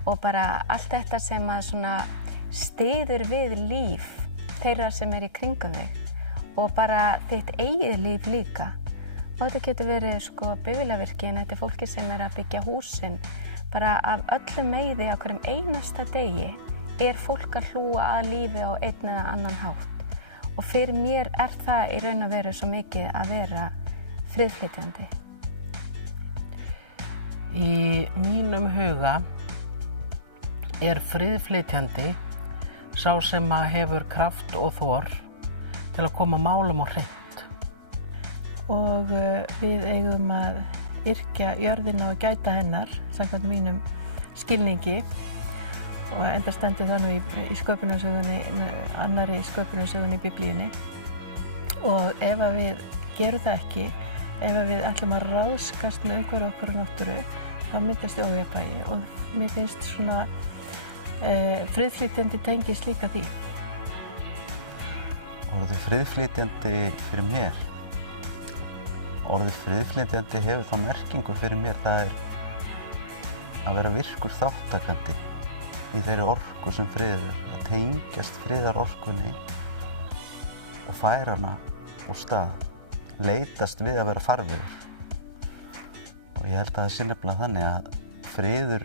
og bara allt þetta sem svona styður við líf þeirra sem í kringum þig og bara þitt eigið líf líka. Og þetta getur verið sko bifvélavirki, þetta fólki sem að byggja húsin. Bara af öllum meiði á hverjum einasta degi fólk að hlúa að lífi á einn eða annan hátt. Og fyrir mér það í raun og veru svo mikið að vera friðflytjandi. Í mínum huga friðflytjandi sá sem hefur kraft og þor til að koma málum á hreint. Og við eigum að yrkja jörðina og gæta hennar, samkvæmt mínum skilningi. Og enda stendur það nú í sköpunarsögunni, annarri sköpunarsögunni í Biblíunni. Og ef við gerum það ekki, ef við ætlum að ráðskast með umhverfi okkar og náttúru, þá myndast ójafnvægi og mér finnst svona friðflytjandi tengist líka því. Orðið friðflytjandi fyrir mér. Orðið friðflytjandi hefur þá merkingu fyrir mér, það að vera virkur þáttakandi í þeirri orku sem friður, að tengjast friðarorkunni og færa hana á stað, leitast við að vera farvegur. Og ég held að það sé nefnilega þannig að friður,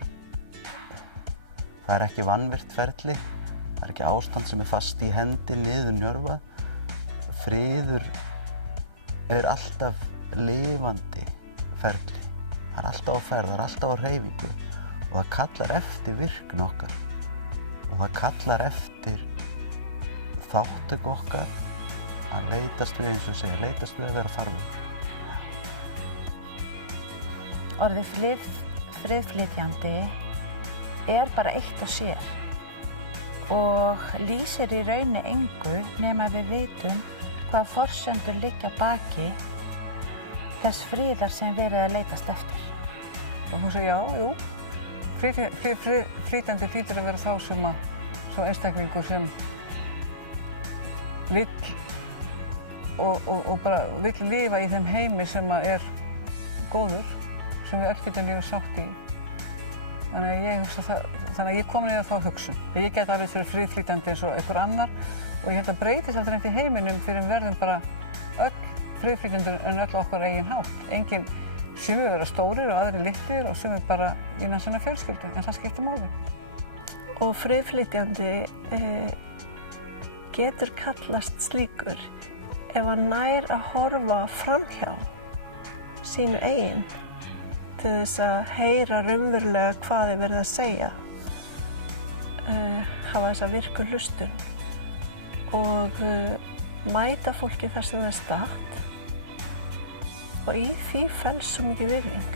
það ekki vanvirkt ferli, það ekki ástand sem fast í hendi niður njörfa. Friður alltaf lifandi ferli, það alltaf á ferð, það alltaf á hreyfingu. Og það kallar eftir virkni okkar og það kallar eftir þáttöku okkar að leitast við, eins og segja, leitast við að vera farvegur. Orðið friðflytjandi bara eitt og sér og lýsir í rauni engu nema við vitum hvaða forsendur liggja baki þess friðar sem verið að leitast eftir. Og hún segir jú. Friðflytjandi hlýtur að vera þá sem svo einstaklingur sem vill og bara vill lifa í þeim heimi sem góður, sem við öll getum lífið sátt í. Þannig að ég kom niður þá hugsun. Ég get alveg verið friðflytjandi eins og einhver annar og ég held að breytist alltaf eftir heiminum fyrir við verðum bara öll friðflytjendur en öll okkar eigin hátt. Sumir vera stórir og aðrir litlir og sumir bara innan sinna fjölskyldu, en það skiptir máli. Og friðflytjandi getur kallast slíkur ef hann nær að horfa framhjá sínu eigin til þess að heyra raunverulega hvað verið að segja, hafa þessa virku hlustun og mæta fólki þar sem það statt. Og í því felst svo mikið virðing.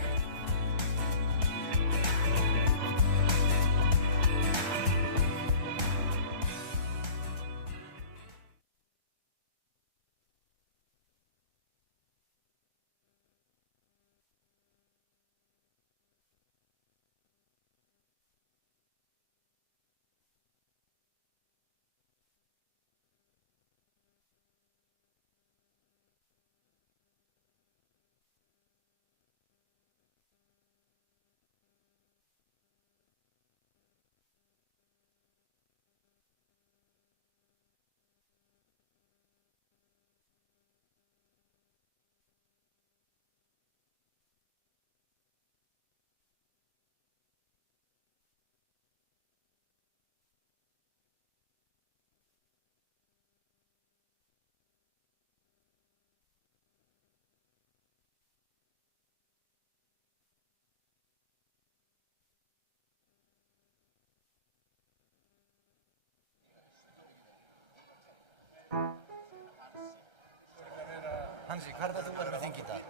Hansi, hvað það þú verður með þing í dag?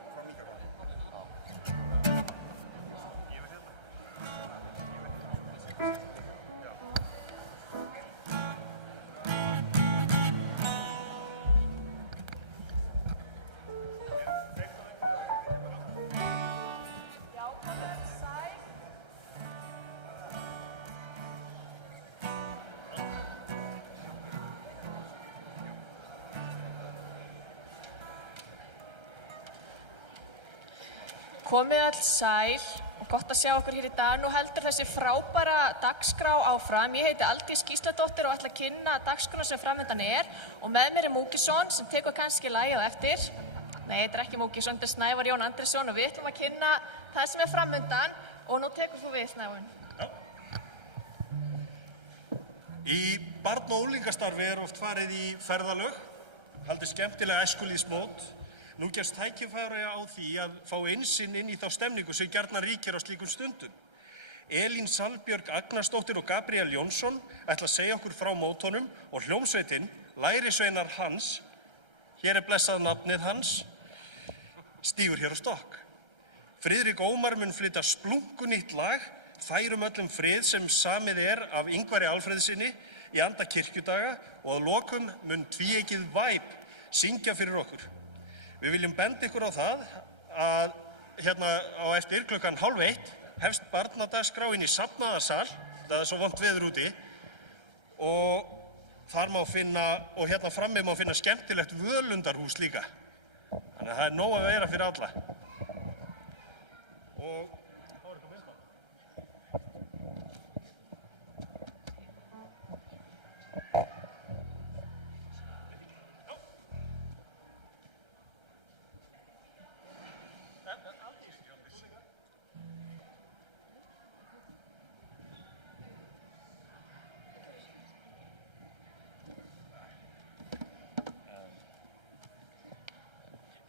Komið öll sæl og gott að sjá okkur hér í dag. Nú heldur þessi frábæra dagskrá áfram. Ég heiti Aldís Gísladóttir og ætla að kynna dagskruna sem framöndan og með mér Múkisson sem tekur kannski lagið á eftir. Nei, þetta ekki Múkisson, þetta Snævar Jón Andrésson og við ætlum að kynna það sem framöndan og nú tekur þú við, Snævar. Í barn- og unglingastarfi oft farið í ferðalög, haldið skemmtilega æskulýðsmót. Nú gefst tækifæri á því að fá einsinn inn í þá stemningu sem gjarnan ríkir á slíkum stundum. Elín Salbjörg Agnarsdóttir og Gabriel Jónsson ætla að segja okkur frá mótunum og hljómsveitin, lærisveinar hans, hér blessað nafnið hans, stígur hér á stokk. Friðrik Ómar mun flytja splunkunýtt lag, Færum öllum frið sem samið af Ingvari Alfreðssyni í anda kirkjudaga og að lokum mun tvíeykið Væp syngja fyrir okkur. Við viljum benda ykkur á það að hérna á eftir klukkan 12:30 hefst barnadagskrá inn í safnaðarsal, það svo vont veður úti, og þar má finna, og hérna frammi má finna skemmtilegt völundarhús líka. Þannig að það nóg að vera fyrir alla. Og þá eitthvað minnsma.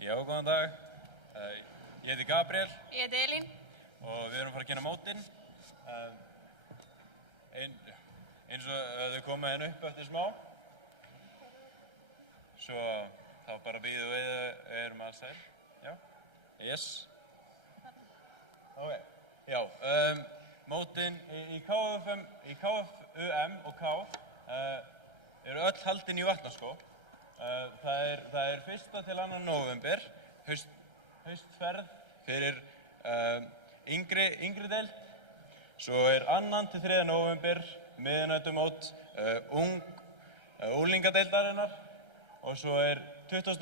Já, góðan dag. Ég heiti Gabriel. Ég heiti Elín. Og við erum að fara að kynna mótin. Eins og þau koma hérna upp eftir smá. Svo þá bara býðum við erum alls þær. Já. Yes. Ok. Já, mótin í KFUM og KF eru öll haldin í Vatnaskó. Það er 1. til 2. nóvember, haustferð fyrir yngri deild. Svo er 2. til 3. nóvember, miðnættumót unglingadeildarinnar. Og svo er 21.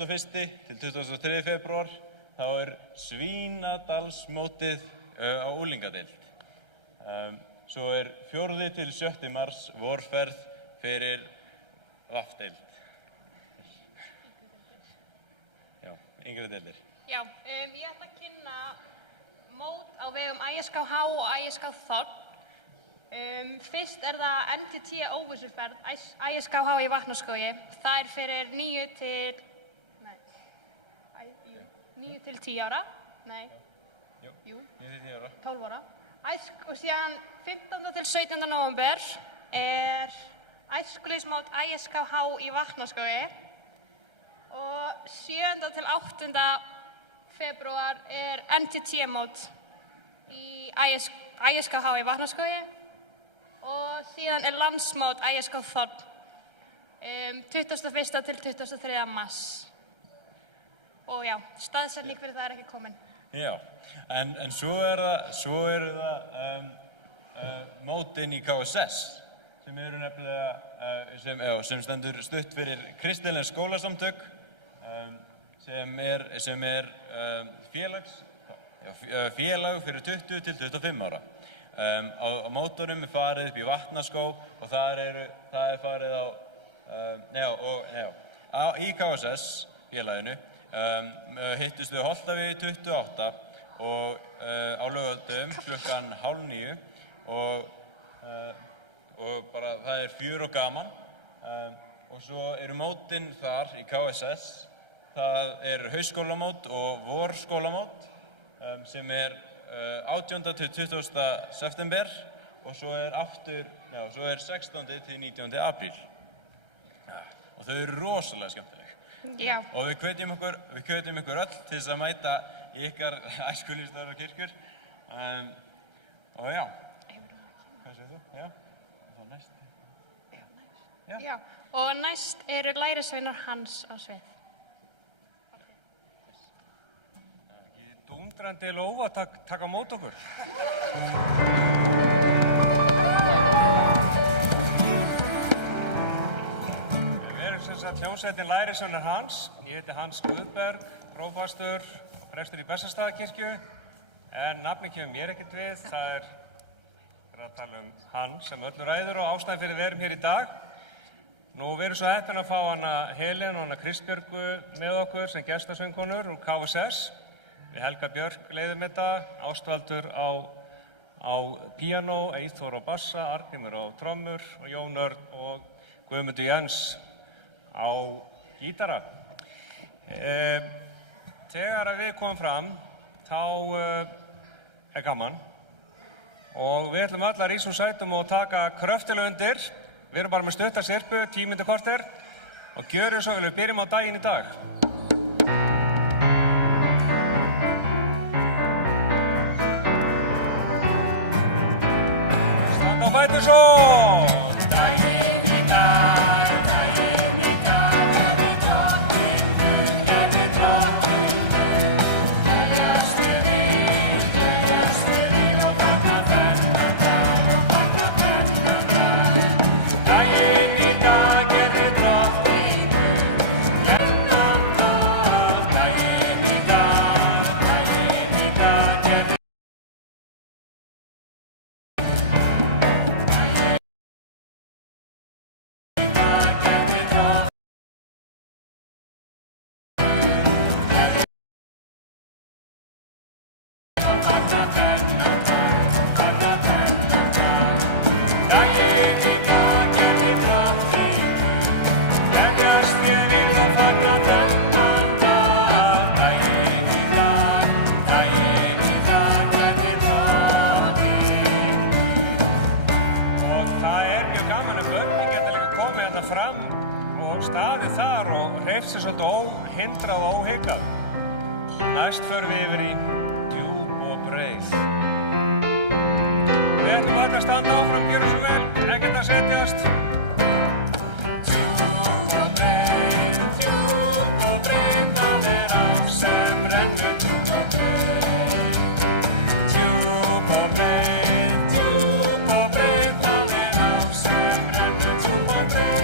til 23. febrúar, þá er Svínadalsmótið á unglingadeild. Svo er 4. til 7. mars vorferð fyrir VAF-deild. Yngri deildir. Já, ég ætla að kynna mót á vegum ISKH og ISK-Þ. Fyrst er það NTT óvissuferð, ISKH í Vatnaskógi. Það er fyrir 9 til 10 ára. Nei. Jú. 9 til 10 ára. 12 ára. Og síðan 15. til 17. nóvember er æskulýðsmót ISKH í Vatnaskógi. Og 7. til 8. febrúar er NTT-mót í ISKH í Vatnaskógi og síðan er landsmót ISK-Þ 21. til 23. mars. Og já, staðsetning fyrir það er ekki komin. Já, en svo eru það mótin í KSS sem eru nefnilega, sem stendur stutt fyrir kristileg skólasamtök, sem er félag fyrir 20 til 25 ára. Á mótunum er farið upp í Vatnaskó og það er farið í KSS félaginu. Hittust við Holtavíð 28 og á laugardögum klukkan 8:30 og bara það er fjör og gaman. Og svo eru mótin þar í KSS. Það er haustskólamót og vorskólamót sem er 18. til 20. september og svo er 16. til 19. apríl. Og þau eru rosalega skemmtileg. Já. Og við hvetjum ykkur öll til þess að mæta í ykkar æskulýðsstörf og kirkjur. Og já, hvað segir þú? Já, og þá næst. Já. Og næst eru lærisveinar hans á svið. Dúndrandi lófa að taka á mót okkur. Við erum sem sagt hljómsveitin lærisveinar hans. Ég heiti Hans Guðberg, prófastur og prestur í Bessastaðakirkju. En nafnið kemur mér ekkert við. Það er að tala hann sem öllu ræður og ástæðan fyrir við erum hér í dag. Nú, við erum svo heppin að fá hana Helen og hana Kristbjörgu með okkur sem gestasöngkonur úr KSS. Við Helga Björk leiðum þetta, Ástvaldur á píanó, Eyþór á bassa, Arngrímur á trommur og Jón Örn og Guðmundur Jens á gítara. Þegar við komum fram, þá er gaman og við ætlum öll að rísa úr sætum og taka kröftilega undir. Við erum bara með stutta sirpu, 10 mínútur korter og gjörum svo vel, við byrjum á daginn í dag. Standa á fætur svo! Daginn í dag, daginn í dag, hefði drottinn, gleðjast við og fagna þennan dag, fagna þennan dag. Daginn í dag gerði drottinn, þennan dag, daginn í dag gerði staðið þar og hreyft sér svolítið óhindrað og óhikað. Næst förum við yfir í djúp og breið. Við ætlum öll að standa áfram, gjörum svo vel, ekkert að setjast. Djúp og breið, það er á sem rennur djúp og breið. Djúp og breið, það er á sem rennur djúp og breið.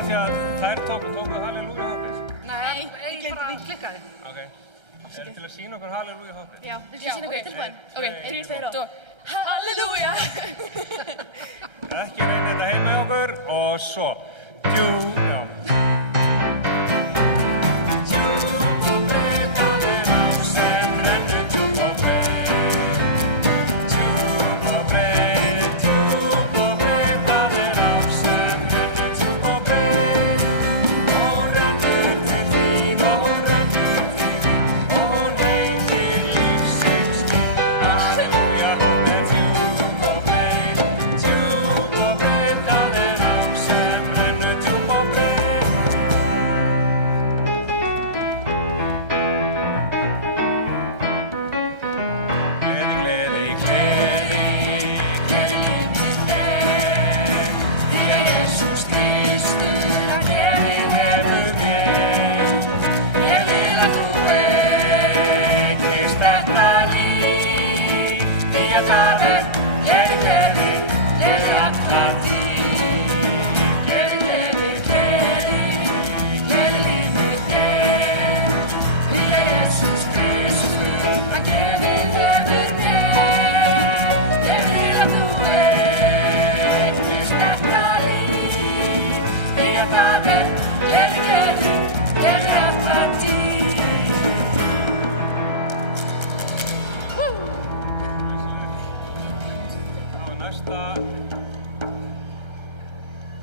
Því að þær tóku Halleluja hoppið. Nei, ég klikkaði. Ok, eru til að sýna okkur Halleluja hoppið? Já, við sýna okkur tilbúin. Ok, erum við tveir og Halleluja! Ekki reyna þetta heim með okkur og svo. Já.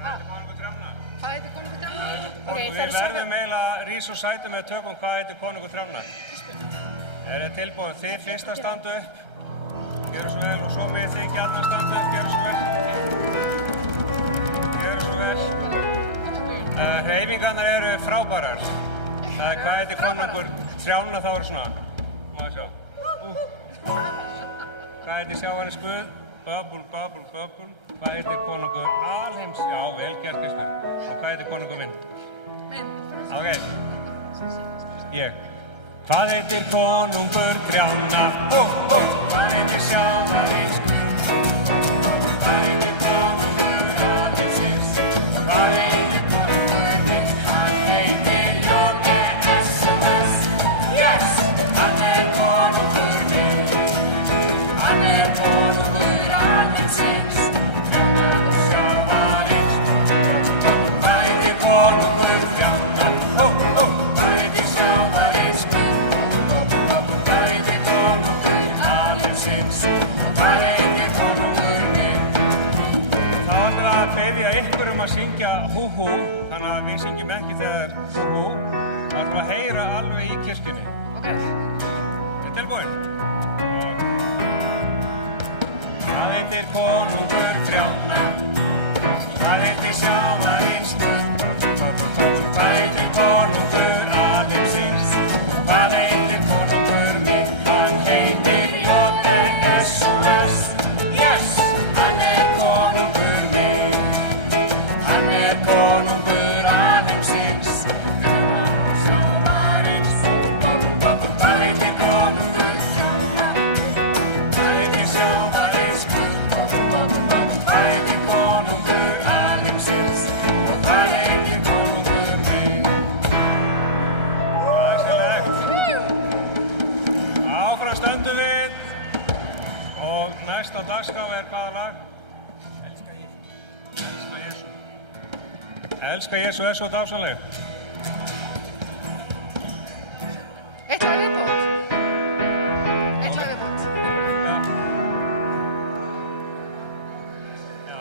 Hvað heitir konungur trjánna? Við verðum eiginlega að rísa úr sætum með tökum hvað heitir konungur trjánna. Er þið tilbúin? Þið fyrst að standa upp. Gjörðu svo vel og svo megið þið gjarnan standa upp. Gjörðu svo vel. Gjörðu svo vel. Hreyfingarnar eru frábærar. Það er hvað heitir konungur trjánna þá eru svona. Má ég sjá. Hvað heitir sjávarins guð? Bubble, bubble, bubble. Hvað heitir konungur alheims? Já, vel gert, Kristján. Og hvað heitir konungur minn? Minn. Ok. Ég. Hvað heitir konungur trjánna? Hvað heitir sjávarins guð? Hvað heitir konungur alheimsins? Hvað heitir konungur minn? Hann heitir J.E.S.O.S. Yes! Hann konungur minn. Hann konungur alheimsins. Að syngja hú-hú, þannig að við syngjum ekki þegar hú-hú. Það ætlum að heyra alveg í kirkjunni. Ok. Er tilbúin? Hvað heitir konungur trjánna? Hvað heitir sjávarins guð? Hvað heitir konungur alheimsins? Hvað heitir konungur minn? Hann heitir J.E.S.O.S. Yes! Hann konungur minn. Hann konungur alheimsins, sjávarins. Hvað heitir konungur trjánna? Hvað heitir sjávarins guð? Hvað heitir konungur alheimsins? Og hvað heitir konungur minn? Æskilegt. Áfram stöndum við. Og næsta dagskrá hvaða lag? Elska Jesú er svo dásamleg. Eitt lag viðbót.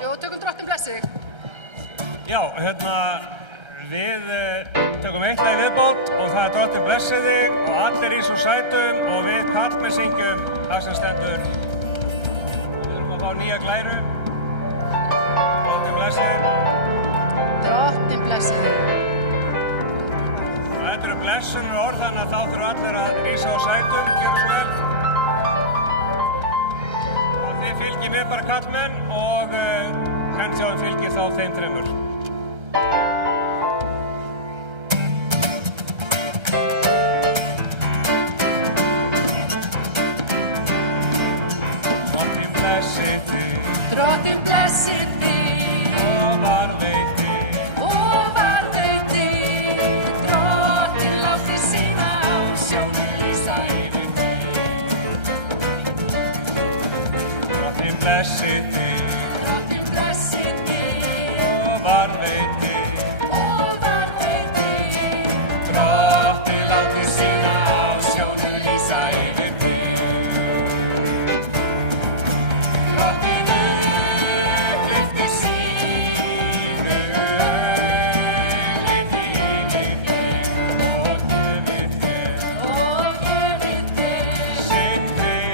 Jú, tökum Drottinn blessi þig. Já, við tökum eitt lag viðbót og það er Drottinn blessi þig og allir í svo sætum og við karlmenn syngjum það sem stendur. Við erum að fá nýja glæru. Drottinn blessi þig. Drottinn blessi þig. Þetta eru blessunur orð þannig að þá þurfa allir að rísa á sætum, gera svo vel. Og þið fylgið mér bara kallmenn og kvenþjóðin fylgir þá þeim þremur. Drottinn blessi þig. Drottinn blessi þig. Og varðveiti. Blessi þig, Drottinn blessi þig, og varðveiti, Drottinn láti sína ásjón lýsa yfir þig. Drottinn upplyfti sínu yfir þig og gefið þér sinn frið.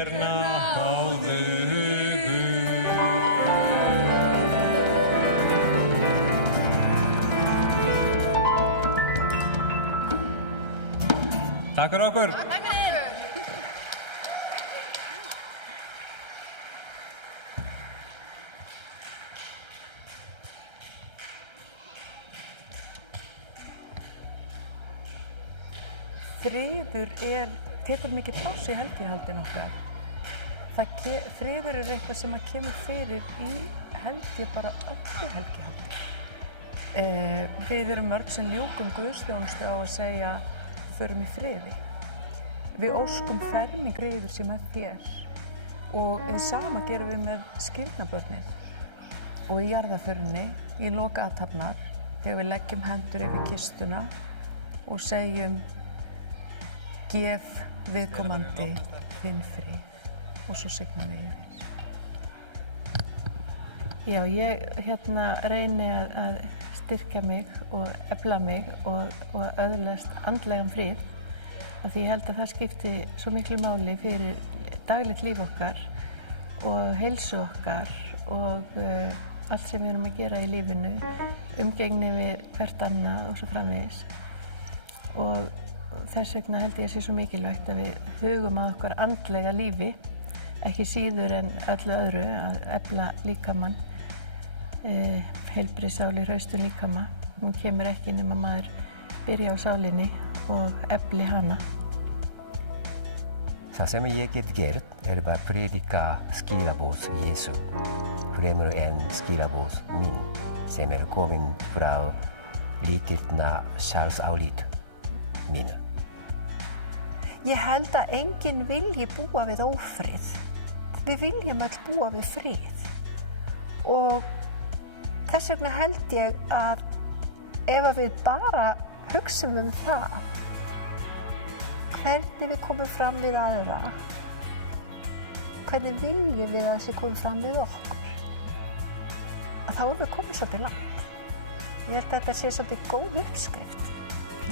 er náðu Takk fyrir okkur. Takk fyrir. Friður tekur mikið pláss í helgihaldinu okkar. Friður eitthvað sem kemur fyrir í held ég bara öllu helgihaldi. Við erum mörg sem ljúkum guðsþjónustu á að segja förum í friði. Við óskum ferming friður sem þér og við sama gerum við með skírnabörnin og í jarðarförinni í loka athafnar þegar við leggjum hendur yfir kistuna og segjum gef viðkomandi þinn frið og svo signum við. Já, ég reyni að styrkja mig og efla mig og öðlast andlegan frið af því ég held að það skipti svo miklu máli fyrir daglegt líf okkar og heilsu okkar og allt sem við erum að gera í lífinu, umgengni við hvert annað og svo framvegis. Og þess vegna held ég að sé svo mikilvægt að við hugum að okkar andlega lífi, ekki síður en öllu öðru, að efla líkamann, heilbrigð sál í hraustum líkama. Hún kemur ekki nema maður byrja á sálinni og efli hana. Það sem ég get gert bara predika skilaboð Jésu, fremur en skilaboð mín, sem komin frá lítilna sjálfsálit mínu. Ég held að enginn vilji búa við ófrið. Við viljum öll búa við frið. Og þess vegna held ég að ef við bara hugsum það, hvernig við komum fram við aðra, hvernig viljum við að þessi komum fram við okkur, að þá erum við komið svolítið langt. Ég held að þetta sé svolítið góð uppskrift.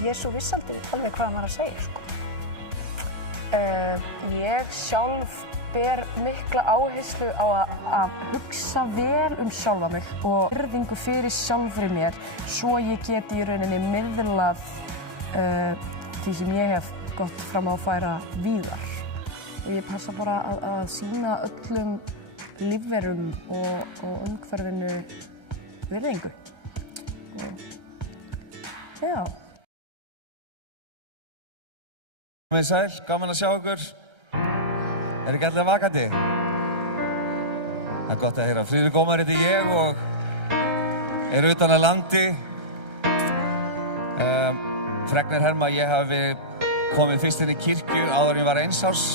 Jesú vissi aldrei alveg hvað hann var að segja, sko. Ég sjálf ber mikla áherslu á að hugsa vel sjálfa mig og virðingu fyrir sjálfri mér svo ég geti í rauninni miðlað því sem ég hef gott fram á að færa víðar. Og ég passa bara að sýna öllum lífverum og umhverfinu virðingu. Já. Komið sæl, gaman að sjá ykkur. Er ekki allir vakandi? Það gott að heyra. Friðrik Ómar heiti ég og utan að landi. Fregnir herma að ég hafi komið fyrst inn í kirkju áður en ég var 1 árs.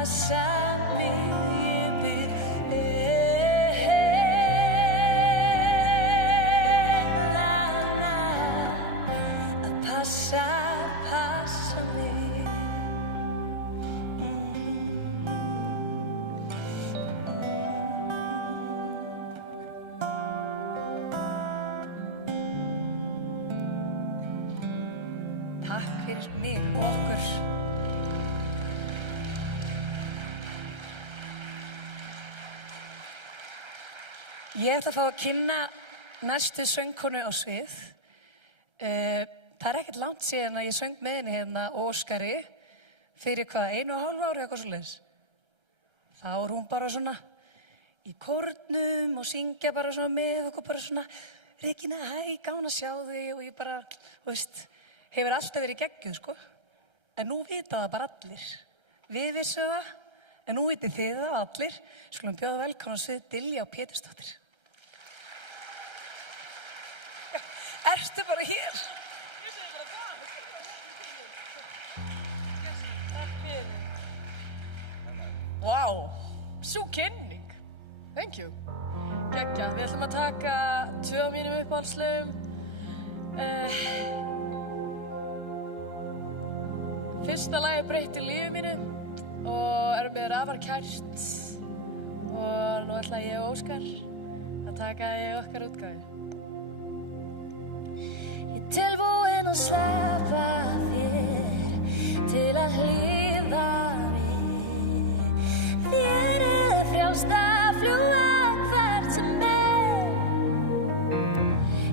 passa mig, ég bið að passa mig. Takk fyrir mig og okkur. Ég ætla að fá að kynna næstu söngkonu á svið. Það er ekkert langt síðan að ég söng með henni hérna og Óskari fyrir hvað, 1,5 ári eitthvað svoleiðis. Þá er hún bara svona í kórnum og syngja bara svona með okkur bara svona Regína, hæ, gaman að sjá þig og ég bara, þú veist, hefur alltaf verið geggjuð, sko. En nú vita það bara allir. Við vissum það, en nú vitið þið það allir. Skulum bjóða velkomna á svið Diljá Pétursdóttir. Ertu bara hér? Vá, svo kynning. Thank you. Gekkja, við ætlum að taka 2 af mínum uppáhaldslögum. Fyrsta lagi breytti lífi mínu og er mér afar kært. Og nú ætla ég og Óskar að taka í okkar útgáfu. Ég tilbúin að sleppa þér til að hlýða mér. Þér er frjálst að fljúga hvert sem er.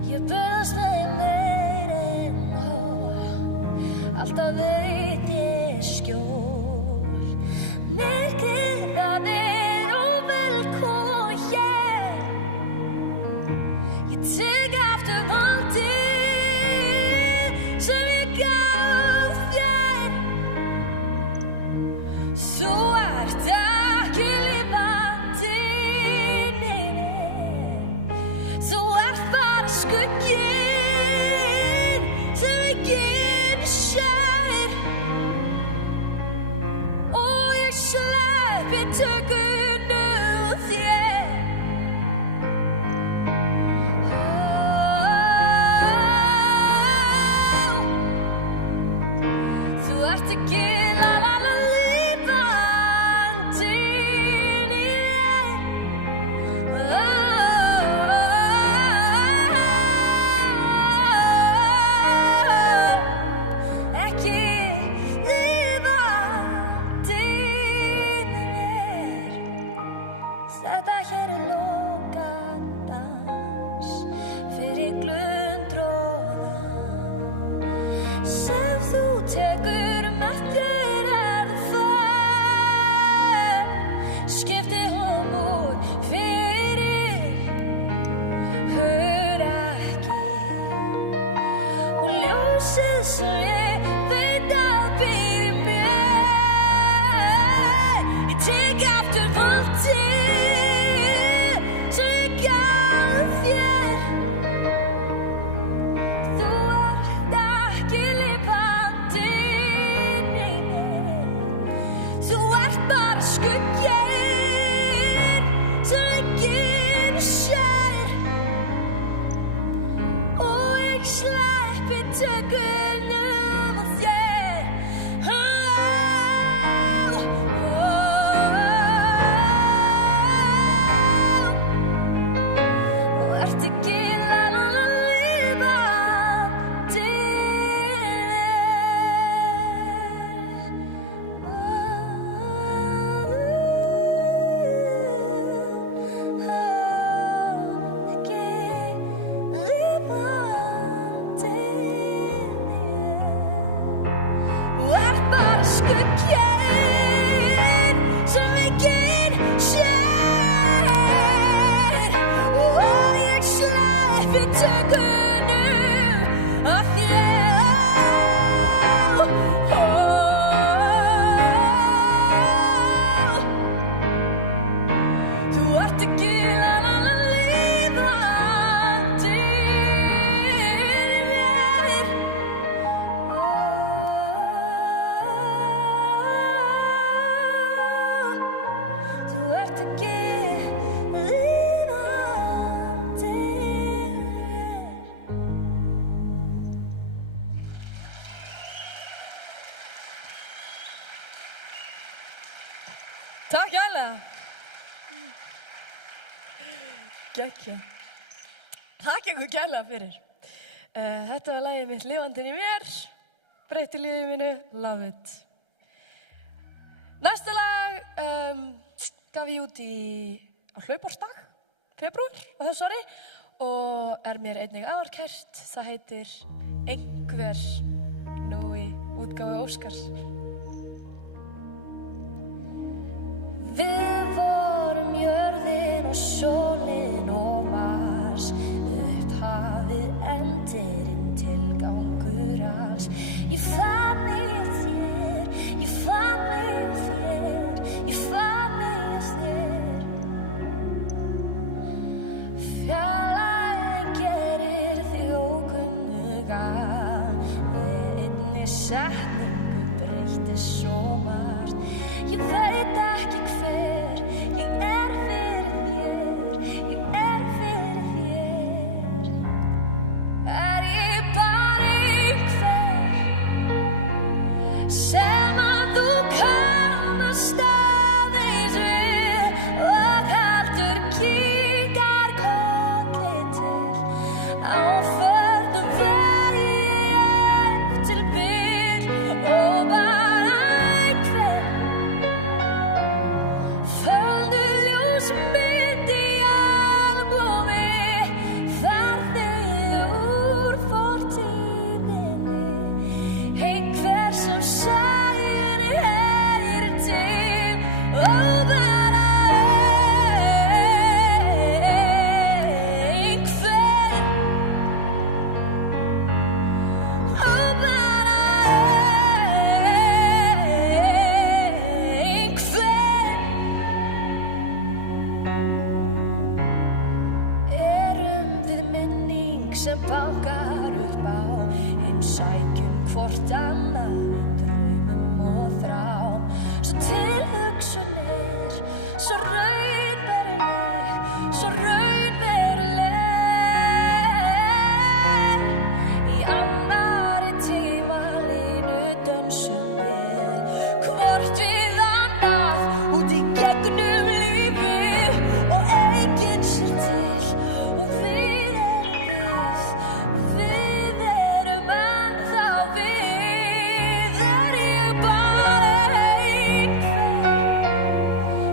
Ég börðast með þig meir en nóg. Alltaf veit ég skjól. Myrkrið að er óvelkomin hér. Ég tek aftur valdið sem ég gaf þér. Þú ert ekki lifandi, þú ert bara skugginn sem enginn sér. Og ég sleppi tökunum á þér. Þú ert ekki Takk jæglega. Gekkja. Takk ykkur jæglega fyrir. Þetta var lagið mitt Lifandinn í mér. Breytti lífið mínu, love it. Næsta lag gaf ég út á hlaupársdag, febrúar á þessu ári og mér einnig afar kært. Það heitir Einhver, nú í útgáfu Óskars. Við vorum jörðin og sólin og Mars, upphafið endirinn tilgangur alls. Ég fann mig þér, ég fann mig þér, ég fann mig þér. Fjarlægðin gerir þig ókunnuga, einni setningu breytir svo margt. Ég veit ekki hver, ég er fyrir þér, ég er fyrir þér. Ég bara einhver sem að þú kannast aðeins við og heldur kíkar kolli til á förnum vegi eftir bíl og bara einhver. Földu ljós mitt í albúmi, farðu úr fortíðinni. Einhver sem særi heyrir til og bara einhver. Og bara einhver. Erum við minning sem bankar upp á, heimsækjum hvort annað í draumum og þrám. Svo tilhugsunir, svo raunveruleg, svo raunveruleg. Í annarri tímalínu dönsum við hvort við annað út í gegnum lífið og enginn sér til og við erum ennþá við. Ég bara einhver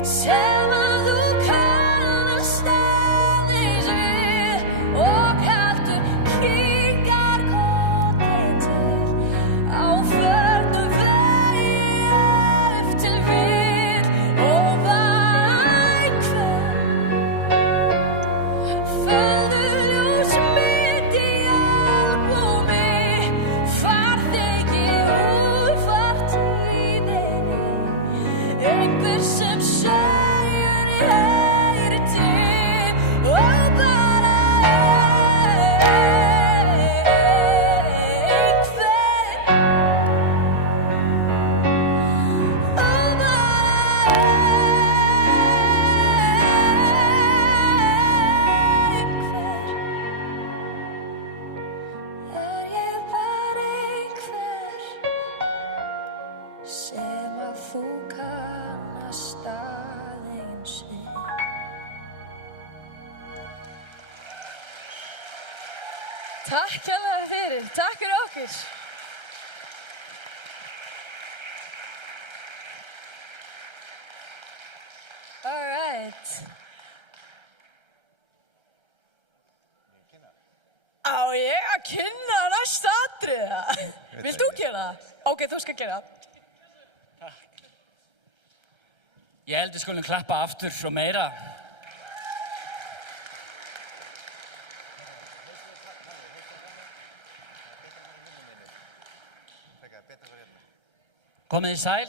sem að þú kannast aðeins við og heldur kíkar kolli til á förnum vegi eftir bíl og bara einhver. Földu ljós mitt í albúmi, farþegi úr fortíðinni. Einhver sem segir heyrir til og bara einhver. Og ég bara einhver sem að þú kannast aðeins við. Takk kærlega fyrir, takk fyrir okkur. All right. Á ég að kynna næsta atriði? Vilt þú gera það? Ok, þú skal gera það. Ég held við skulum klappa aftur svo meira. Komið þið sæl.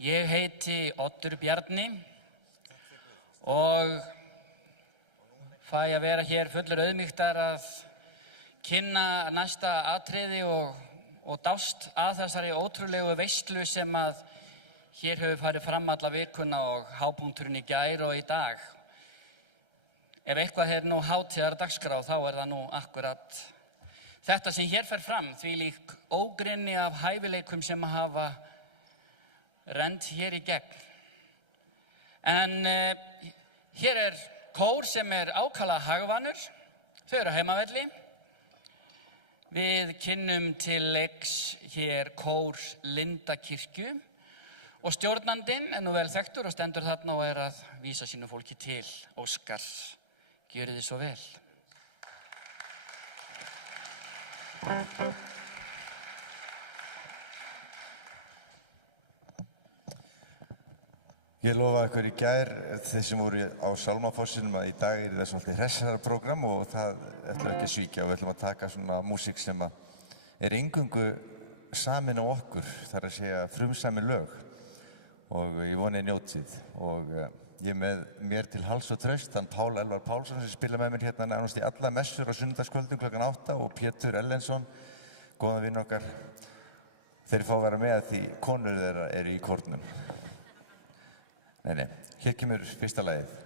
Ég heiti Oddur Bjarni og fæ að vera hér fullur auðmýktar að kynna næsta atriði og dást að þessari ótrúlegu veislu sem að hér hefur farið fram alla vikuna og hápunkturinn í gær og í dag. Ef eitthvað er nú hátíðar dagskrá þá er það nú akkurat þetta sem hér fer fram, þvílík ógrynni af hæfileikum sem hafa rennt hér í gegn. En hér kór sem ákaflega hagvanur. Þau eru á heimavelli. Við kynnum til leiks hér kór Lindakirkju og stjórnandinn nú vel þekktur og stendur þarna og að vísa sínu fólki til. Óskar, gjörið þið svo vel. Ég lofaði ykkur í gær, þeir sem voru á Sálmafossinum, að í dag það svolítið hressara prógram og það ætlum ekki að svíkja og við ætlum að taka svona músík sem eingöngu samin á okkur, þar að segja frumsami lög og ég voni njótið og ég með mér til hals og traust, þann Pál Elvar Pálsson sem spila með mér hérna nánast í alla messur á sunnudagskvöldum klukkan 8 og Pétur Ellensson, góðan vinn okkar, þeir fá að vera með því konur þeirra í kórnum. Nei, hér kemur fyrsta lagið. Að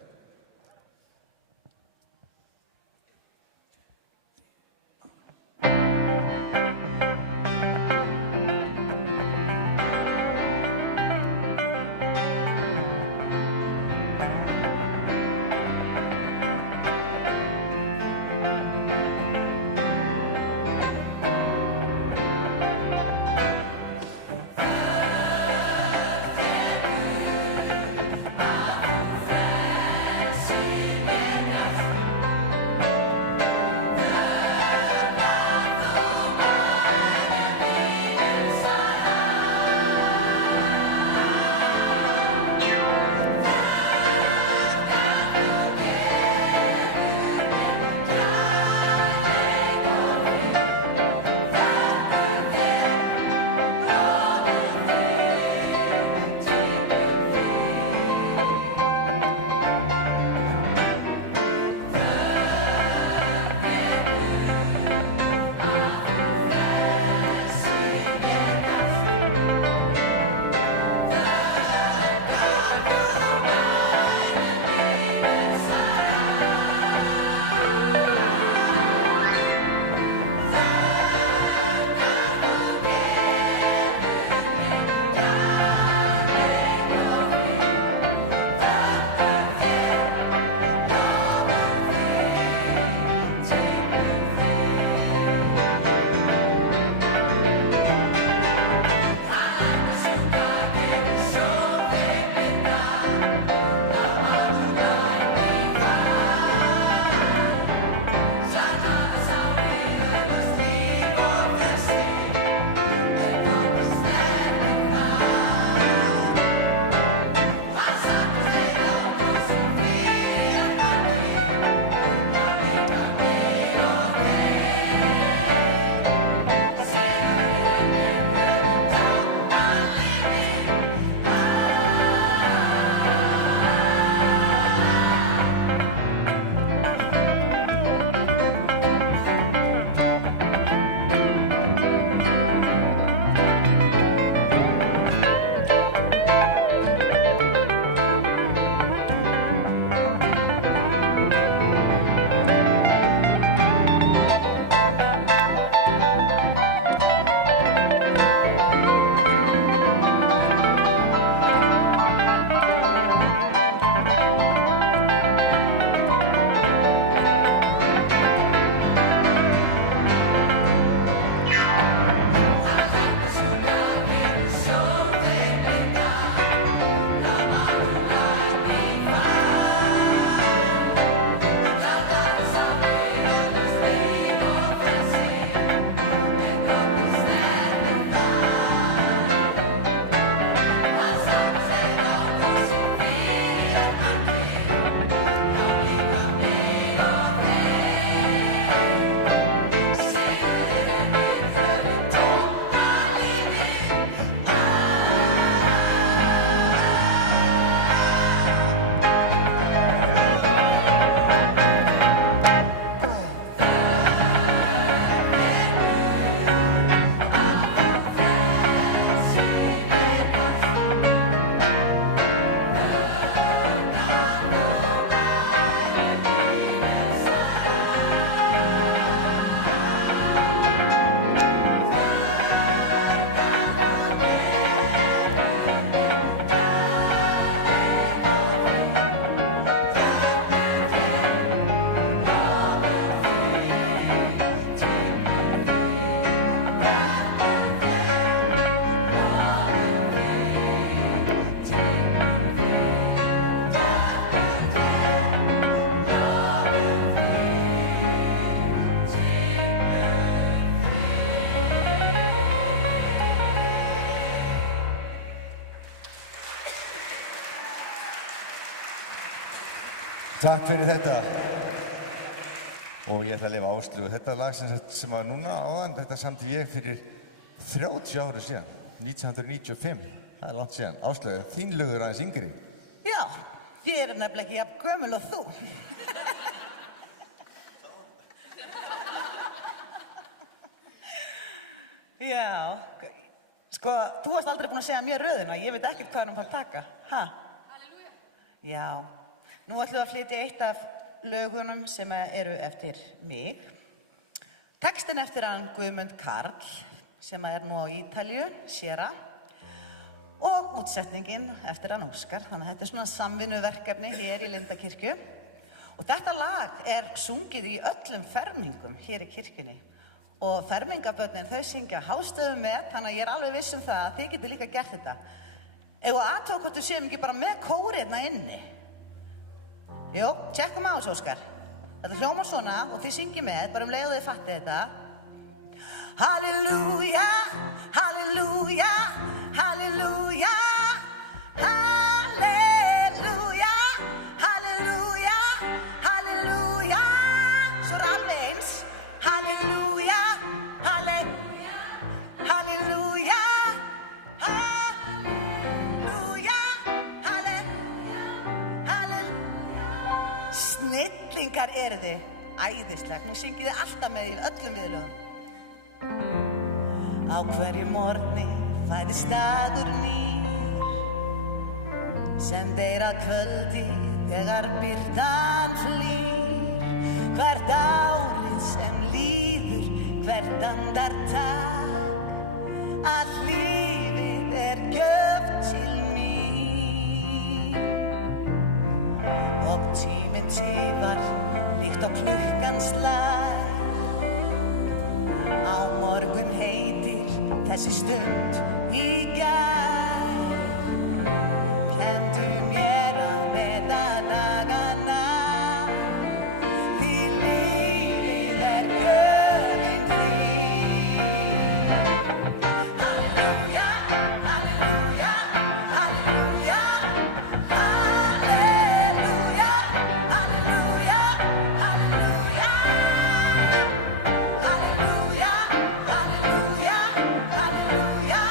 Takk fyrir þetta. Og ég ætla að lifa Áslaugu. Þetta lag sem var núna áðan, þetta samti ég fyrir 30 ára síðan, 1995. Það er langt síðan. Áslaugu, þín lög eru aðeins yngri. Já, ég er nefnilega ekki jafn gömul og þú. Já, sko, þú varst aldrei búin að segja mér röðina, ég veit ekkert hvað hann fara að taka. Ha? Halleluja. Já, nú ætlum við að flytja eitt af lögunum sem eru eftir mig. Textin eftir hann Guðmund Karl, sem er nú á Ítalíu, Sierra. Og útsetningin eftir hann Óskar, þannig að þetta er svona samvinnuverkefni hér í Lindakirkju. Og þetta lag er sungið í öllum fermingum hér í kirkjunni. Og fermingabörnin þau syngja hástöfum með, þannig að ég er alveg viss um það að þið getur líka gert þetta. Ef aðtók hvort við séum ekki bara með kóri hérna inni. Jú, tjekkum á þessu Óskar. Þetta hljómar svona og þið syngið með, bara leið og þið fattið þetta. Halleluja, halleluja, halleluja, halleluja, halleluja, halleluja. Svo er alveg eins. Halleluja, halleluja, halleluja, halleluja, halleluja, halleluja. Snillingar eru þið, æðislega. Nú syngið þið alltaf með í öllum viðlögum. Á hverju morgni fæðist dagur nýr sem deyr að kvöldi þegar birtan flýr. Hvert árið sem líður, hvert andartak, að lífið er gjöf til mín. Og tíminn tifar líkt á klukkans slag. Á morgun heitir þessi stund í gær. Kenndu mér að meta dagana, því lífið er gjöfin þín. Halleluja, halleluja, halleluja, halleluja, halleluja, halleluja. Halleluja, halleluja, halleluja.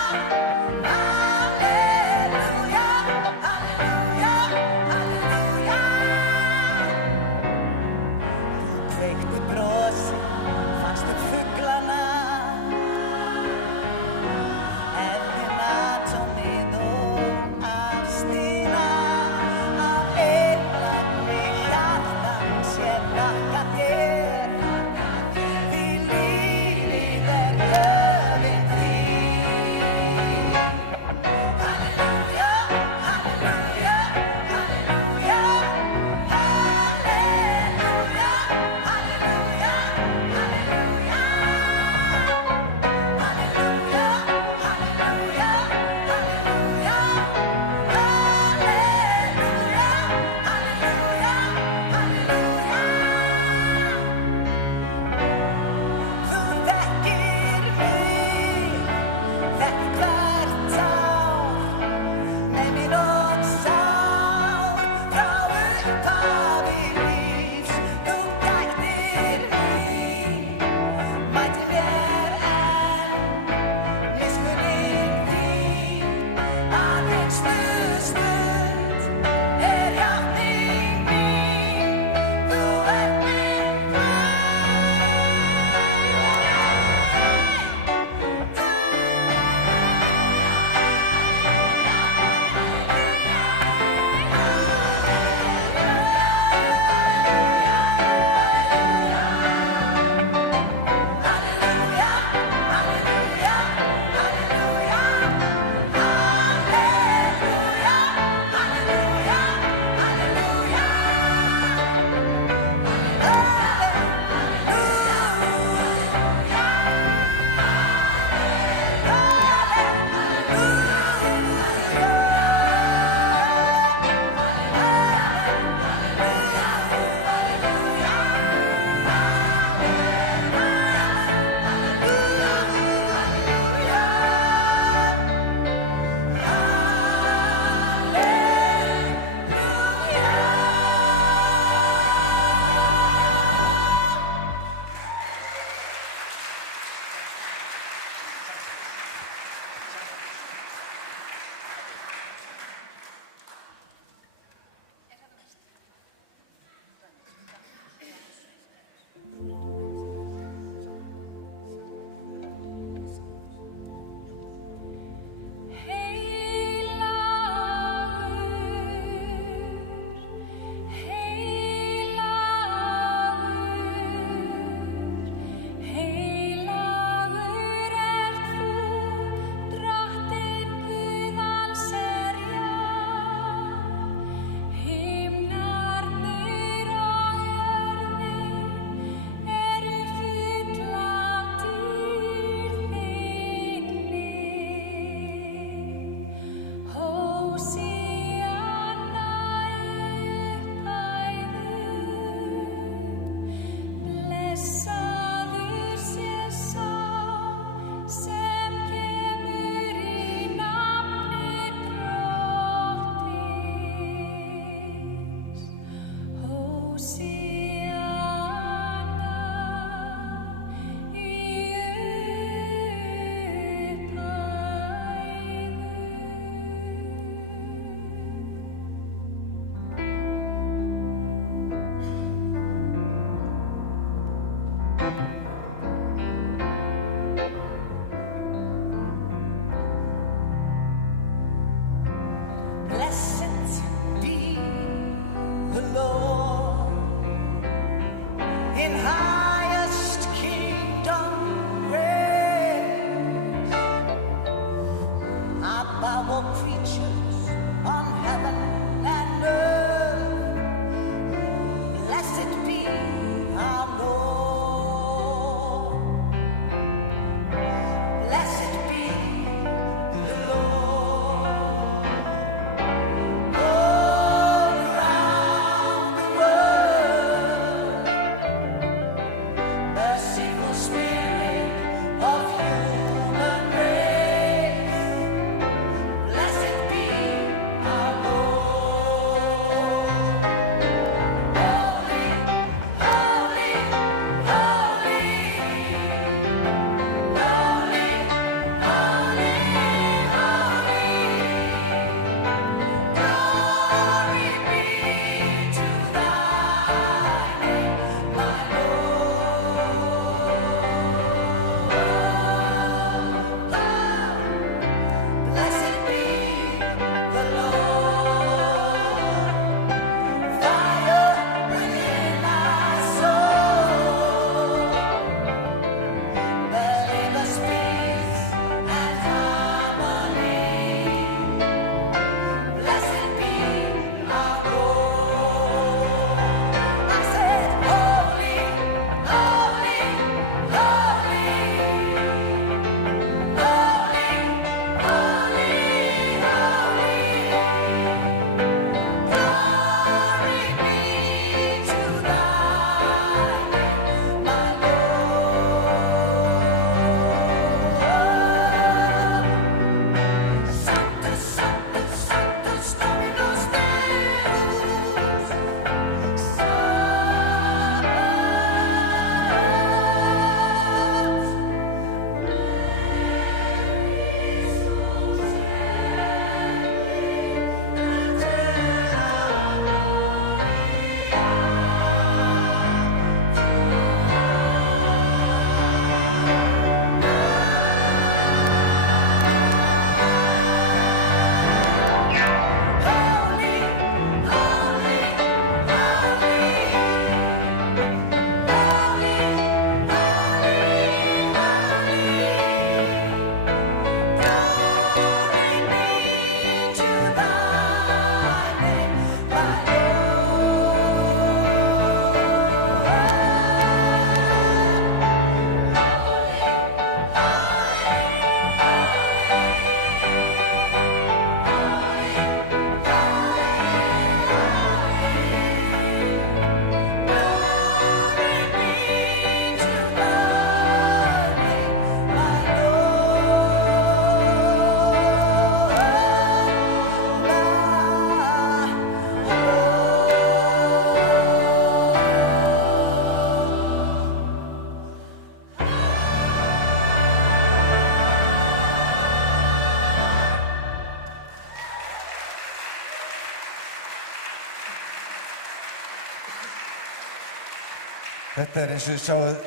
Þetta eins og þið sjáuð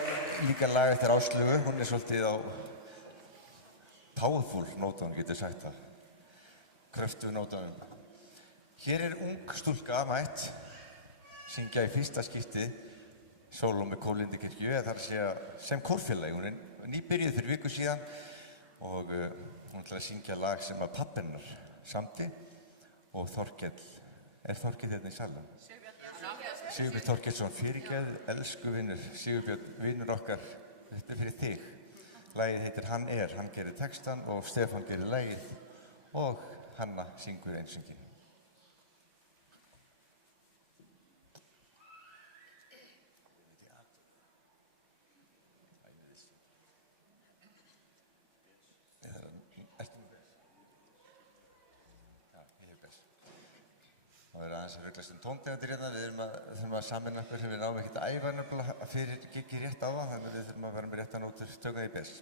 líka lag eftir Áslaugu, hún svolítið á powerful nótunum, getur sagt það. Kröftugu nótunum. Hér ung stúlka mætt, syngja í fyrsta skipti sóló með Kóllindikirkju, eða þar að segja sem kórfélagi. Hún nýbyrjuð fyrir viku síðan og hún ætlar að syngja lag sem að pabbi hennar samdi og Þorkell. Þorkell hérna í salnum? Sigurbjörn Þorkelsson, fyrirgefðu, elsku vinur, Sigurbjörn, vinur okkar, þetta fyrir þig. Lagið heitir Hann hann gerir textan og Stefán gerir lagið og Hanna syngur einsöngin. Það aðeins að ruglast tóntegundir hérna, við þurfum að sameina okkur sem við náum ekkert að æfa nefnilega fyrir giggi rétt á það, þannig að við þurfum að vera með réttan nótur, tökum það í bes.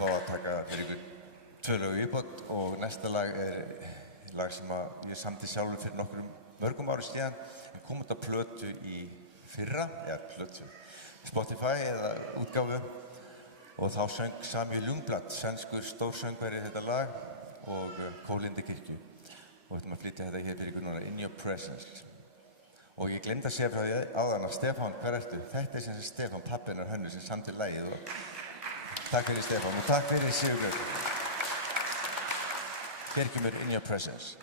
fá að taka fyrir ykkur 2 lög í viðbót og næsta lag lag sem ég samdi sjálfur fyrir nokkrum mörgum árum síðan. En kom út á plötu í fyrra, plötu, Spotify eða útgáfu og þá söng Samuel Ljungblad, svenskur stórsöngvari þetta lag og Kólindi kirkju. Og við ætlum að flytja þetta hér fyrir ykkur núna, In Your Presence. Og ég glemdi að segja frá því áðan að Stefán, hver ertu? Þetta sem Stefán, pabbi hennar Hönnu sem samdi lagið og takk fyrir Stefán og takk fyrir Sigurbjörn. Hér kemur In Your Presence.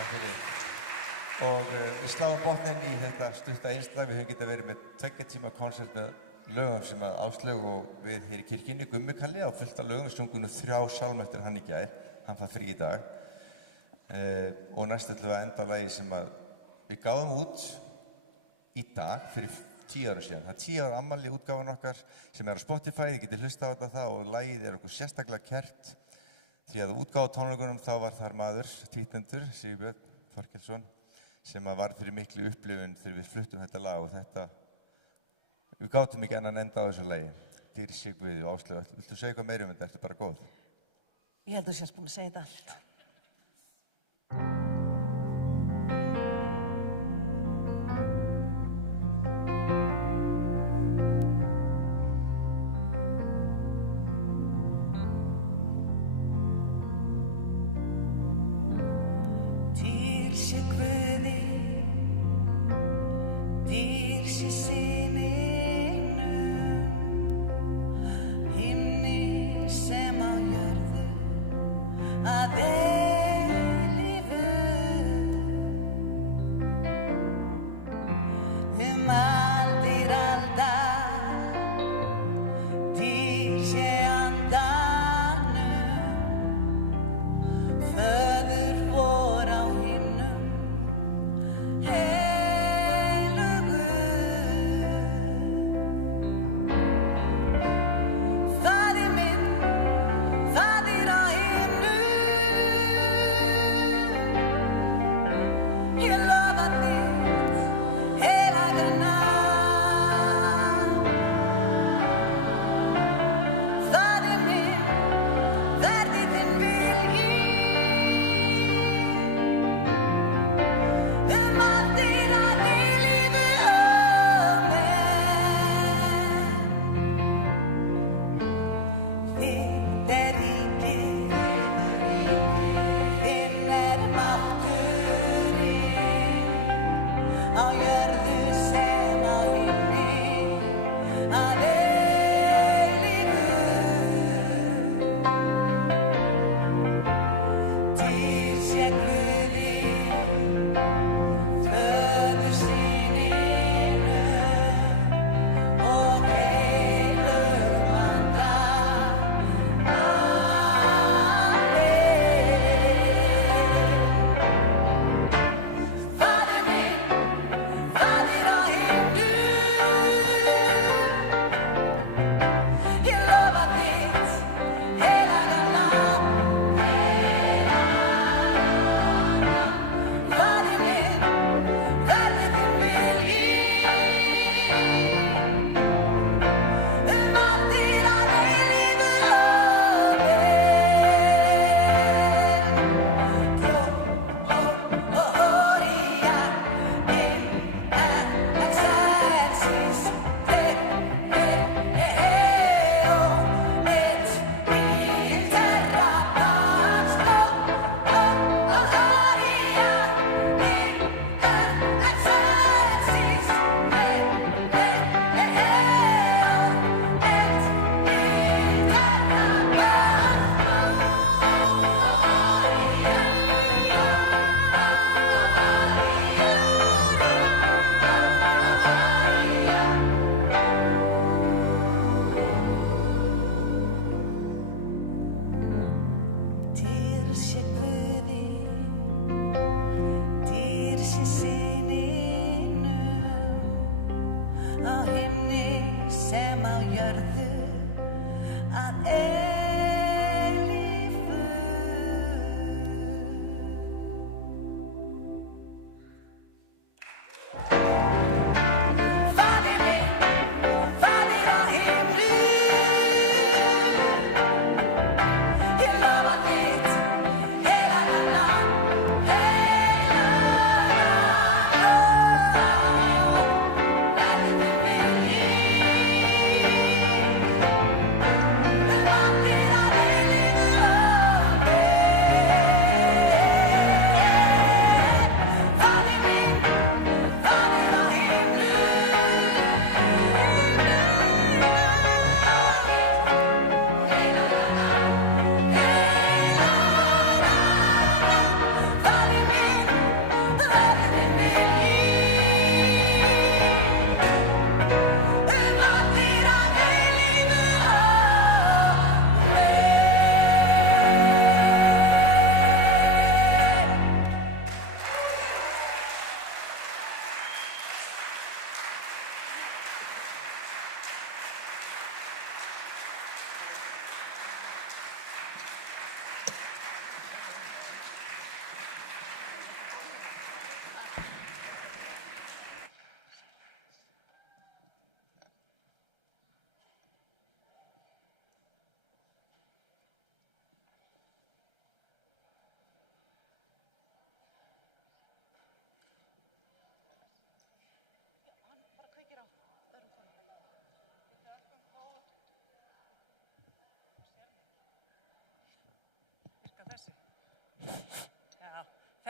Takk fyrir. Og við sláum botninn í þetta stutta einslag. Við höfum getað verið með 2 tíma konsert með lögum sem að Áslaug og við hér í kirkjunni, Gummi Kalli, á fullt af lögum. Við sungum nú 3 sálma eftir hann í gær. Hann fær frí í dag. Og næst ætlum við að enda lagi sem að við gáðum út í dag fyrir 10 ára síðan. Það 10 ára afmæli útgáfan okkar sem á Spotify. Þið getið hlustað á þetta og lagið okkur sérstaklega kært. Því að útgáfa tónleikunum þá var þar maður, tvítendur, Sigurbjörn Þorkelsson, sem var fyrir miklu upplifun þegar við fluttum þetta lag og þetta, við gátum ekki enn að enda á þessu lagi. Dýri Sigviði og Áslaug, viltu segja eitthvað meira þetta? Ertu bara góð? Ég held að þú sést búin að segja þetta allt.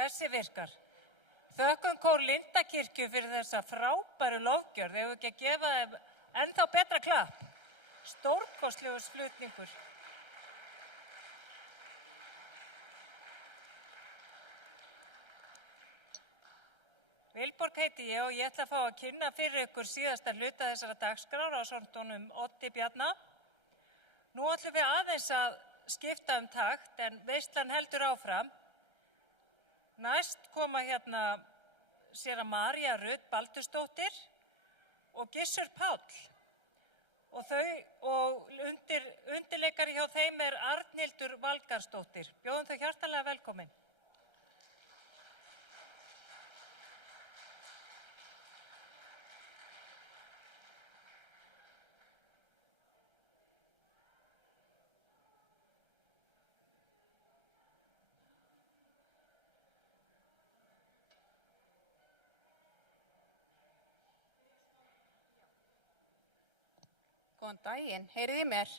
Þessi virkar. Þökkum kór Lindakirkju fyrir þessa frábæru lofgjörð. Eigum við ekki að gefa þeim ennþá betra klapp. Stórkostlegur flutningur. Vilborg heiti ég og ég ætla að fá að kynna fyrir ykkur síðasta hluta þessara dagskrár ásamt honum Oddi Bjarna. Nú ætlum við aðeins að skipta takt en veislan heldur áfram. Næst koma hérna séra María Rut Baldursdóttir og Gissur Páll. Og undirleikari hjá þeim er Arnhildur Valgarðsdóttir. Bjóðum þau hjartanlega velkomin. Góðan daginn, heyrið í mér.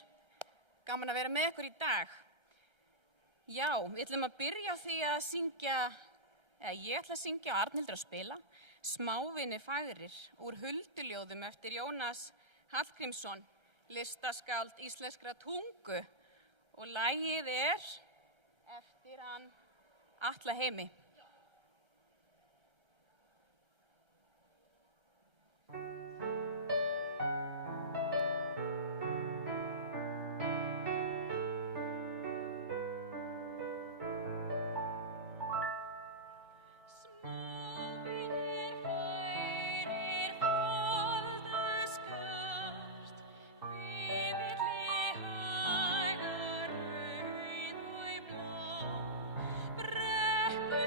Gaman að vera með ykkur í dag. Já, við ætlum að byrja á því að syngja, ég ætla að syngja og Arnhildur að spila, Smávinir fagrir úr Hulduljóðum eftir Jónas Hallgrímsson, listaskáld íslenskra tungu. Og lagið er eftir hann Atla Heimi. Brekku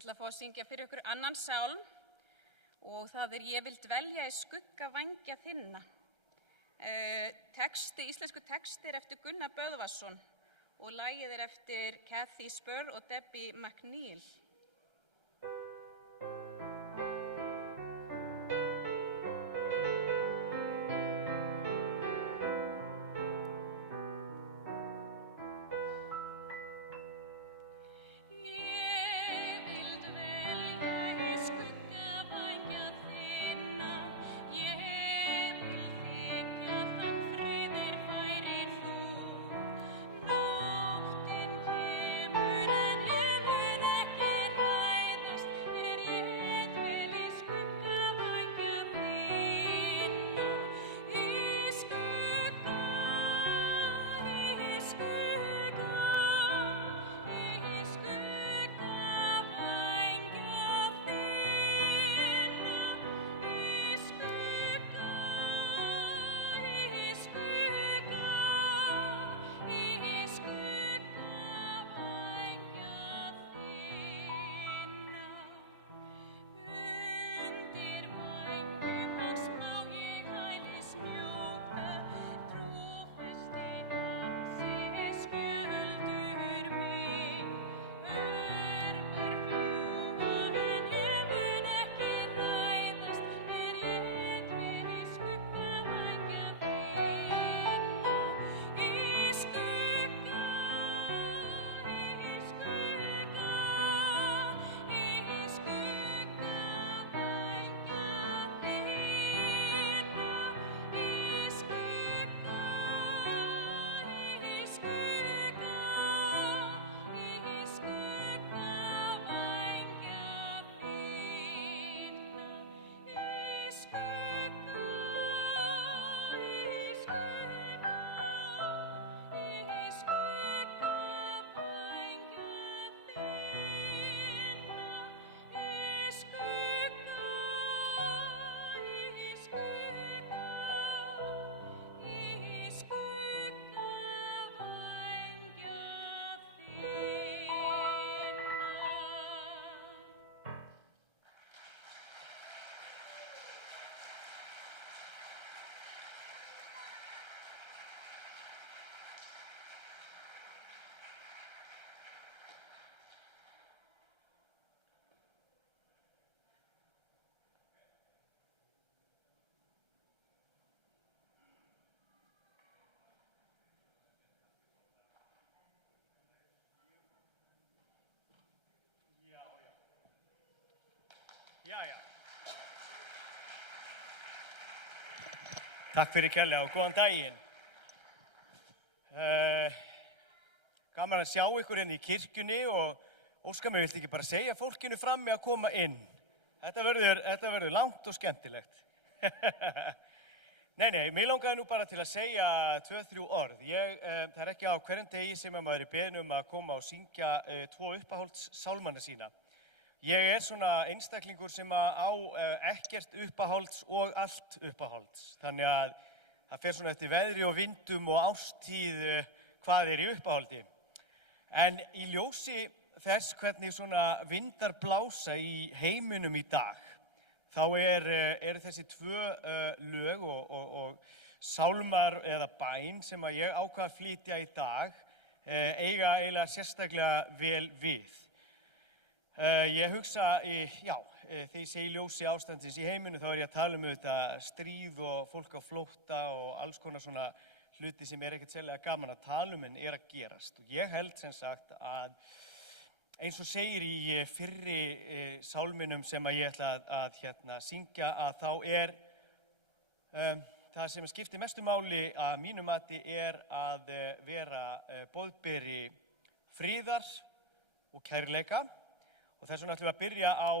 Ég ætla að fá að syngja fyrir ykkur annan sálm og það Ég vil dvelja í skugga vængja þinna. Íslensku texti eftir Gunnar Böðvarsson og lagið eftir Kathy Spurr og Debbie McNeil. Jæja. Takk fyrir kærlega og góðan daginn. Gaman að sjá ykkur í kirkjunni og óskar mig, viltu ekki bara segja fólkinu frammi að koma inn? Þetta verður langt og skemmtilegt. Nei, mér langaði nú bara til að segja 2-3 orð. Það ekki á hverjum degi sem maður beðinn að koma og syngja 2 uppáhaldssálmana sína. Ég svona einstaklingur sem á ekkert uppáhalds og allt uppáhalds. Þannig að það fer svona eftir veðri og vindum og árstíð hvað í uppáhaldi. En í ljósi þess hvernig svona vindar blása í heiminum í dag, þá eru þessi 2 lög og sálmar eða bæn sem að ég ákvað að flytja í dag eiga eiginlega sérstaklega vel við. Ég hugsa, þegar ég segi ljósi ástandsins í heiminu, þá ég að tala þetta stríð og fólk á flótta og alls konar svona hluti sem ekkert sérlega gaman að tala en að gerast. Og ég held sem sagt að eins og segir í fyrri sálminum sem að ég ætla að syngja, að þá það sem skiptir mestu máli að mínu mati að vera boðberi friðar og kærleika. Og þess vegna ætlum við að byrja á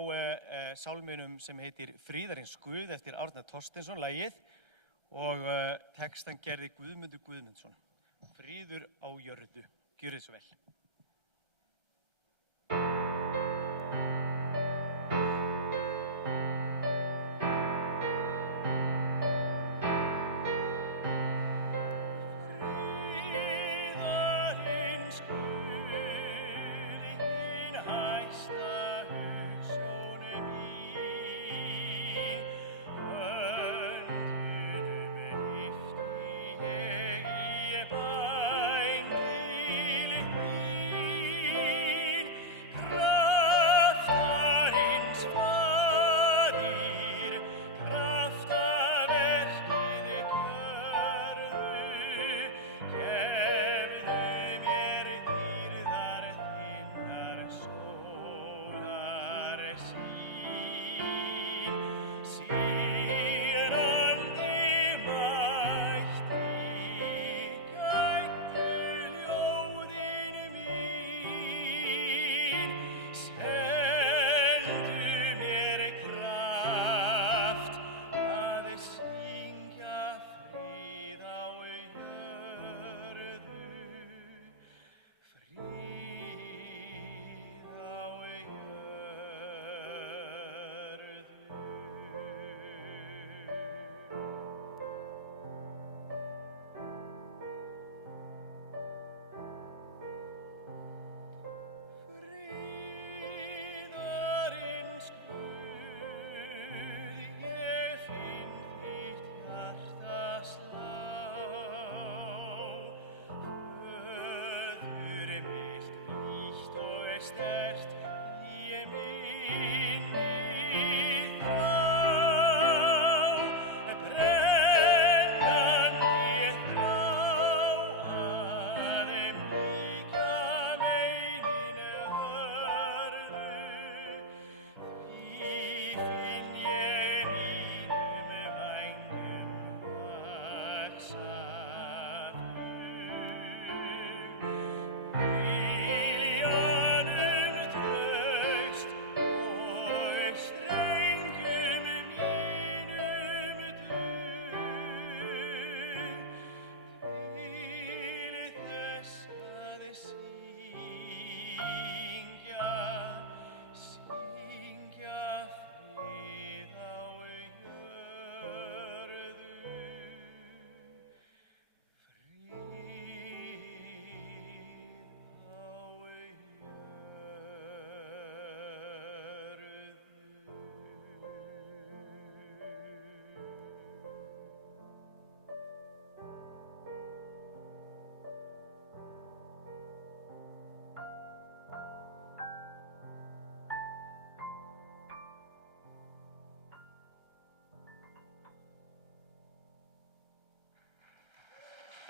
sálminum sem heitir Fríðarins Guð eftir Árna Thorsteinsson lagið og textan gerði Guðmundur Guðmundsson. Fríður á jörðu. Gjörið svo vel. Fríðarins Guð í hæsta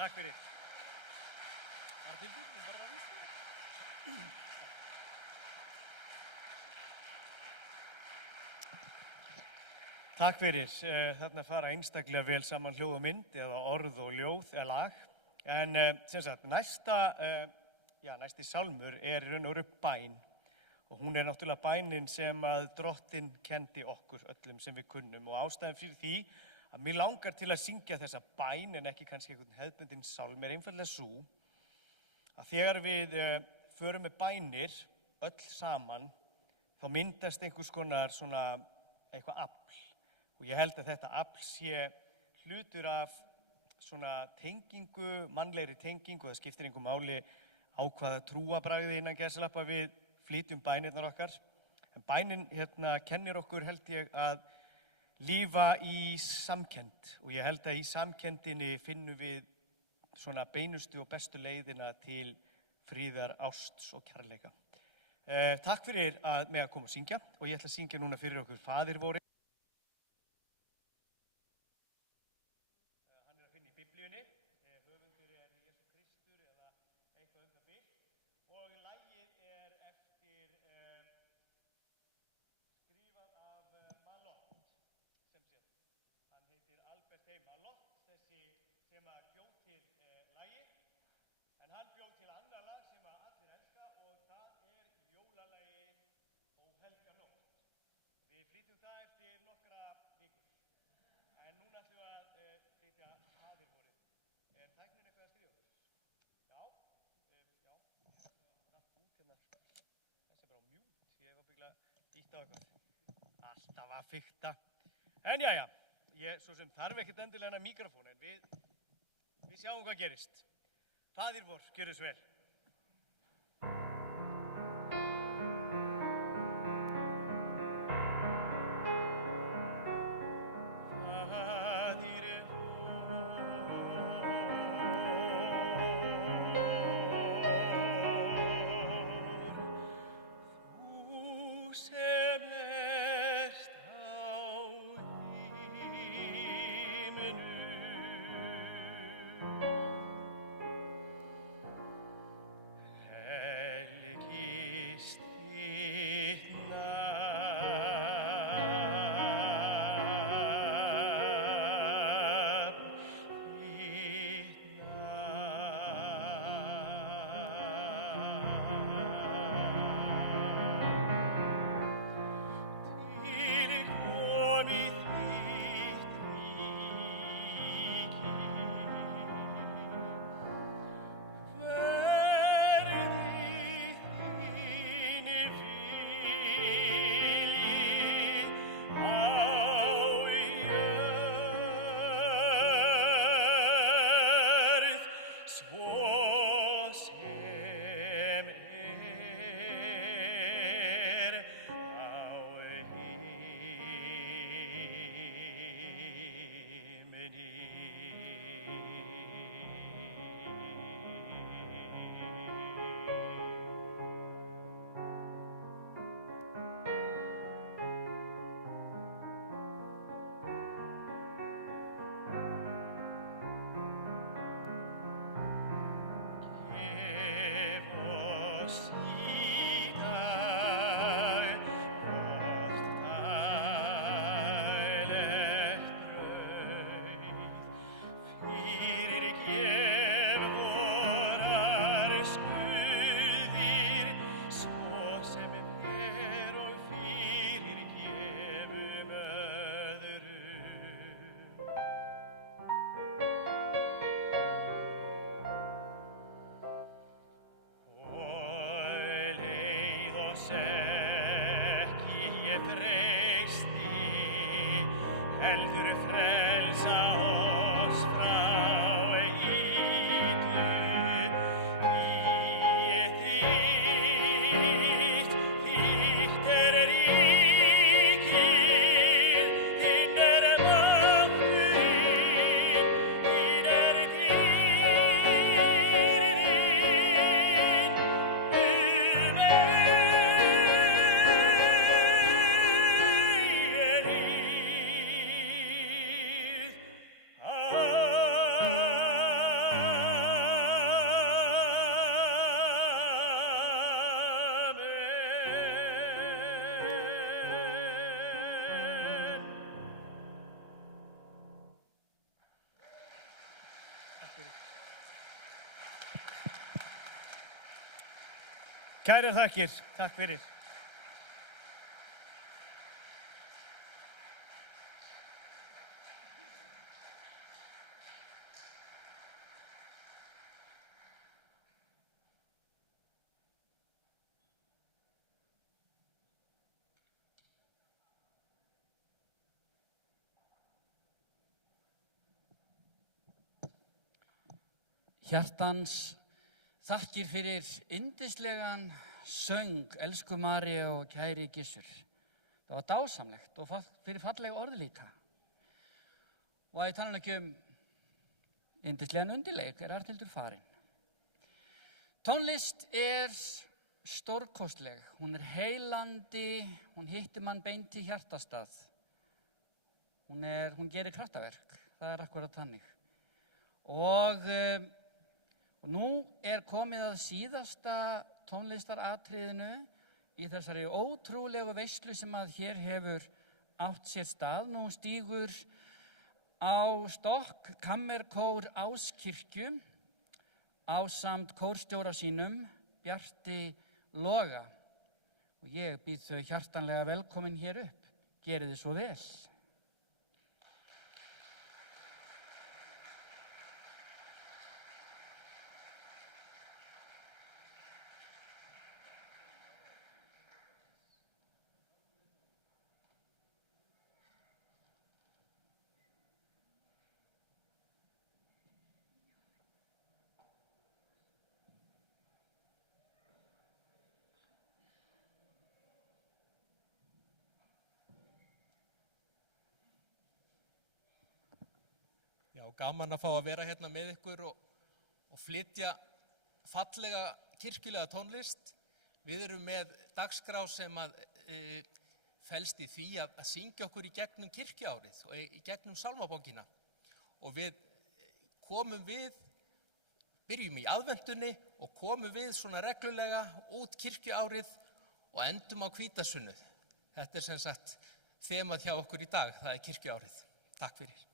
Takk fyrir. Takk fyrir. Þarna fara einstaklega vel saman hljóð og mynd eða orð og ljóð eða lag. En sem sagt, næsti sálmur er í raun og veru bæn. Og hún er náttúrulega bænin sem að Drottinn kenndi okkur öllum sem við kunnum. Og ástæðan fyrir því að mér langar til að syngja þessa bæn en ekki kannski einhvern hefðbundinn sálm er einfaldlega sú að þegar við förum með bænir öll saman þá myndast einhvers konar svona eitthvað afl og ég held að þetta afl sé hlutur af svona tengingu, mannlegri tengingu og það skiptir einhver máli á hvaða trúarbragði innan gæsalappa við flytjum bænirnar okkar en bænin kennir okkur held ég að lífa í samkennd og ég held að í samkenndinni finnum við svona beinustu og bestu leiðina til fríðar, ásts og kærleika. Takk fyrir að mig að koma að syngja og ég ætla að syngja núna fyrir okkur Faðir vor. Hann er að finna í Biblíunni, höfundur er Jesú Kristur eða eitthvað það bil og lagið er eftir skrifað af Malott sem sé. Hann heitir Albert Heim Malott, þessi sem að bjó til lagið en hann bjó til annar lag sem að allir elska og það er jólalagið Ó helga nótt. Við flytjum það eftir nokkra vikur. En núna ætlum við að flytja Faðir vorið. Er tæknin eitthvað að skrifa okkur? Já. Þessi er bara á mute. Ég hef ábyggilega ítt á eitthvað. Alltaf að fikta. En jæja, ég svo sem þarf ekkert endilega hennar mikrofón en við sjáum hvað gerist. Faðir vor, gjörðu svo vel. Kærar þakkir. Takk fyrir. Hjartans þakkir fyrir yndislegan söng, elsku Mari og kæri Gissur. Það var dásamlegt og fyrir falleg orð líka. Og að ég tala ekki yndislegan undirleik Arnhildur farin. Tónlist stórkostleg, hún heilandi, hún hittir mann beint í hjartastað. Hún gerir kraftaverk, það akkurat þannig. Og nú komið að síðasta tónlistaratriðinu í þessari ótrúlegu veislu sem að hér hefur átt sér stað. Nú stígur á stokk kammerkór Áskirkju ásamt kórstjóra sínum, Bjarti Loga. Og ég býð þau hjartanlega velkomin hér upp. Gerið þið svo vel. Já, gaman að fá að vera hérna með ykkur og flytja fallega kirkjulega tónlist. Við erum með dagskrá sem felst í því að syngja okkur í gegnum kirkjuárið og í gegnum sálmabókina. Og við byrjum í aðventunni og komum við svona reglulega út kirkjuárið og endum á hvítasunnu. Þetta sem sagt þemað hjá okkur í dag, það kirkjuárið. Takk fyrir.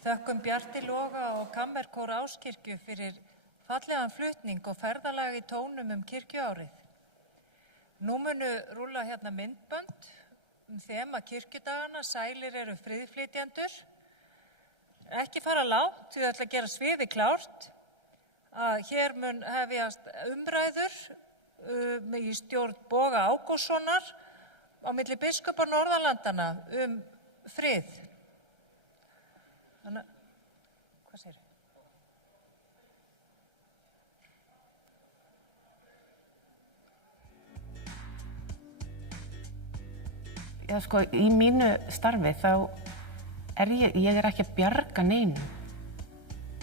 Þökkum Bjarti Loga og Kammerkór Áskirkju fyrir fallegan flutning og ferðalag í tónum kirkjuárið. Nú munu rúlla hérna myndbönd þema kirkjudagana, sælir eru friðflytjendur. Ekki fara langt, við ætlum að gera sviði klárt. Hér mun hefjast umræður í stjórn Boga Ágústssonar á milli biskupa Norðurlandana frið. Þannig, hvað segirðu? Já, sko, í mínu starfi þá ég er ekki að bjarga neinum,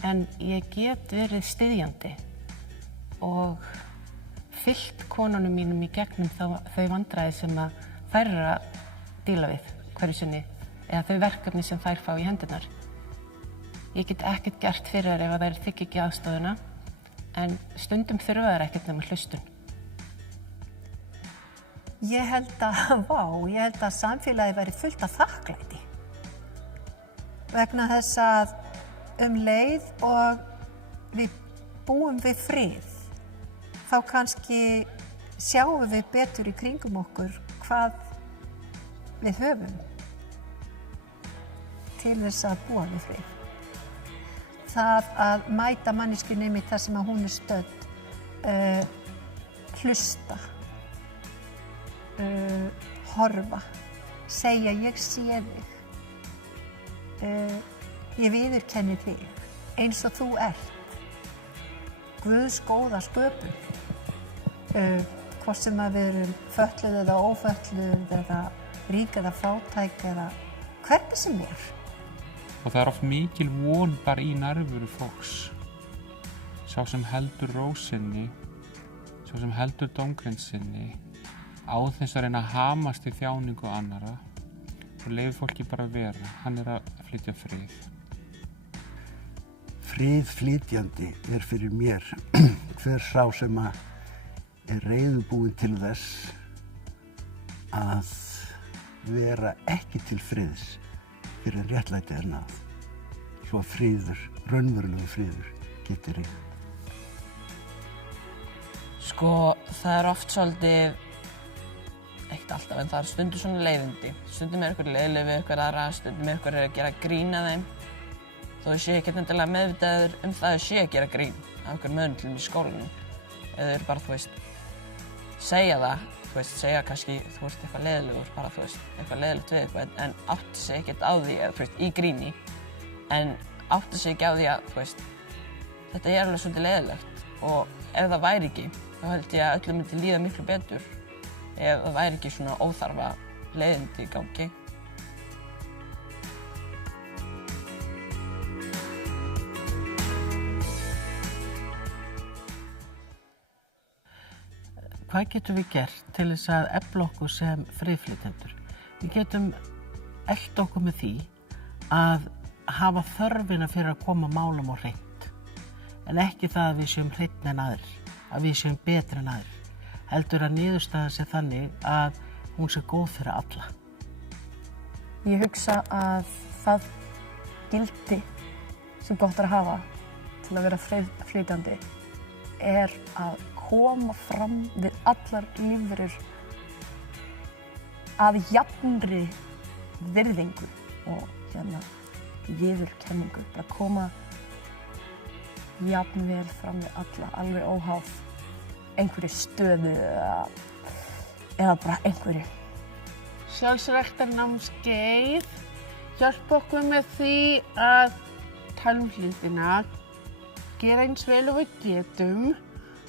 en ég get verið styðjandi og fylgt konunum mínum í gegnum þau vandræði sem þær eru að díla við hverju sinni, eða þau verkefni sem þær fá í hendurnar. Ég get ekkert gert fyrir þær ef þær þigga ekki aðstoðina, en stundum þurfa þær ekkert nema hlustun. Ég held að samfélagið væri fullt af þakklæti. Vegna þess að leið og við búum við frið, þá kannski sjáum við betur í kringum okkur hvað við höfum til þess að búa við frið. Það að mæta manneskjunni einmitt þar sem að hún er stödd, hlusta, horfa, segja ég sé þig, ég viðurkenni þig eins og þú ert, Guðs góða sköpun, hvort sem að við erum fötluð eða ófötluð eða rík eða fátæk eða hvernig sem er. Og það oft mikil von bara í nærveru fólks. Sá sem heldur ró sinni, sá sem heldur dómgreind sinni, á þess að reyna að hamast í þjáningu annarra og leyfir fólki bara að vera. Hann er að flytja frið. Friðflytjandi er fyrir mér hver sá sem er reiðubúinn til þess að vera ekki til friðs fyrir en réttlæti er náð, svo að friður, raunverulegur friður, geti ríkt. Sko, það er oft svolítið, ekkert alltaf, en það er stundum svona leiðindi. Stundum er einhver leiðileg við einhver aðra, stundum er einhver að gera grín að þeim. Þó þau séu ekkert endilega meðvitaður það þau séu að gera grín af einhver mönnum í skólanum. Eða þau eru bara, segja það, segja kannski, þú ert eitthvað leiðilegur, bara, eitthvað leiðilegt við eitthvað, en átti sig ekkert á því, eða, í gríni, en átti sig ekki á því að, þetta er alveg svolítið leiðilegt og ef það væri ekki, þá held ég að öllum myndi líða miklu betur ef það væri ekki svona óþarfa leiðindi í gangi. Hvað getum við gert til þess að efla okkur sem friðflytjendur? Við getum elt okkur með því að hafa þörfina fyrir að koma málum á hreint. En ekki það að við séum hreinni en aðrir, að við séum betri en aðrir. Heldur að niðurstaðan sé þannig að hún sé góð fyrir alla. Ég hugsa að það gildi sem gott er að hafa til að vera friðflytjandi er að koma fram við allar lífverur að jafnri virðingu og viðurkenningu. Bara koma jafnvel fram við alla, alveg óháð einhverju stöðu eða bara einhverju. Sjálfsræktarnámskeið hjálpa okkur með því að tala um hlutina, gera eins vel og við getum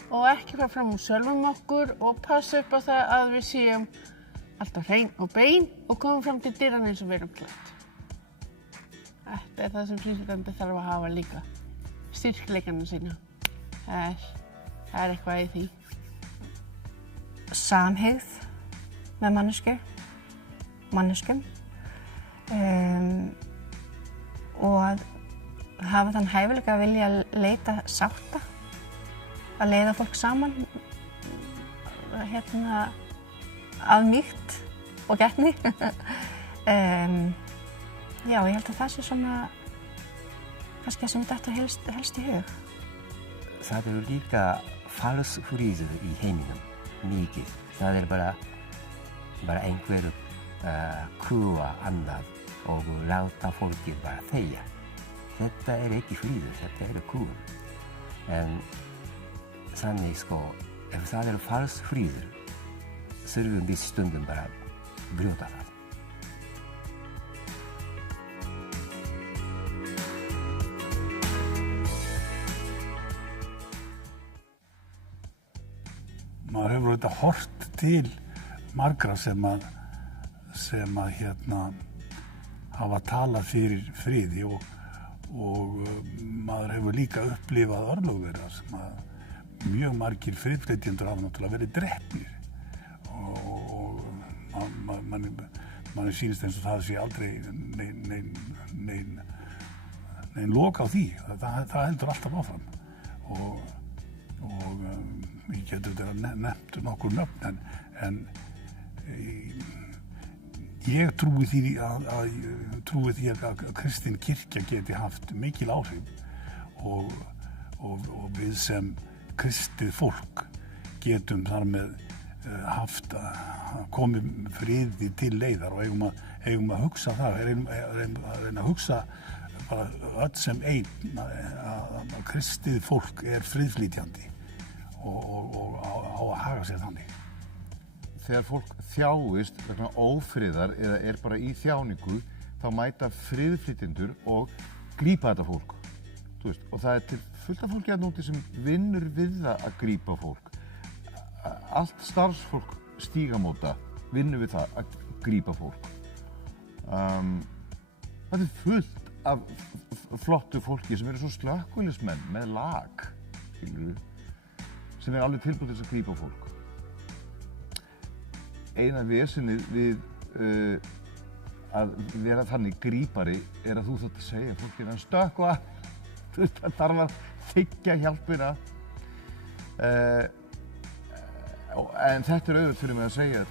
og ekki fara fram úr sjálfum okkur og passa upp á það að við séum alltaf hrein og bein og komum fram til dyranna eins og við erum klædd. Þetta er það sem friðflytjandi þarf að hafa líka, styrkleikana sína. Það er eitthvað í því. Samhygð með manneskjum og að hafa þann hæfileika að vilja leita sátta, að leiða fólk saman af mýkt og gætni. Já, ég held að það sé svona kannski það sem þetta helst í hug. Það eru líka falsfríður í heiminum, mikið. Það bara einhver kúa annað og láta fólkið bara þegja. Þetta ekki fríður, þetta kúun. En þannig ef það falsfríður, þurfum við stundum bara brjóta það. Maður hefur auðvitað horft til margra sem hafa talað fyrir friði og maður hefur líka upplifað örlög þeirra sem að mjög margir friðflytjendur hafa náttúrulega verið drepnir og manni sýnist eins og það sé aldrei nein lok á því. Það heldur alltaf áfram og ég getur þetta nefnt nokkur nöfn en ég trúi því að kristin kirkja geti haft mikil áhrif og við sem kristið fólk getum þar með komið friði til leiðar og eigum að hugsa það, reyna að hugsa bara öll sem einn að kristið fólk friðflytjandi og á að haga sér þannig. Þegar fólk þjáist vegna ófriðar eða bara í þjáningu, þá mæta friðflytjendur og grípa þetta fólk. Og það til fullt af fólki að núti sem vinnur við það að grípa fólk. Allt starfsfólk Stígamóta vinnur við það að grípa fólk. Það fullt af flottu fólki sem svo slökkviliðsmenn með lag, sem alveg tilbúið til að grípa fólk. Eina vesenið við að vera þannig grípari að þú þarft að segja fólkinu að stökkva, það þarf að þiggja hjálpina. En þetta auðvitað fyrir mig að segja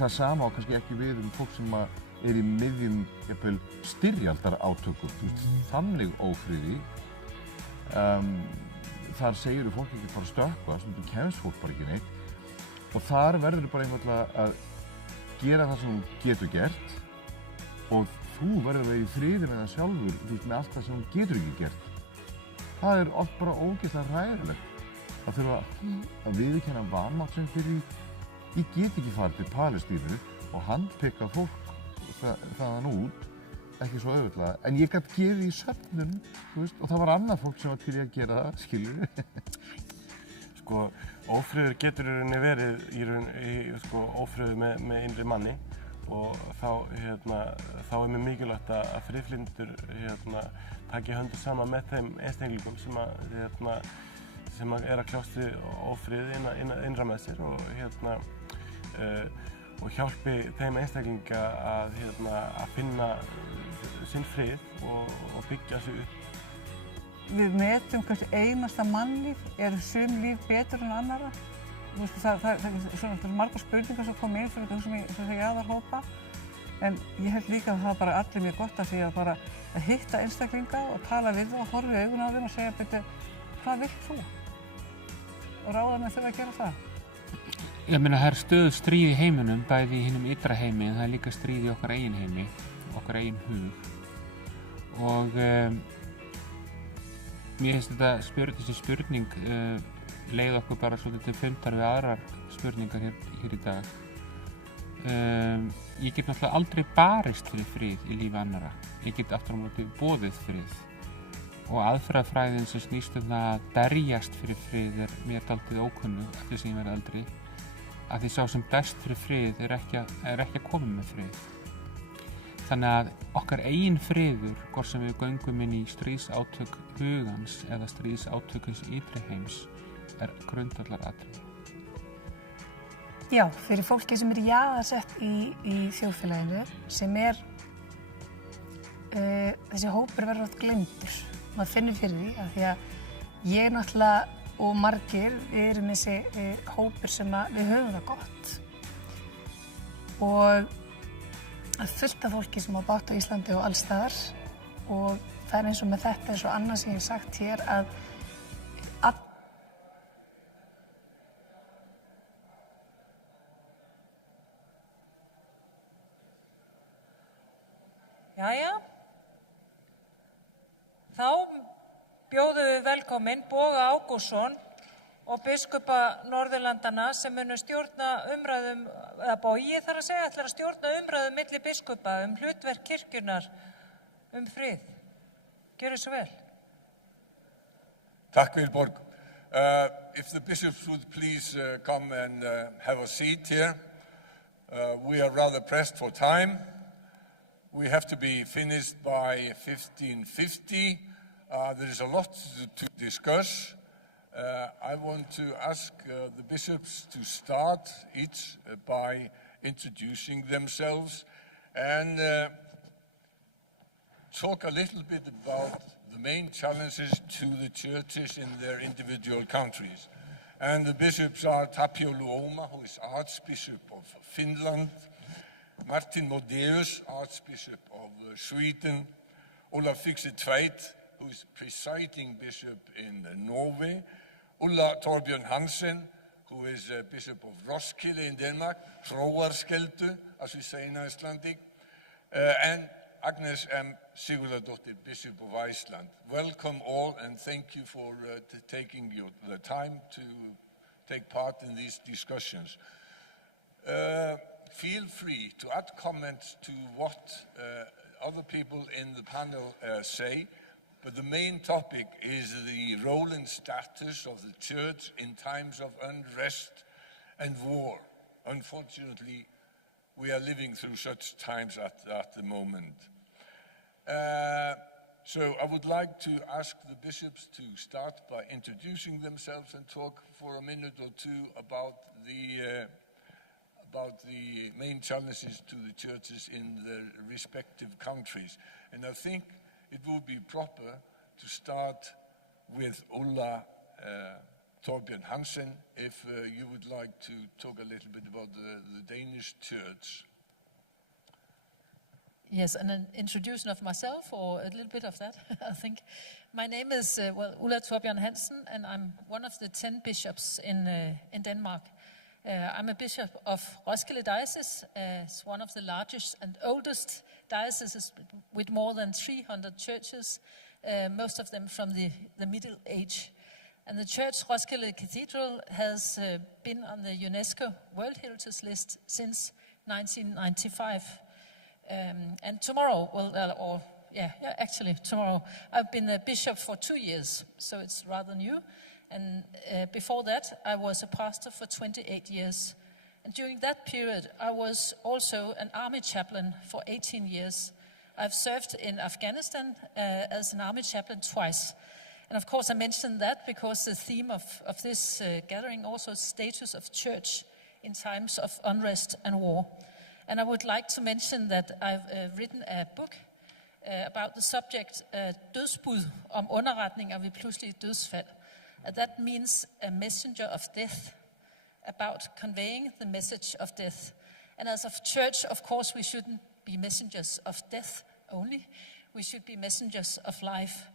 það sama og kannski ekki við fólk sem í miðjum styrjaldar átökum, þannig ófriði. Þar segir fólk ekki bara stökkva, stundum kemst fólk bara ekki neitt. Og þar verður bara einfaldlega að gera það sem þú getur gert og þú verður að vera í friði með það sjálfur, með allt það sem þú getur ekki gert. Það oft bara ógeðslega hræðilegt. Það þurfa að viðurkenna vanmátt sem fyrir ég get ekki farið til Palestínu og handpikka fólk þaðan út, ekki svo auðvitað, en ég gat gefið í söfnun, og það var annað fólk sem var til að gera það, skilur. Ófriður getur verið ófriður með innri manni og þá mjög mikilvægt að friðflytjendur taki höndum saman með þeim einstaklingum sem að kljást við ófrið innra með sér og hjálpi þeim einstaklinga að finna sinn frið og byggja sig upp. Við metum hvert einasta mannlíf, sum líf betur en annarra. Það er margar spurningar sem koma inn fyrir þessi jaðarhópa. En ég held líka að það bara allir mjög gott að því að bara að hitta einstaklinga og tala við þá og horfa í augun á þeim og segja betur, hvað vilt þú? Og ráða með þau að gera það. Ég meina, það stöðugt stríð í heiminum, bæði í hinum ytra heimi, en það líka stríð í okkar eigin heimi, okkar eigin hug. Og mér finnst þessi spurning leið okkur bara svolítið til fundar við aðrar spurningar hér í dag. Ég get náttúrulega aldrei barist fyrir frið í lífi annarra. Ég get aftur á móti boðið frið. Og aðferðafræðin sem snýst það að berjast fyrir frið mér dálítið ókunnug eftir sem ég verið eldri. Af því sá sem berst fyrir frið er ekki að koma með frið. Þannig að okkar eigin friður, hvort sem við göngum inn í stríðsátök hugans eða stríðsátökins ytri heims, grundvallaratriði. Já, fyrir fólki sem jaðarsett í þjóðfélaginu, sem þessi hópur verður oft gleymdur. Maður finnur fyrir því, af því að ég náttúrulega og margir erum þessi hópur sem við höfum það gott. Og fullt af fólki sem á bágt á Íslandi og alls staðar og það er eins og með þetta eins og annað sem ég hef sagt hér að Jæja, þá bjóðum við velkominn Boga Ágústsson og biskupa Norðurlandana sem munu stjórna umræðum, eða Bogi þarf að segja, ætlar að stjórna umræðum milli biskupa hlutverk kirkjunnar frið. Gjörðu svo vel. Takk Vilborg. If the bishops would please come and have a seat here. We are rather pressed for time. We have to be finished by 15:50. There is a lot to discuss. I want to ask the bishops to start each by introducing themselves and talk a little bit about the main challenges to the churches in their individual countries. And the bishops are Tapio Luoma, who is Archbishop of Finland, Martin Modéus, Archbishop of Sweden, Olaf Fixit Tveit, who is presiding bishop in Norway, Ulla Torbjørn Hansen, who is Bishop of Roskilde in Denmark, Hróarskeldu, as we say in Icelandic, and Agnes M. Sigurðardóttir, Bishop of Iceland. Welcome all and thank you for taking the time to take part in these discussions. Feel free to add comments to what other people in the panel say, but the main topic is the role and status of the church in times of unrest and war. Unfortunately, we are living through such times at the moment. So I would like to ask the bishops to start by introducing themselves and talk for a minute or two about the main challenges to the churches in their respective countries. And I think it would be proper to start with Ulla Torbjørn Hansen, if you would like to talk a little bit about the Danish church. Yes, and an introduction of myself, or a little bit of that, I think. My name is Ulla Torbjørn Hansen, and I'm one of the 10 bishops in Denmark. I'm a bishop of Roskilde Diocese, it's one of the largest and oldest dioceses with more than 300 churches, most of them from the Middle Age. And the church, Roskilde Cathedral, has been on the UNESCO World Heritage List since 1995. And tomorrow, tomorrow, I've been a bishop for 2 years, so it's rather new. And before that, I was a pastor for 28 years. And during that period, I was also an army chaplain for 18 years. I've served in Afghanistan as an army chaplain twice. And of course, I mentioned that because the theme of this gathering also is status of church in times of unrest and war. And I would like to mention that I've written a book about the subject dødsbud om underretninger ved pludselige dødsfald. That means a messenger of death, about conveying the message of death. And as a church, of course, we shouldn't be messengers of death only. We should be messengers of life.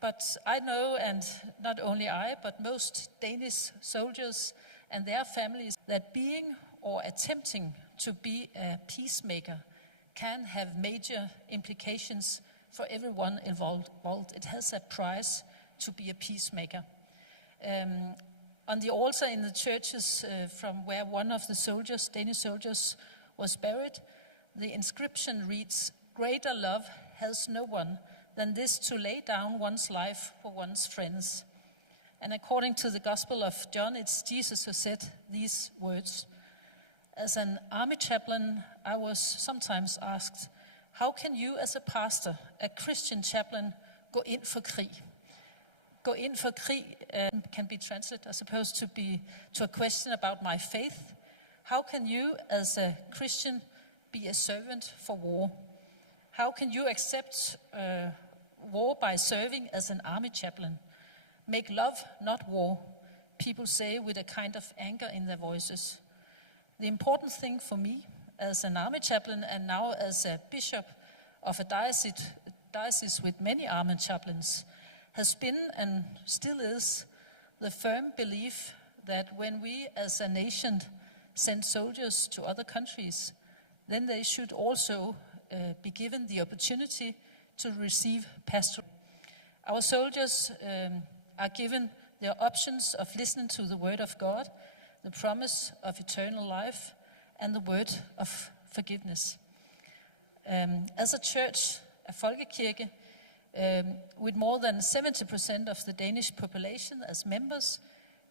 But I know, and not only I, but most Danish soldiers and their families, that being or attempting to be a peacemaker can have major implications for everyone involved. It has a price to be a peacemaker. On the altar in the churches from where one of the soldiers, Danish soldiers, was buried, the inscription reads, "Greater love has no one than this to lay down one's life for one's friends." And according to the Gospel of John, it's Jesus who said these words. As an army chaplain, I was sometimes asked, how can you as a pastor, a Christian chaplain, gå ind for krig? Gå ind for krig can be translated, I suppose, to a question about my faith. How can you as a Christian be a servant for war? How can you accept war by serving as an army chaplain? Make love, not war, people say with a kind of anger in their voices. The important thing for me as an army chaplain and now as a bishop of a diocese with many army chaplains has been and still is the firm belief that when we as a nation send soldiers to other countries, then they should also be given the opportunity to receive pastoral. Our soldiers are given their options of listening to the word of God, the promise of eternal life, and the word of forgiveness. As a church, a folkekirke, with more than 70% of the Danish population as members,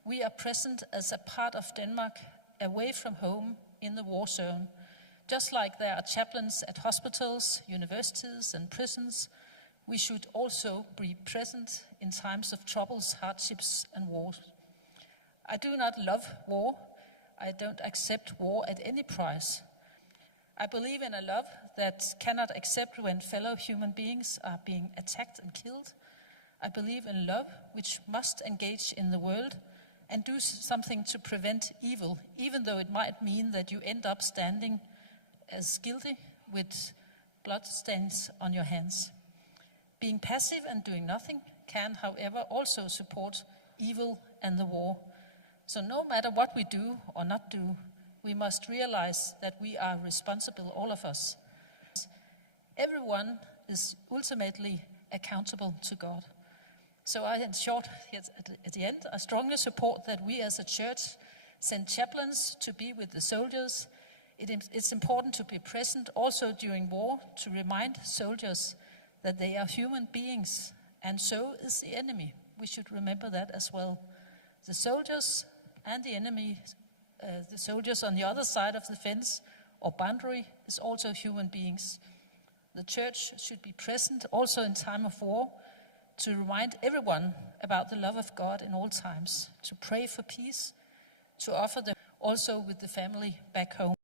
we are present as a part of Denmark, away from home in the war zone. Just like there are chaplains at hospitals, universities, and prisons, we should also be present in times of troubles, hardships, and wars. I do not love war. I don't accept war at any price. I believe in a love that cannot accept when fellow human beings are being attacked and killed. I believe in love which must engage in the world and do something to prevent evil, even though it might mean that you end up standing as guilty with bloodstains on your hands. Being passive and doing nothing can, however, also support evil and the war. So no matter what we do or not do, we must realize that we are responsible, all of us. Everyone is ultimately accountable to God. So in short, at the end, I strongly support that we as a church send chaplains to be with the soldiers. It's important to be present also during war to remind soldiers that they are human beings, and so is the enemy. We should remember that as well. The soldiers and the enemy, the soldiers on the other side of the fence or boundary, is also human beings. The church should be present also in time of war to remind everyone about the love of God in all times, to pray for peace, to offer them also with the family back home.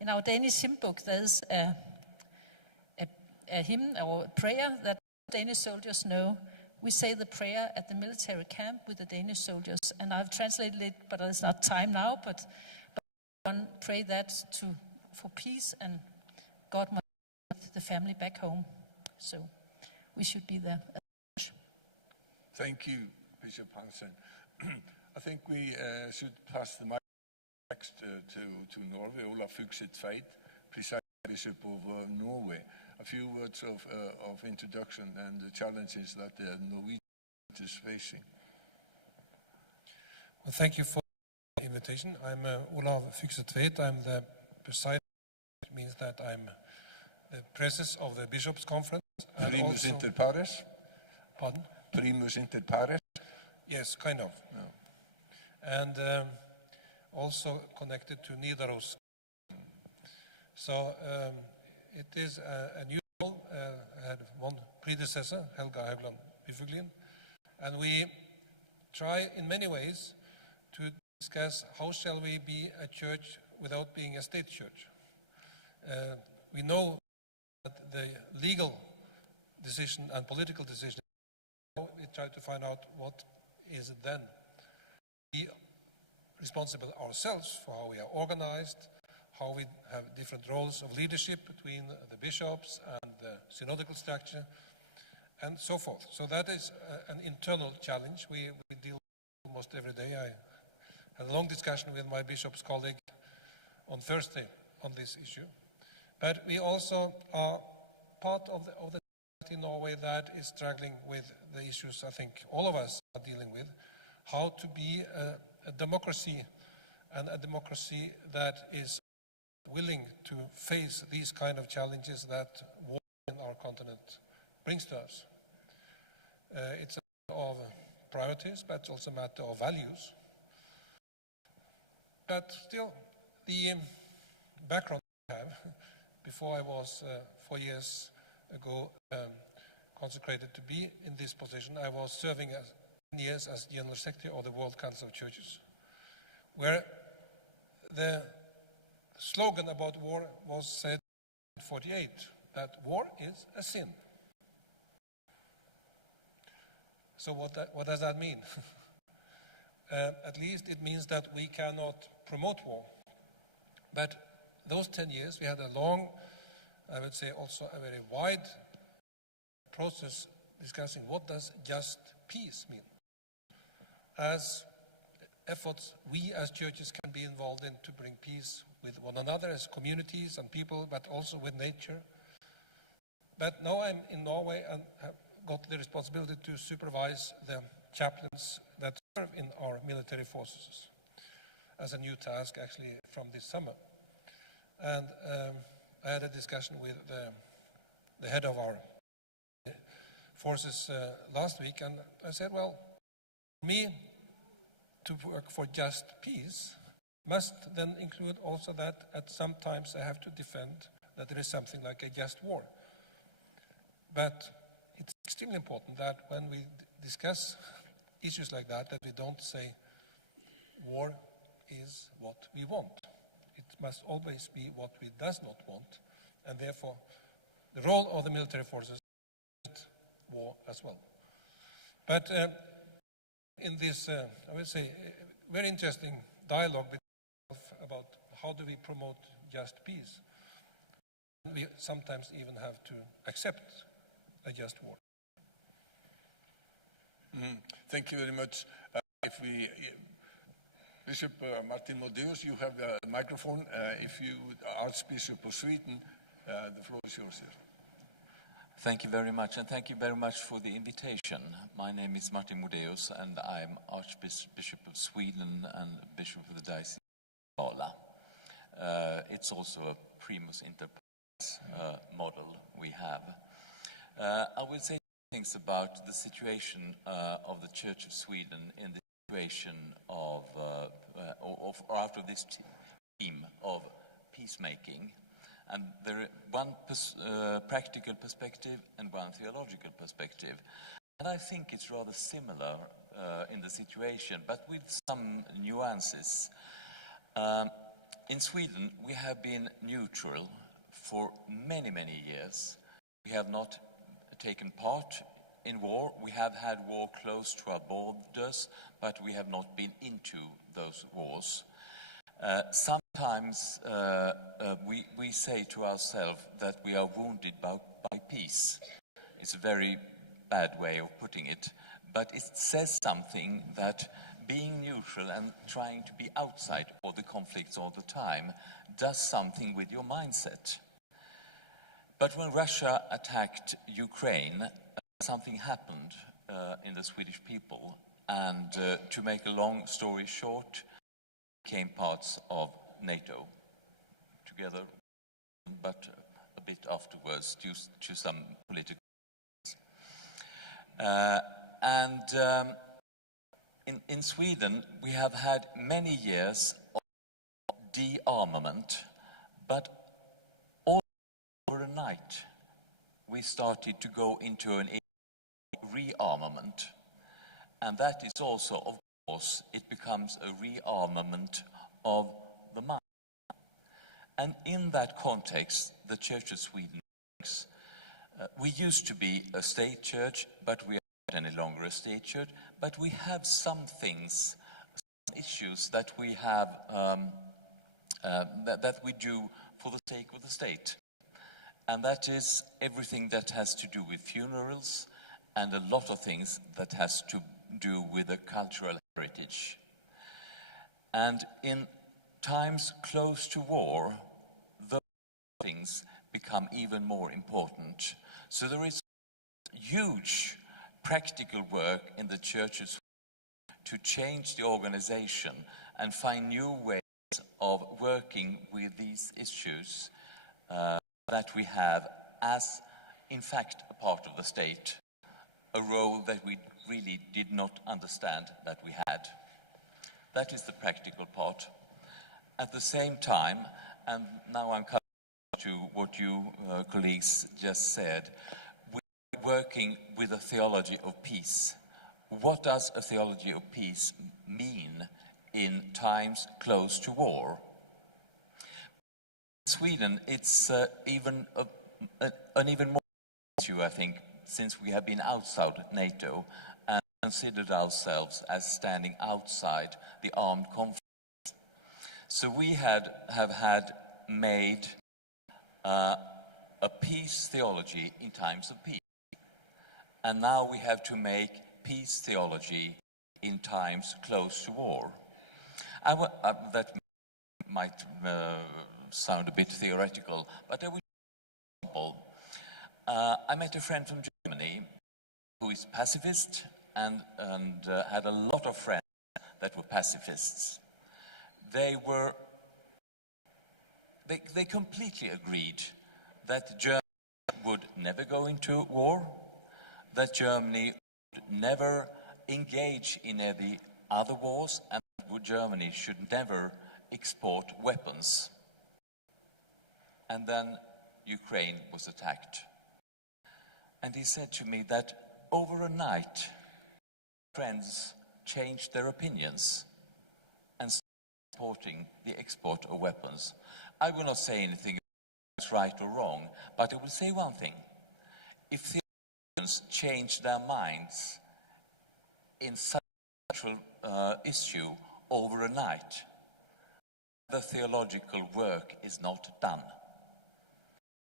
In our Danish hymn book, there is a hymn or a prayer that Danish soldiers know. We say the prayer at the military camp with the Danish soldiers, and I've translated it, but it's not time now, but pray that for peace, and God might bring the family back home. So we should be there. Thank you, Bishop Hansen. I think we should pass the mic next to Norway. Olaf Fugset Tveit, Presiding Bishop of Norway. A few words of introduction and the challenges that the Norwegian is facing. Well, thank you for the invitation. I'm Olaf Fugset Tveit. I'm the presiding, which means that I'm the president of the Bishops' Conference. Primus inter pares? Pardon? Primus inter pares? Yes, kind of. No. And also connected to Nidaros. So it is unusual. I had one predecessor, Helga Haugland Biffuglin, and we try in many ways to discuss how shall we be a church without being a state church. We know that the legal decision and political decision, we try to find out what is it then. We are responsible ourselves for how we are organized, how we have different roles of leadership between the bishops and the synodical structure, and so forth. So that is an internal challenge we deal with almost every day. I had a long discussion with my bishop's colleague on Thursday on this issue. But we also are part of the society in Norway that is struggling with the issues I think all of us are dealing with, how to be a democracy, and a democracy that is willing to face these kind of challenges that war in our continent brings to us. It's a matter of priorities, but it's also a matter of values. But still, the background I have, before I was 4 years ago consecrated to be in this position, I was serving 10 years as General Secretary of the World Council of Churches, where the slogan about war was said in 1948, that war is a sin. So what does that mean? At least it means that we cannot promote war. But those 10 years, we had a long I would say also a very wide process discussing what does just peace mean. As efforts we as churches can be involved in to bring peace with one another as communities and people, but also with nature. But now I'm in Norway and have got the responsibility to supervise the chaplains that serve in our military forces as a new task actually from this summer. And I had a discussion with the head of our forces last week, and I said, well, me to work for just peace must then include also that at some times I have to defend that there is something like a just war. But it's extremely important that when we discuss issues like that we don't say war is what we want. It must always be what we does not want, and therefore the role of the military forces is war as well. But in this, I would say, very interesting dialogue about how do we promote just peace, we sometimes even have to accept a just war. Thank you very much. Bishop Martin Modéus, you have the microphone. If you, Archbishop of Sweden, the floor is yours, sir. Thank you very much, and thank you very much for the invitation. My name is Martin Modéus, and I'm Archbishop of Sweden and Bishop of the Diocese of Uppsala. It's also a primus inter pares model we have. I will say things about the situation of the Church of Sweden in the situation of or after this theme of peacemaking. And there is one practical perspective and one theological perspective. And I think it's rather similar in the situation, but with some nuances. In Sweden, we have been neutral for many, many years. We have not taken part in war. We have had war close to our borders, but we have not been into those wars. Sometimes we say to ourselves that we are wounded by peace. It's a very bad way of putting it, but it says something that being neutral and trying to be outside all the conflicts all the time does something with your mindset. But when Russia attacked Ukraine, something happened in the Swedish people, and to make a long story short, became parts of NATO together, but a bit afterwards due to some political in Sweden we have had many years of de-armament, but all overnight we started to go into an rearmament, and that is also, of course, it becomes a rearmament of the mind. And in that context, the Church of Sweden, we used to be a state church, but we are not any longer a state church, but we have some things, some issues that we have, that we do for the sake of the state. And that is everything that has to do with funerals and a lot of things that has to do with the cultural heritage. And in times close to war, those things become even more important. So there is huge practical work in the churches to change the organization and find new ways of working with these issues that we have as, in fact, a part of the state, a role that we really did not understand that we had. That is the practical part. At the same time, and now I'm coming to what you colleagues just said, we're working with a theology of peace. What does a theology of peace mean in times close to war? In Sweden, it's even an even more issue, I think, since we have been outside NATO and considered ourselves as standing outside the armed conflict. So we have had made a peace theology in times of peace. And now we have to make peace theology in times close to war. That might sound a bit theoretical, but I will give an example. I met a friend from Germany who is pacifist and had a lot of friends that were pacifists. They completely agreed that Germany would never go into war, that Germany would never engage in any other wars, and that Germany should never export weapons. And then Ukraine was attacked. And he said to me that over a night, friends changed their opinions and started supporting the export of weapons. I will not say anything if it's right or wrong, but I will say one thing. If theologians change their minds in such a central issue over a night, the theological work is not done.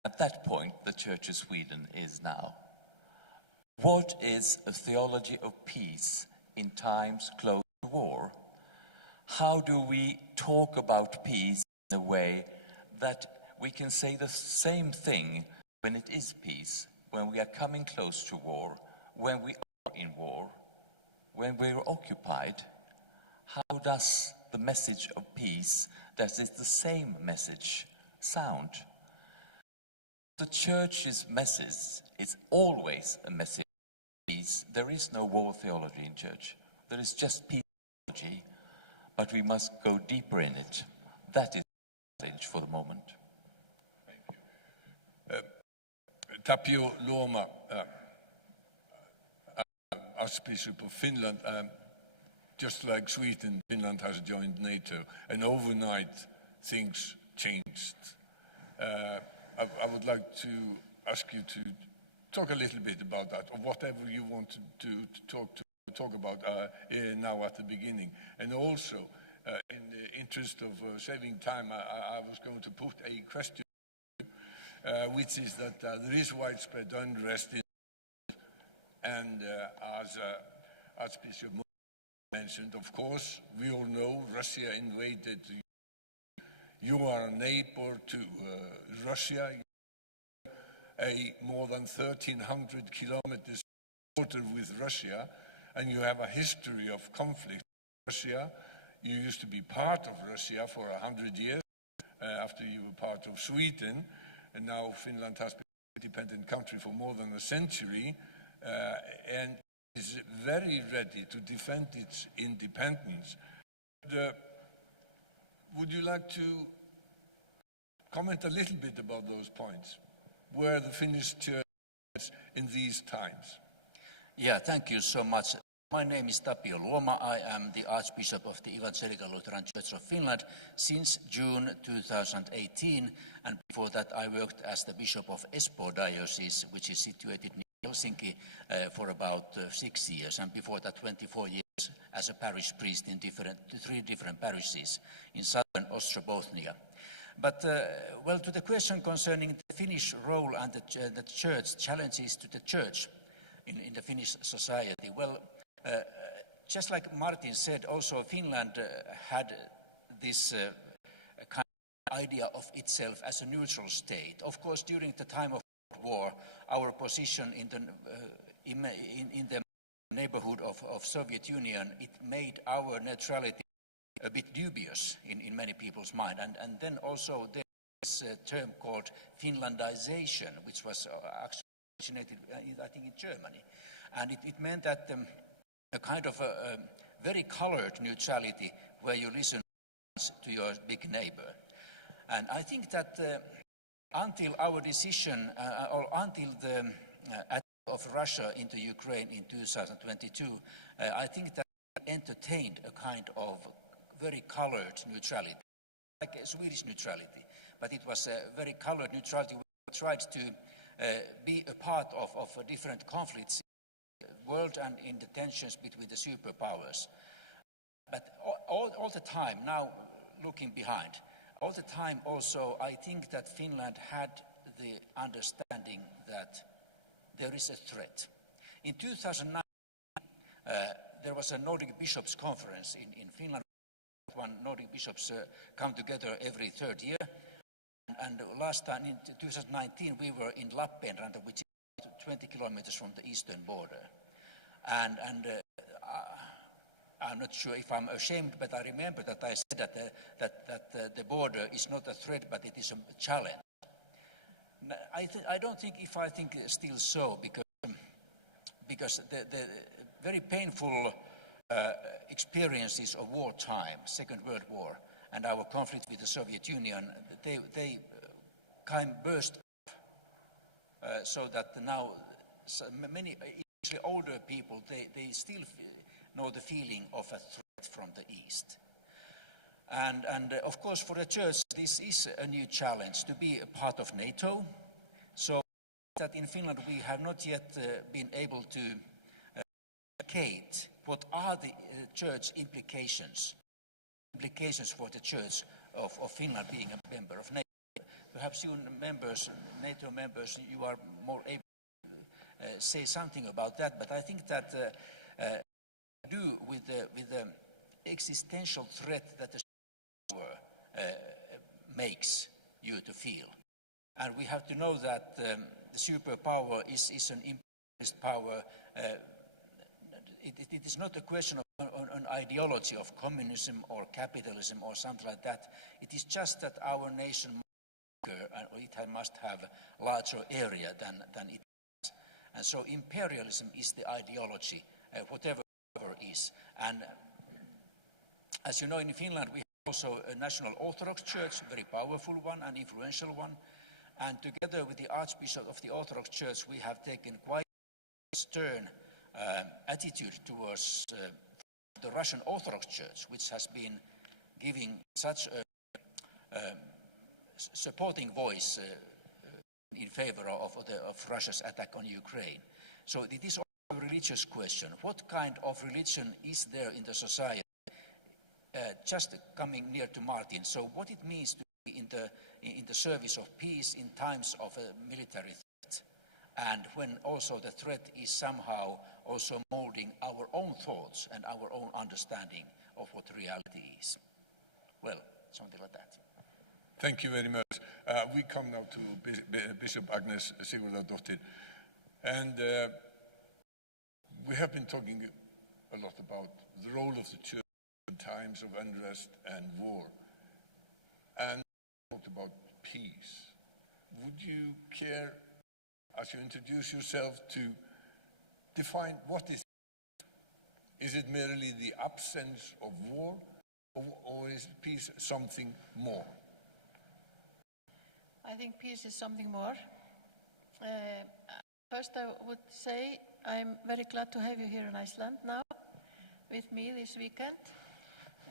At that point, the Church of Sweden is now. What is a theology of peace in times close to war? How do we talk about peace in a way that we can say the same thing when it is peace, when we are coming close to war, when we are in war, when we are occupied? How does the message of peace, that is the same message, sound? The Church's message is always a message of peace. There is no war theology in Church. There is just peace theology, but we must go deeper in it. That is the message for the moment. Tapio Luoma, Archbishop of Finland, just like Sweden, Finland has joined NATO, and overnight things changed. I would like to ask you to talk a little bit about that, or whatever you want to talk about now at the beginning. And also, in the interest of saving time, I was going to put a question, which is that there is widespread unrest in, and as Archbishop mentioned, of course, we all know Russia invaded. You are a neighbor to Russia, a more than 1,300 kilometers border with Russia, and you have a history of conflict with Russia. You used to be part of Russia for 100 years after you were part of Sweden, and now Finland has been an independent country for more than a century, and is very ready to defend its independence. Would you like to comment a little bit about those points, where the Finnish Church is in these times? Yeah, thank you so much. My name is Tapio Luoma. I am the Archbishop of the Evangelical Lutheran Church of Finland since June 2018, and before that I worked as the Bishop of Espoo Diocese, which is situated near Helsinki, for about 6 years, and before that 24 years as a parish priest in 3 different parishes in southern Ostrobothnia. But, well, to the question concerning the Finnish role and the church, challenges to the church in the Finnish society, well, just like Martin said, also Finland had this kind of idea of itself as a neutral state. Of course, during the time of war, our position in the neighborhood of Soviet Union, it made our neutrality a bit dubious in many people's mind. And then also there is a term called Finlandization, which was actually originated, I think, in Germany. And it meant that a kind of a very colored neutrality where you listen to your big neighbor. And I think that until our decision, or until the attack of Russia into Ukraine in 2022, I think that we entertained a kind of very colored neutrality, like a Swedish neutrality. But it was a very colored neutrality. We tried to be a part of different conflicts in the world and in the tensions between the superpowers. But all the time, now looking behind, all the time also I think that Finland had the understanding that there is a threat. In 2009, there was a Nordic Bishops' Conference in Finland. Nordic bishops come together every third year. And last time, in 2019, we were in Lappeenranta, which is 20 kilometers from the eastern border. And I'm not sure if I'm ashamed, but I remember that I said that the border is not a threat, but it is a challenge. I don't think if I think still so, because the very painful experiences of wartime, Second World War, and our conflict with the Soviet Union, they kind of burst up, so that now many, especially older people, they still know the feeling of a threat from the East. And of course, for the church, this is a new challenge to be a part of NATO. So that in Finland we have not yet been able to indicate what are the church implications for the church of Finland being a member of NATO. Perhaps you members, NATO members, you are more able to say something about that, but I think that do with the existential threat that the power makes you to feel. And we have to know that the superpower is an imperialist power. It is not a question of an ideology of communism or capitalism or something like that. It is just that our nation must have a larger area than it is. And so imperialism is the ideology, whatever it is. And as you know, in Finland we have also a National Orthodox Church, a very powerful one and influential one. And together with the Archbishop of the Orthodox Church, we have taken quite a stern attitude towards the Russian Orthodox Church, which has been giving such a supporting voice in favor of Russia's attack on Ukraine. So it is also a religious question. What kind of religion is there in the society? Just coming near to Martin, so what it means to be in the service of peace in times of a military threat, and when also the threat is somehow also molding our own thoughts and our own understanding of what reality is. Well, something like that. Thank you very much. We come now to Bishop Agnes Sigurðardóttir, and we have been talking a lot about the role of the church in times of unrest and war, and talked about peace. Would you care, as you introduce yourself, to define what is peace? Is it merely the absence of war, or is peace something more? I think peace is something more. First, I would say I'm very glad to have you here in Iceland now with me this weekend.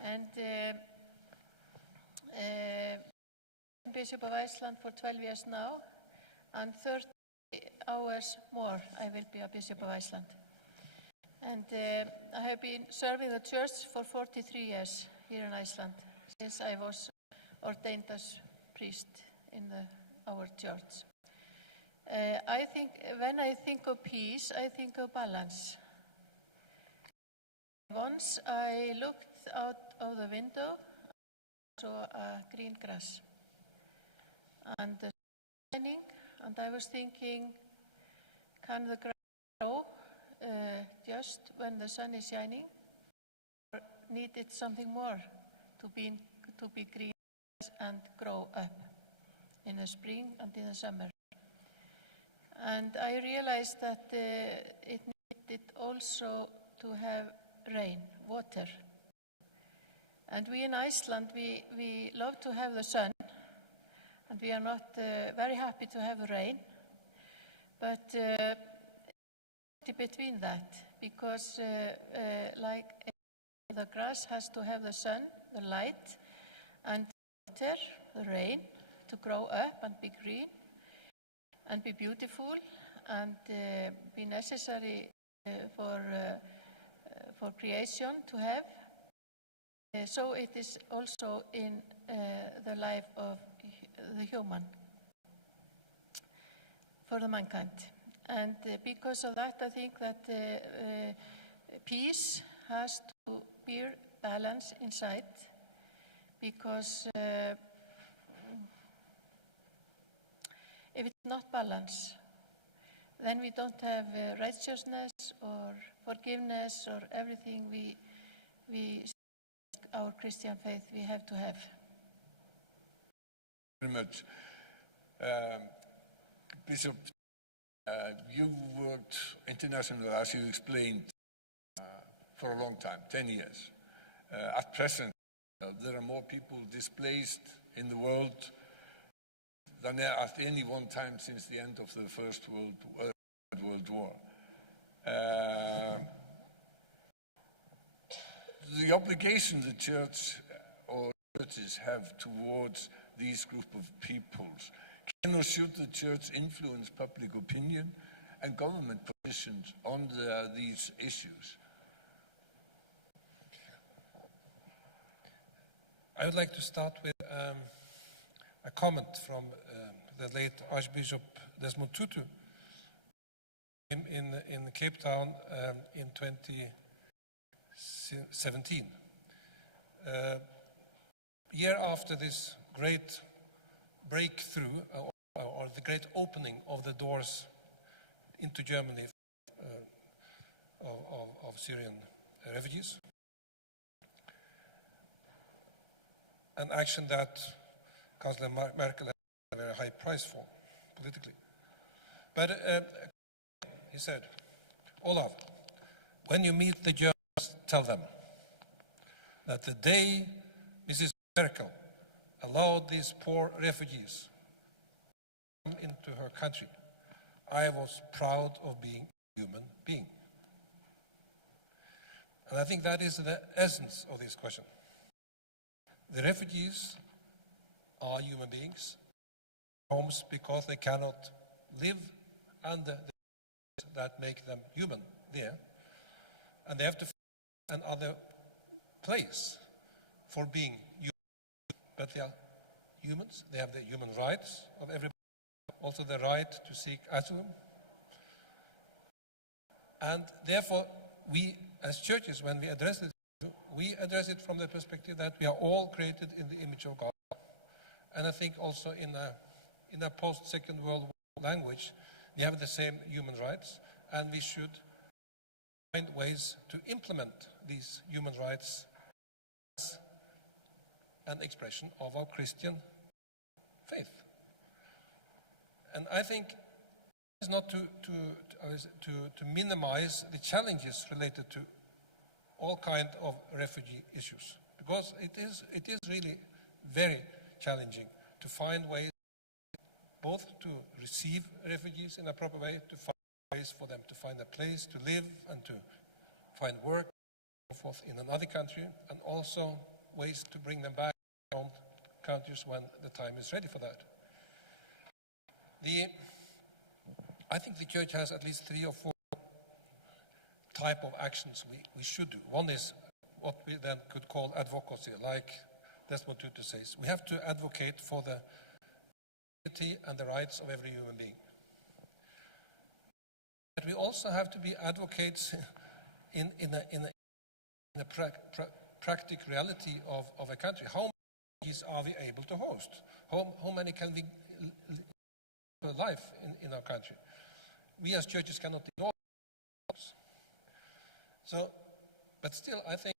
And Bishop of Iceland for 12 years now, and 30 hours more I will be a Bishop of Iceland. And I have been serving the church for 43 years here in Iceland, since I was ordained as priest in our church. I think when I think of peace, I think of balance. Once I looked out of the window, I saw green grass and the sun shining, and I was thinking, can the grass grow just when the sun is shining, or need it something more to be green and grow up in the spring and in the summer? And I realized that it needed also to have rain, water. And we in Iceland, we love to have the sun, and we are not very happy to have rain, but between that, because like the grass has to have the sun, the light, and water, the rain, to grow up and be green and be beautiful and be necessary for creation to have. So it is also in the life of the human. for the mankind. And because of that, I think that peace has to be balanced inside, because if it's not balanced, then we don't have righteousness or forgiveness or everything we our Christian faith we have to have. Very much. Bishop, you worked internationally, as you explained, for a long time, 10 years. At present, there are more people displaced in the world than at any one time since the end of the First World War. The obligation the church or churches have towards these group of peoples, can or should the church influence public opinion and government positions on these issues? I would like to start with a comment from the late Archbishop Desmond Tutu in Cape Town in 2017. Year after this great breakthrough or the great opening of the doors into Germany of Syrian refugees, an action that Chancellor Merkel had a very high price for politically. But he said, Olaf, when you meet the Germans, tell them that the day Mrs. Merkel allowed these poor refugees to come into her country, I was proud of being a human being. And I think that is the essence of this question. The refugees are human beings, homes because they cannot live under the that make them human there, and they have to find another place for being human. But they are humans, they have the human rights of everybody, also the right to seek asylum. And therefore, we as churches, when we address it, we address it from the perspective that we are all created in the image of God. And I think also in a post-Second World War language, we have the same human rights, and we should find ways to implement these human rights as an expression of our Christian faith. And I think it's not to minimize the challenges related to all kinds of refugee issues, because it is really very challenging to find ways both to receive refugees in a proper way, to find ways for them to find a place to live and to find work and so forth in another country, and also ways to bring them back to their own countries when the time is ready for that. I think the church has at least 3 or 4 type of actions we should do. One is what we then could call advocacy, like Desmond Tutu says. We have to advocate for the dignity and the rights of every human being. But we also have to be advocates in a practical reality of a country. How many are we able to host? How many can we live life in our country? We as churches cannot ignore those. So, but still, I think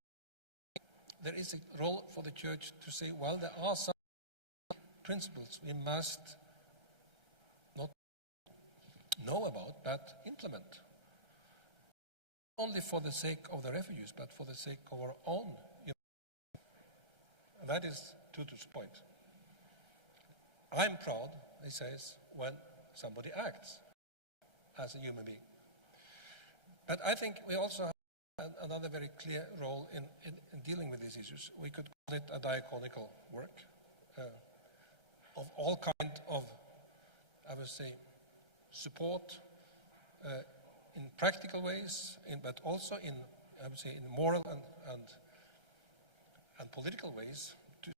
there is a role for the church to say, well, there are some principles we must not know about, but implement. Not only for the sake of the refugees, but for the sake of our own human. And that is Tutu's point. I'm proud, he says, when somebody acts as a human being. But I think we also have another very clear role in dealing with these issues. We could call it a diaconical work of all kinds of, I would say, support in practical ways, but also in, I would say, in moral and political ways, to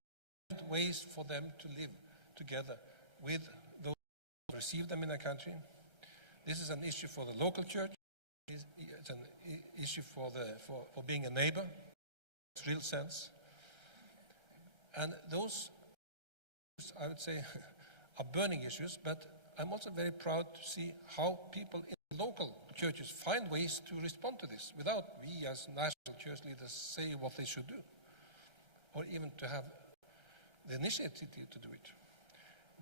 find ways for them to live together with those who receive them in a country, This is an issue for the local church. It's an issue for being a neighbor, in real sense. And those, I would say, are burning issues, but I'm also very proud to see how people in local churches find ways to respond to this without we as national church leaders say what they should do, or even to have the initiative to do it.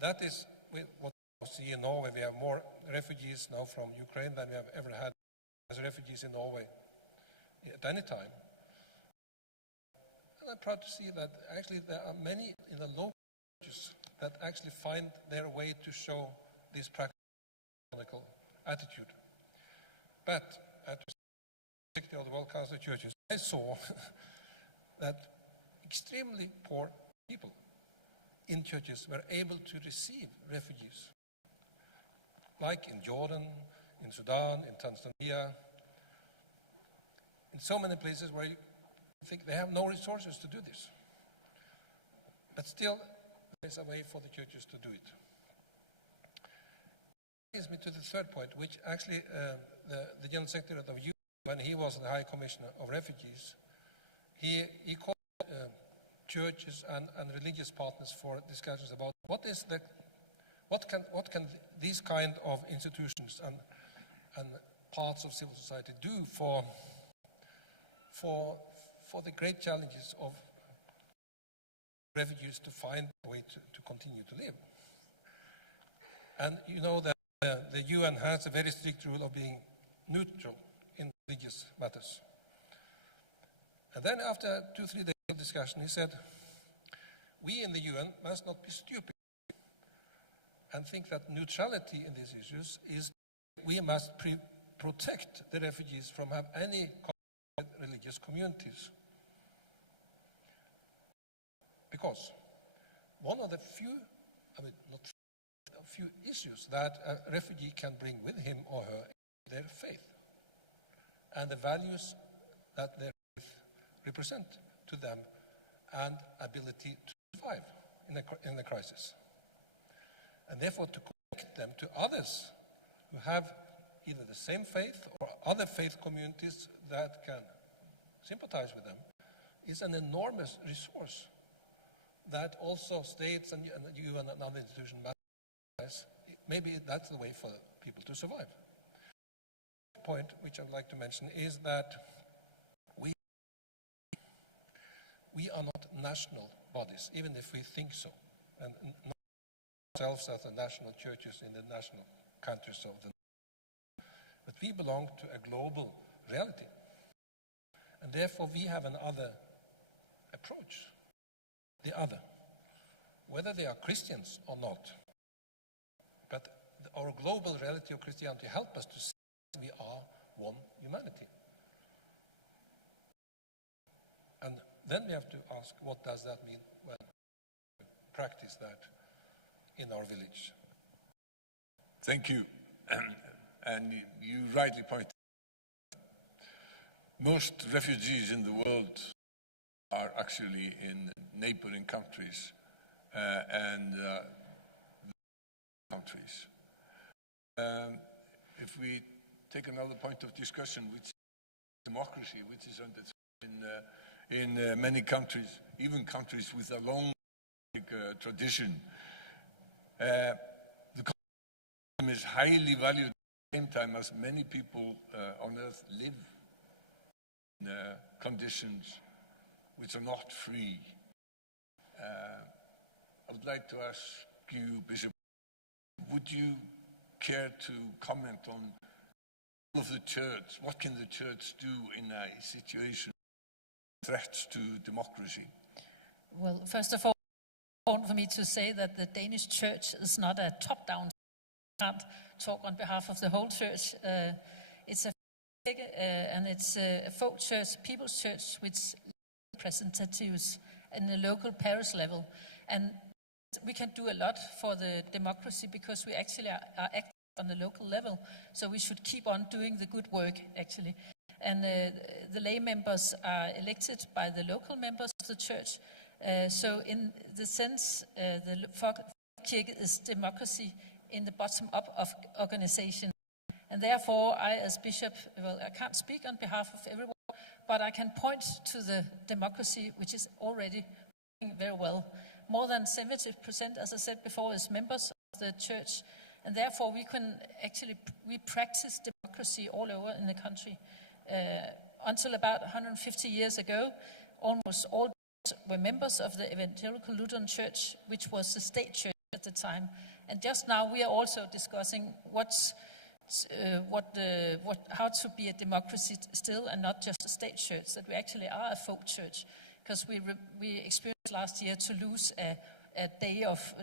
That is what we see in Norway. We have more refugees now from Ukraine than we have ever had as refugees in Norway at any time. And I'm proud to see that actually there are many in the local churches that actually find their way to show this practical attitude. But at the Secretary of the World Council of Churches, I saw that extremely poor people in churches were able to receive refugees, like in Jordan, in Sudan, in Tanzania, in so many places where you think they have no resources to do this. But still, there's a way for the churches to do it. Brings me to the third point, which actually the General Secretary of the UN, when he was the High Commissioner of Refugees, he called churches and religious partners for discussions about what can these kind of institutions and parts of civil society do for the great challenges of refugees to find a way to continue to live. And you know that the UN has a very strict rule of being neutral in religious matters. And then after 2-3 days of discussion, he said, we in the UN must not be stupid and think that neutrality in these issues is we must protect the refugees from have any contact with religious communities. Because one of the few issues that a refugee can bring with him or her is their faith and the values that their faith represent to them and ability to survive in a crisis. And therefore to connect them to others who have either the same faith or other faith communities that can sympathize with them is an enormous resource that also states and UN and other institutions must realize. Maybe that's the way for people to survive. The point which I would like to mention is that we are not national bodies, even if we think so, and not ourselves as the national churches in the national countries of the world. But we belong to a global reality. And therefore we have another approach. The other, whether they are Christians or not. But our global reality of Christianity helps us to see we are one humanity. And then we have to ask, what does that mean when we practice that in our village? Thank you. And you rightly point out, most refugees in the world are actually in neighboring countries and countries. If we take another point of discussion, which is democracy, which is under in many countries, even countries with a long tradition, the communism is highly valued at the same time as many people on earth live in conditions which are not free. I would like to ask you, Bishop, would you care to comment on all of the church? What can the church do in a situation of threats to democracy? Well, first of all, it's important for me to say that the Danish church is not a top-down. I can't talk on behalf of the whole church. It's a folk church, people's church, with representatives in the local parish level. And we can do a lot for the democracy because we actually are active on the local level. So we should keep on doing the good work, actually. And the lay members are elected by the local members of the church. So in the sense, the Folkekirke is democracy in the bottom-up of organization. And therefore, I, as bishop, well, I can't speak on behalf of everyone, but I can point to the democracy, which is already working very well. More than 70%, as I said before, is members of the church, and therefore we practice democracy all over in the country. Until about 150 years ago, almost all were members of the Evangelical Lutheran Church, which was the state church at the time. And just now we are also discussing how to be a democracy still and not just a state church, that we actually are a folk church, because we experienced last year to lose a day off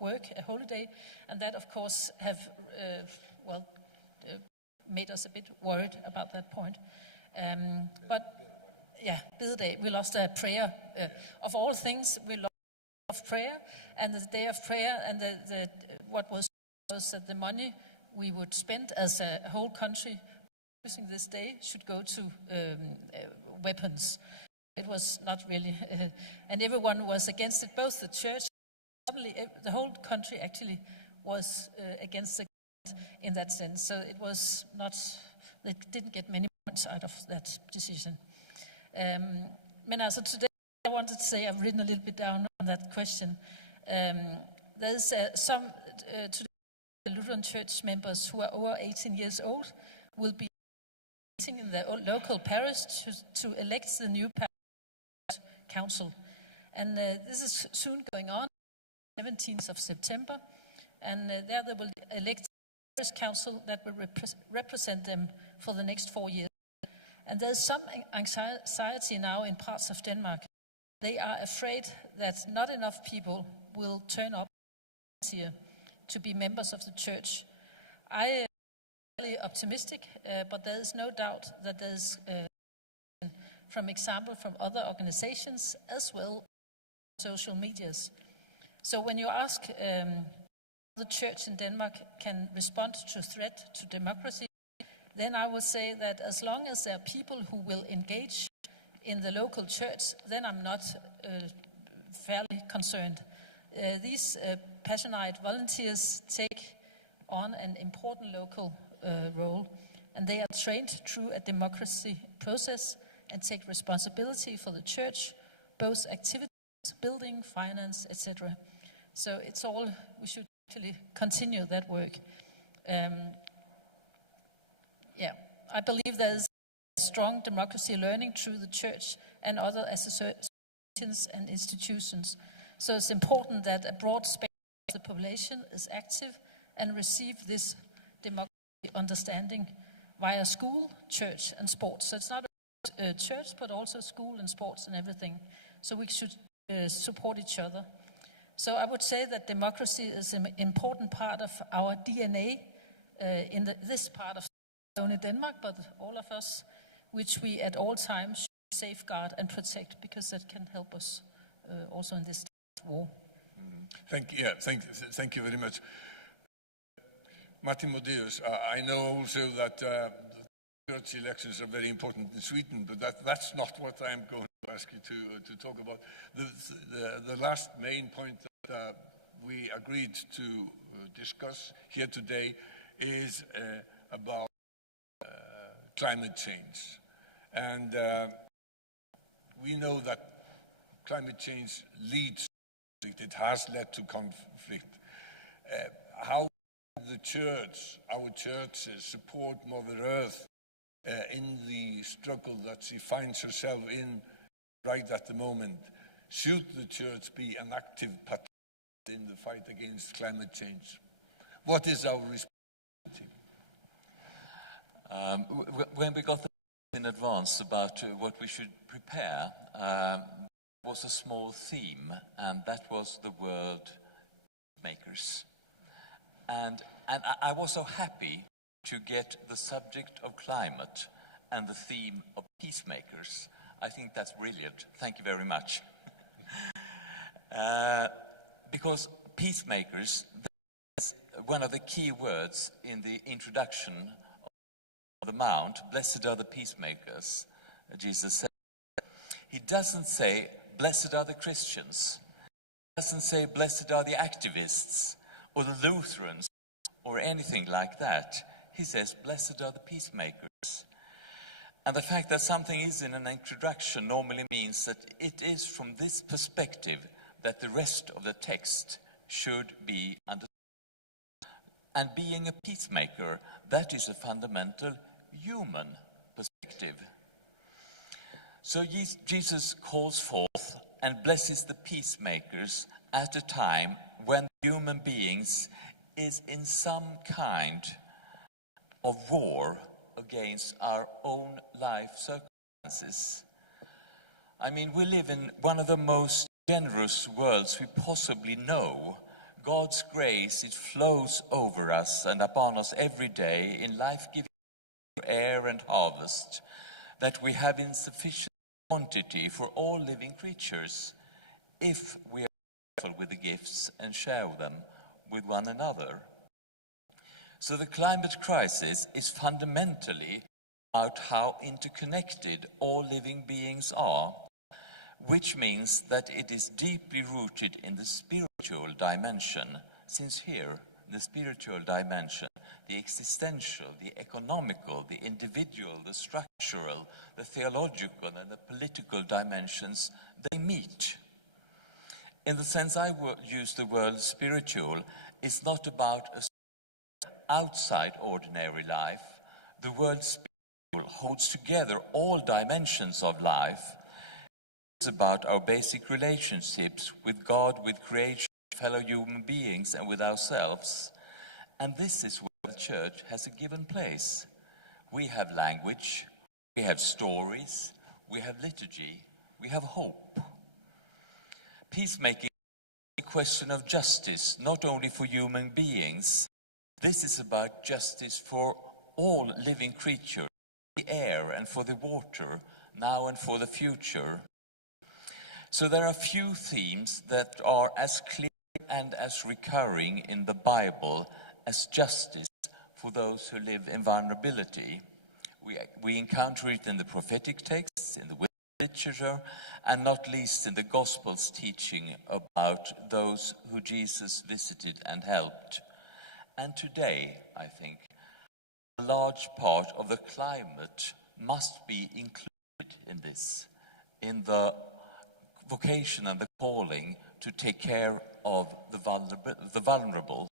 work, a holiday, and that of course have made us a bit worried about that point. Bededag, we lost a prayer. Of all things, we lost of prayer, and the day of prayer, and what was that the money we would spend as a whole country using this day should go to weapons. It was not really, and everyone was against it, both the church, suddenly the whole country actually was against the government in that sense. So it was not, they didn't get many points out of that decision. Today I wanted to say, I've written a little bit down on that question. There's some today Lutheran Church members who are over 18 years old will be meeting in their local parish to elect the new parish council. And this is soon going on, 17th of September. And there they will elect a parish council that will represent them for the next 4 years. And there's some anxiety now in parts of Denmark. They are afraid that not enough people will turn up here to be members of the church. I am really optimistic, but there is no doubt that there's from example from other organizations as well as social medias. So when you ask the church in Denmark can respond to threat to democracy, then I would say that as long as there are people who will engage in the local church, then I'm not fairly concerned. These passionate volunteers take on an important local role, and they are trained through a democracy process and take responsibility for the church, both activities, building, finance, etc. So it's all, we should actually continue that work. I believe there's strong democracy learning through the church and other associations and institutions. So it's important that a broad spectrum of the population is active and receive this democracy understanding via school, church, and sports. So it's not a church, but also school and sports and everything. So we should support each other. So I would say that democracy is an important part of our DNA in this part of not only Denmark, but all of us, which we at all times should safeguard and protect, because that can help us also in this war. Thank you very much. Martin Modéus, I know also that church elections are very important in Sweden, but that's not what I'm going to ask you to talk about. The last main point that we agreed to discuss here today is about climate change. And we know that climate change leads to conflict. It has led to conflict. How the church, our churches, support Mother Earth in the struggle that she finds herself in right at the moment? Should the church be an active participant in the fight against climate change? What is our responsibility? When we got the in advance about what we should prepare, was a small theme, and that was the word makers. And I was so happy to get the subject of climate and the theme of peacemakers. I think that's brilliant. Thank you very much. Because peacemakers, that's one of the key words in the introduction of the Mount. Blessed are the peacemakers, Jesus said. He doesn't say, blessed are the Christians. He doesn't say, blessed are the activists or the Lutherans or anything like that. he says, "Blessed are the peacemakers." And the fact that something is in an introduction normally means that it is from this perspective that the rest of the text should be understood. And being a peacemaker, that is a fundamental human perspective. So Jesus calls forth and blesses the peacemakers at a time when human beings is in some kind of war against our own life circumstances. I mean, we live in one of the most generous worlds we possibly know. God's grace, it flows over us and upon us every day in life-giving air and harvest that we have in sufficient quantity for all living creatures if we are careful with the gifts and share them with one another. So the climate crisis is fundamentally about how interconnected all living beings are, which means that it is deeply rooted in the spiritual dimension, since here, the spiritual dimension, the existential, the economical, the individual, the structural, the theological, and the political dimensions, they meet. In the sense I use the word spiritual, it's not about a outside ordinary life. The word spiritual holds together all dimensions of life. It's about our basic relationships with God, with creation, fellow human beings, and with ourselves. And this is where the church has a given place. We have language, we have stories, we have liturgy, we have hope. Peacemaking is a question of justice, not only for human beings. This is about justice for all living creatures, for the air and for the water, now and for the future. So there are few themes that are as clear and as recurring in the Bible as justice for those who live in vulnerability. We encounter it in the prophetic texts, in the literature, and not least in the Gospel's teaching about those who Jesus visited and helped. And today, I think, a large part of the climate must be included in this, in the vocation and the calling to take care of the vulnerable.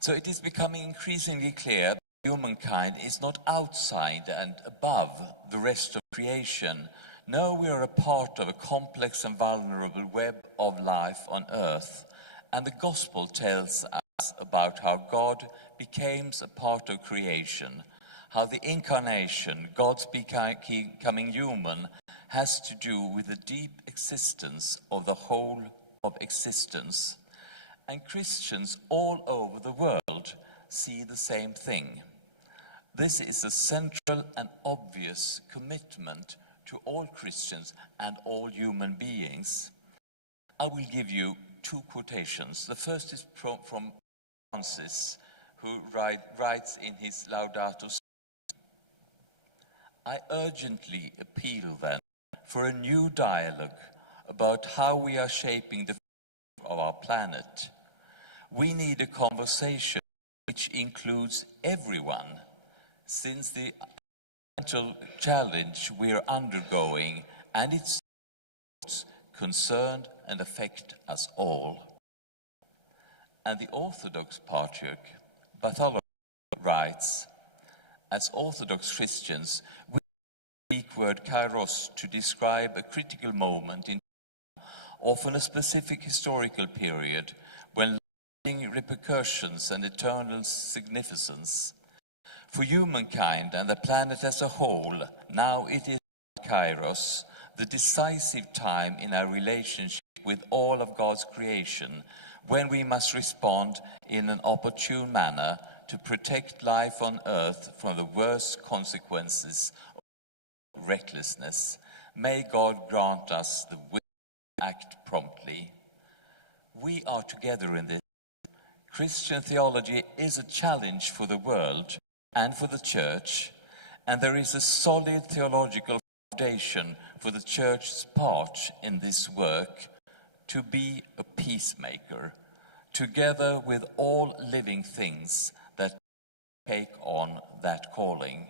So it is becoming increasingly clear that humankind is not outside and above the rest of creation. No, we are a part of a complex and vulnerable web of life on earth. And the gospel tells us about how God became a part of creation, how the incarnation, God's becoming human, has to do with the deep existence of the whole of existence. And Christians all over the world see the same thing. This is a central and obvious commitment to all Christians and all human beings. I will give you two quotations. The first is from Francis, who writes in his Laudato Si. I urgently appeal then for a new dialogue about how we are shaping the future of our planet. We need a conversation which includes everyone, since the environmental challenge we are undergoing and its concern and affect us all. And the Orthodox Patriarch Bartholomew writes, as Orthodox Christians, we use the Greek word kairos to describe a critical moment in often a specific historical period when lasting repercussions and eternal significance. For humankind and the planet as a whole, now it is kairos, the decisive time in our relationship with all of God's creation, when we must respond in an opportune manner to protect life on earth from the worst consequences of recklessness. May God grant us the will to act promptly. We are together in this. Christian theology is a challenge for the world and for the church, and there is a solid theological foundation for the church's part in this work to be a peacemaker, together with all living things that take on that calling.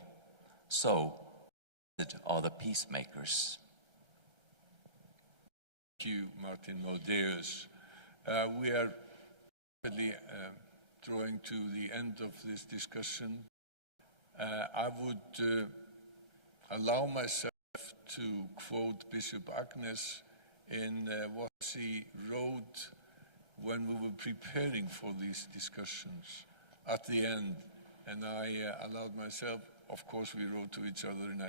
So, blessed are the peacemakers. Thank you, Martin Modeus. We are really drawing to the end of this discussion. I would allow myself to quote Bishop Agnes in what she wrote when we were preparing for these discussions at the end. And I allowed myself, of course we wrote to each other in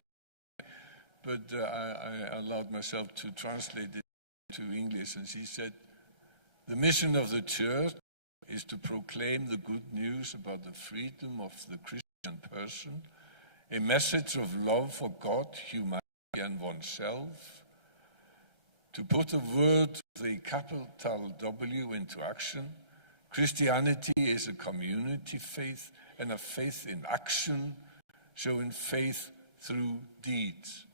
but I allowed myself to translate it to English, and she said, "The mission of the church is to proclaim the good news about the freedom of the Christian person, a message of love for God, humanity, and oneself, to put a word with a capital W into action. Christianity is a community faith and a faith in action, showing faith through deeds."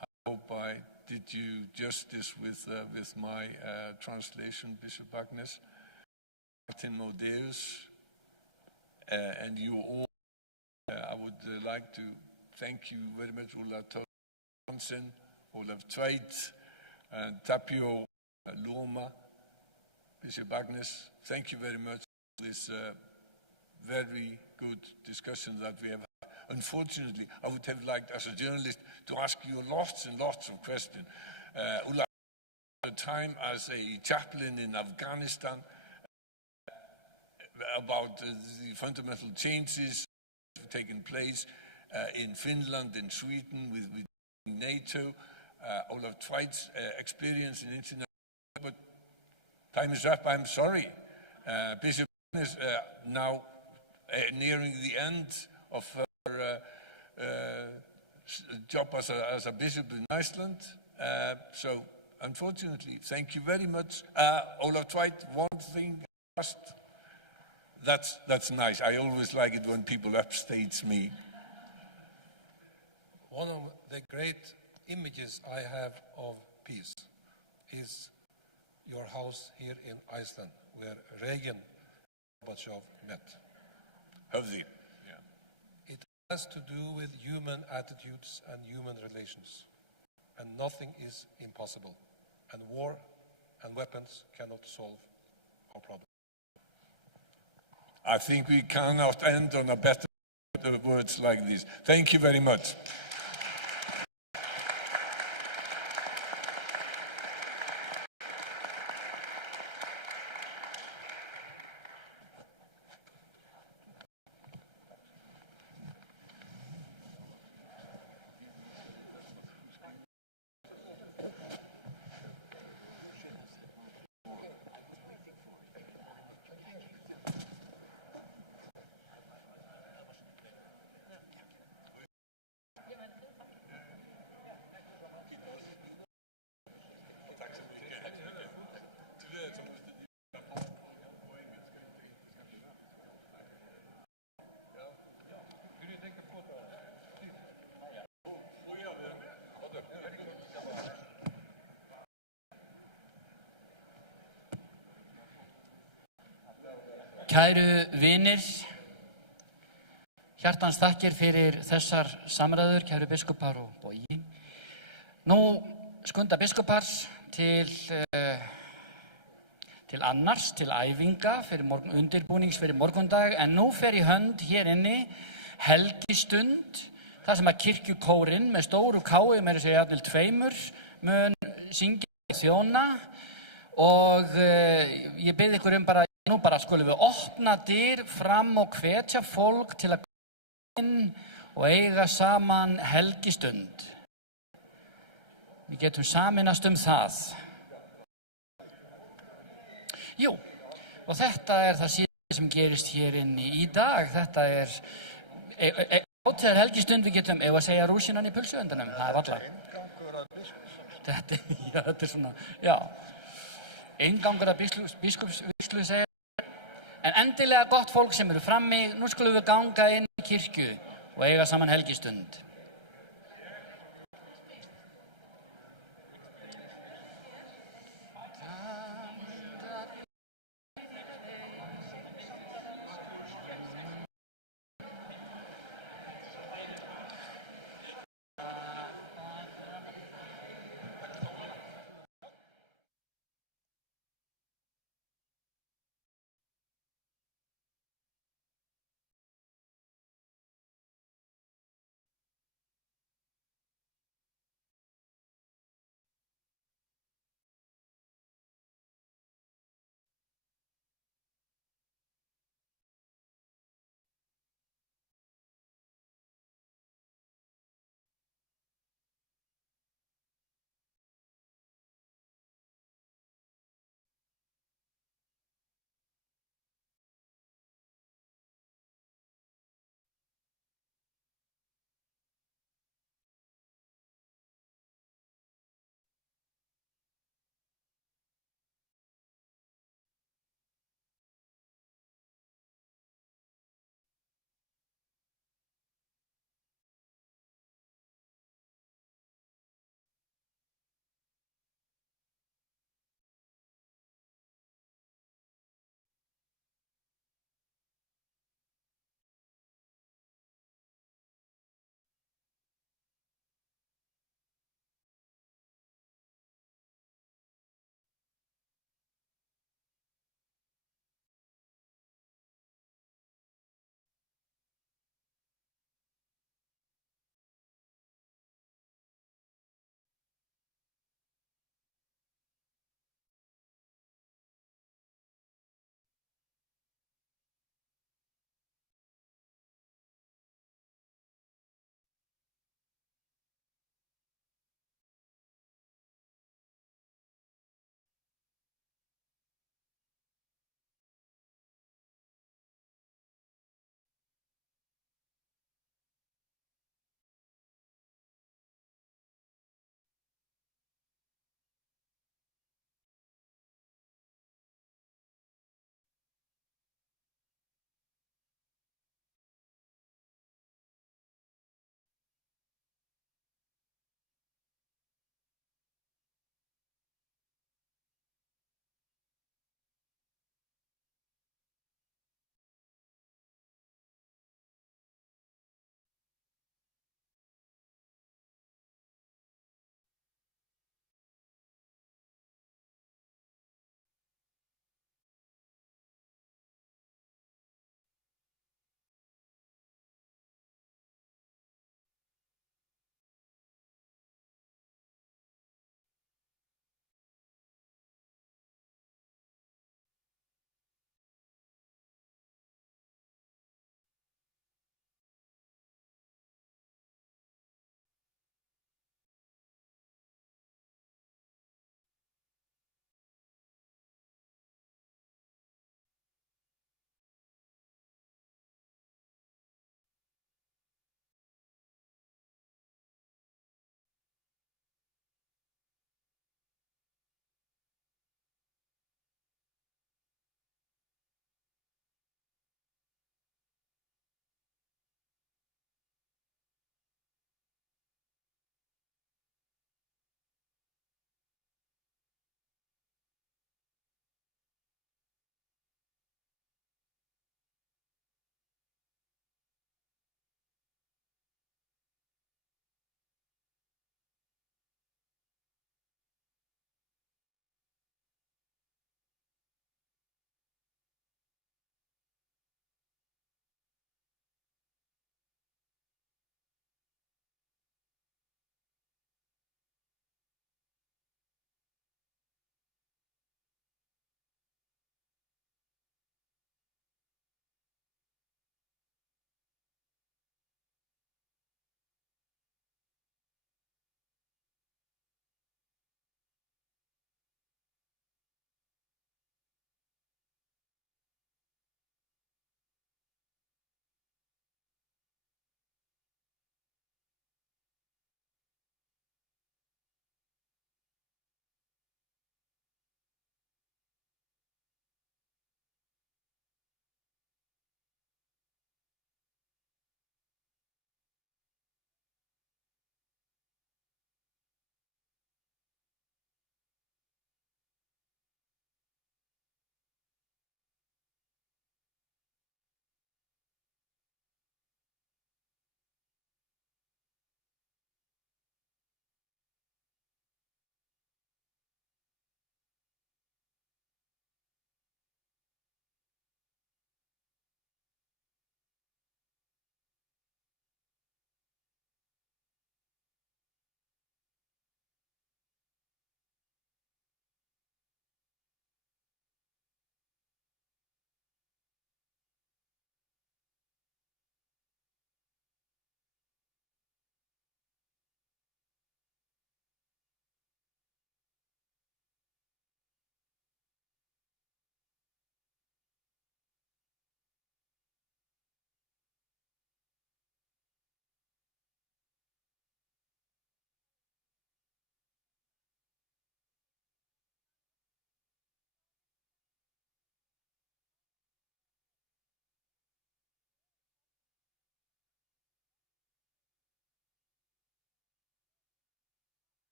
I hope I did you justice with my translation, Bishop Agnes. Martin Modeus, and you all, I would like to thank you very much, Ulla Thorstensen, Olaf Tveit, and Tapio Luoma, Bishop Agnes. Thank you very much for this very good discussion that we have had. Unfortunately, I would have liked, as a journalist, to ask you lots and lots of questions. Ulla, at the time as a chaplain in Afghanistan, about the fundamental changes taking place in Finland and Sweden with NATO, Olaf Tveit's experience in international, but time is up, I'm sorry. Bishop is now nearing the end of her job as a bishop in Iceland. So, unfortunately, thank you very much. Olaf Tveit, one thing last. That's nice. I always like it when people upstage me. One of the great images I have of peace is your house here in Iceland, where Reagan and Gorbachev met. Healthy. It has to do with human attitudes and human relations. And nothing is impossible. And war and weapons cannot solve our problem. I think we cannot end on a better words like this. Thank you very much. Kæru vinir, hjartans þakkir fyrir þessar samræður, kæru biskupar og bogi. Nú skunda biskupar til annars, til æfinga, undirbúnings fyrir morgundag, en nú fer í hönd hér inni helgistund, það sem að kirkjukórinn með stóru kái, með þess að jafnvel tveimur, mun syngja og þjóna, og ég bið ykkur bara, nú bara skulum við opna dyr fram og hvetja fólk til að koma inn og eiga saman helgistund. Við getum sameinast það. Jú, og þetta það síðan sem gerist hér inni í dag. Þetta hátíðar helgistund, við getum, að segja rúsinan í pulsuendanum, það varla. Þetta svona, já. Inngangur að biskupsvíslu segja. En endilega gott fólk sem eru frammi, nú skulum við ganga inn í kirkju og eiga saman helgistund.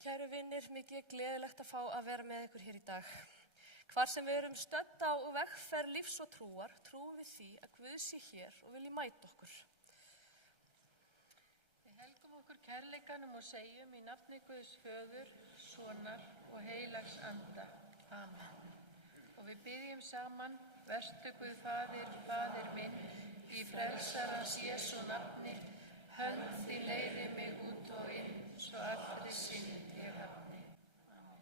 Kæru vinnir, mikið gleðilegt að fá að vera með ykkur hér í dag. Hvar sem við erum stödd á vegferð lífs og trúar, trúum við því að Guð sé hér og vilji mæta okkur. Við helgum okkur kærleikanum og segjum í nafni Guðs föður, sonar og heilags anda. Amen. Og við byggjum saman, vertu Guð faðir, faðir minn, í frelsarans Jesú nafni, hönd þín leiði mig út og inn, svo allri synd ég hafni. Amen.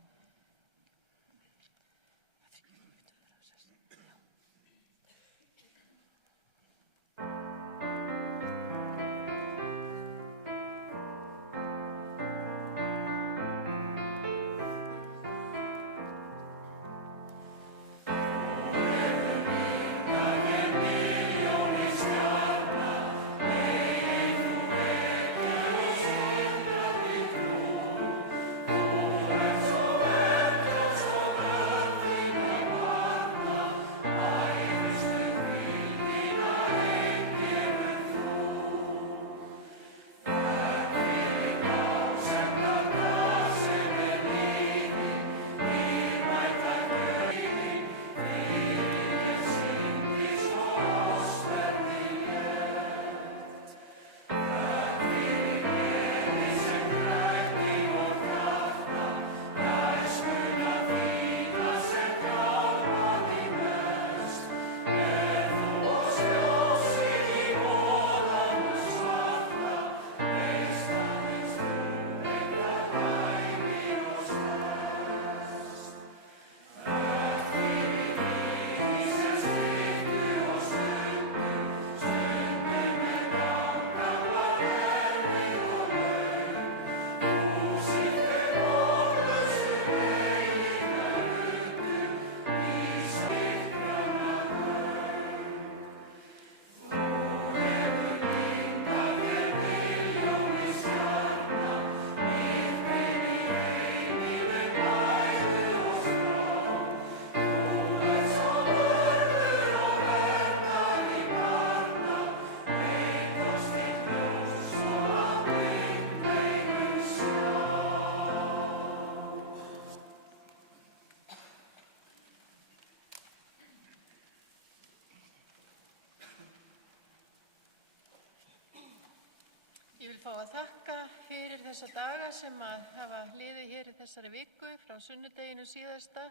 Ég vil fá að þakka fyrir þessa daga sem að hafa liðið hér í þessari viku frá sunnudeginu síðasta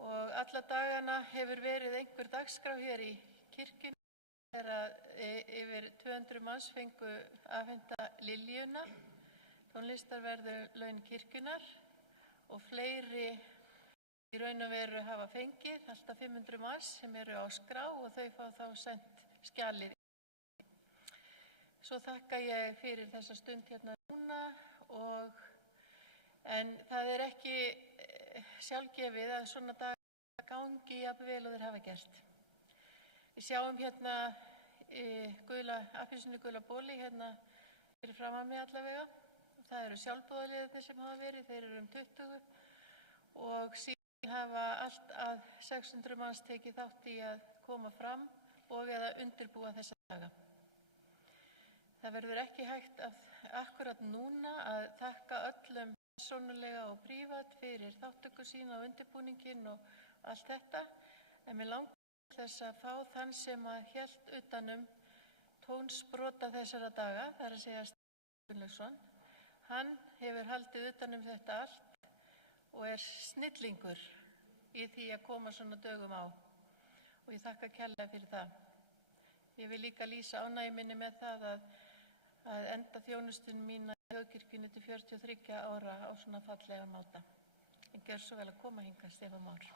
og alla dagana hefur verið einhver dagskrá hér í kirkjunni þegar yfir 200 manns fengu afhenta Liljuna, tónlistarverðlaun kirkjunnar og fleiri í raun og veru hafa fengið, alltaf 500 manns sem eru á skrá og þau fá þá sent skjalið. Svo þakka ég fyrir þessa stund hérna núna en það er ekki sjálfgefið að svona dagar gangi jafn vel og þeir hafa gert. Við sjáum hérna appelsínu gula bóli hérna fyrir framan mig allavega. Það eru sjálfboðaliðarnir sem hafa verið, þeir eru 20 og síðan hafa allt að 600 manns tekið þátt í að koma fram og eða undirbúa þessa daga. Það verður ekki hægt akkurat núna að þakka öllum persónulega og prívat fyrir þátttöku sína og undirbúninginn og allt þetta, en mér langar þess að fá þann sem að hélt utanum tónsprota þessara daga, það er að segja Stefán Gunnlaugsson. Hann hefur haldið utanum þetta allt og er snillingur í því að koma svona dögum á og ég þakka kærlega fyrir það. Ég vil líka lýsa ánægju minni með það að enda þjónustun mína í þjóðkirkjunni til 43 ára á svona fallega máta. En gjör svo vel að koma hingað, Stefán Már.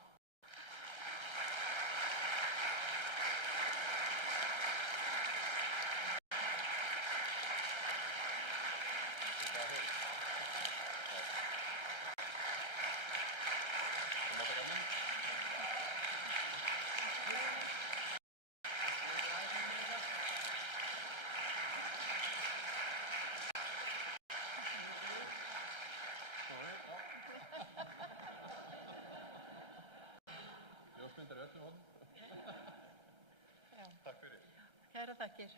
Kæra þakkir.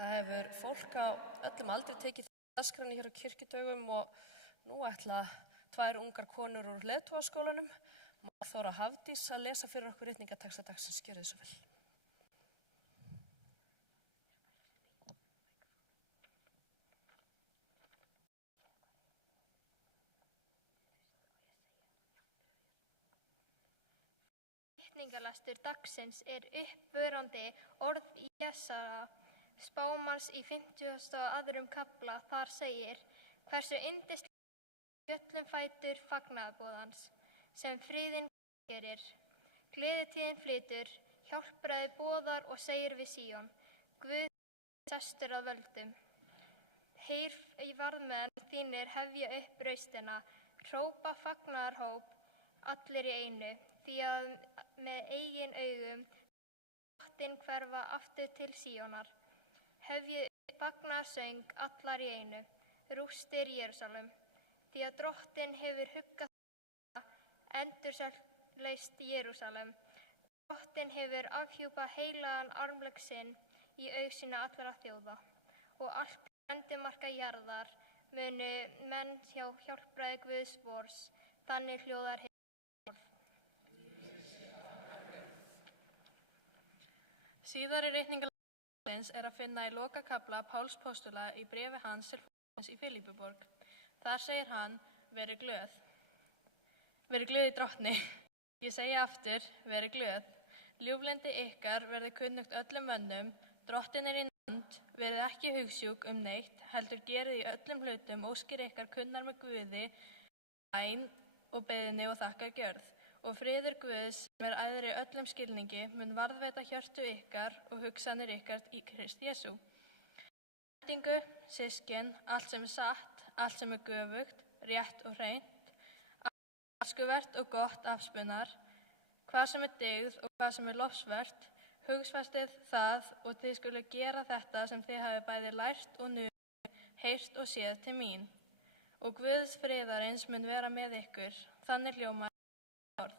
Það hefur fólk á öllum aldri tekið dagskránni hér á kirkjudögum og nú ætla 2 ungar konur úr leiðtogaskólanum, Þóra Hafdís, að lesa fyrir okkur ritningatexta dagsins. Gjörið svo vel. Ritningalastur dagsins uppörvandi orð Jesara, spámanns í 52. kafla. Þar segir: Hversu yndislegur fjöllum fætur fagnaðarboðans, sem friðinn gerir. Gleðitíðin flytur, hjálpræði boðar og segir við Síón: Guð sestur að völdum. Heyr í varðmenn þínir hefja upp raustina, hrópa fagnaðarhóp, allir í einu, því að með eigin augum drottin hverfa aftur til Síónar. Hefja upp fagnaðarsöng allar í einu, rústir Jerúsalem, því að drottin hefur huggað endurreist Jerúsalem. Drottin hefur afhjúpað heilagan armleik sinn í augsýn allra þjóða, og allt endimarka jarðar munu menn hjá hjálpræði Guðs vors. Þannig hljóðar Síðari ritningalasins að finna í lokakafla Páls postula í bréfi hans til fólksins í Filippíuborg. Þar segir hann: Verið glöð. Verið glöð í drottni. Ég segi aftur, verið glöð. Ljúflendi ykkar verði kunnugt öllum mönnum, drottin í nánd, verið ekki hugsjúk neitt, heldur gerið í öllum hlutum óskir ykkar kunnar með Guði, bæn og beiðni og þakkargjörð. Og friður Guðs, sem æðri öllum skilningi, mun varðveita hjörtu ykkar og hugsanir ykkar í Krist Jesú. Endingu, systkin, allt sem satt, allt sem göfugt, rétt og hreint, allt elskuvert og gott afspunnar, hvað sem dygð og hvað sem lofsvert, hugsfestið það og þið skulu gera þetta sem þið hafi bæði lært og numið, heyrt og séð til mín. Og Guðs friðarins mun vera með ykkur, þannig hljómar orð.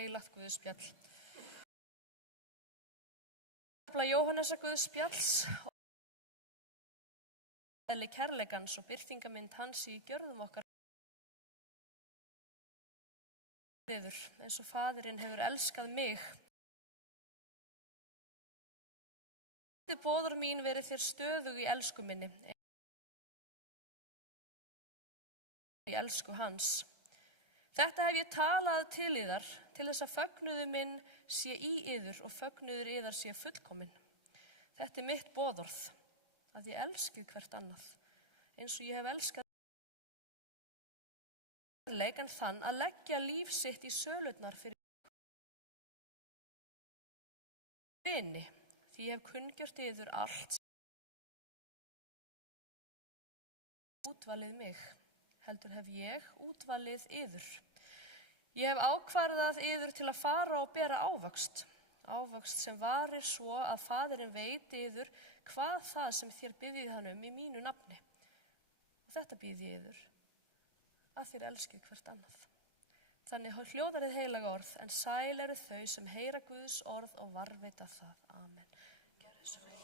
heilagt Guðspjall. Jóhannesar Guðspjalls eðli kærleikans og birtingarmynd hans í gjörðum okkar eins og Faðirinn hefur elskað mig. Boðar mín verið þér stöðug í elsku minni, í elsku hans. Þetta hef ég talað til yðar, til þess að fögnuður minn sé í yður og fögnuður yðar sé fullkominn. Þetta mitt boðorð, að ég elski hvert annað, eins og ég hef elskað en þann að leggja líf sitt í sölurnar fyrir vini, því ég hef kunngjört yður allt útvalið mig, heldur hef ég útvalið yður. Ég hef ákvarðað yður til að fara og bera ávöxt sem varir svo að Faðirinn veiti yður hvað það sem þér biðjið hann í mínu nafni. Og þetta býð ég yður, að þér elskið hvert annað. Þannig hljóðar hið heilaga orð, en sæl eru þau sem heyra Guðs orð og varðveita það. Amen. Gjörðu svo vel.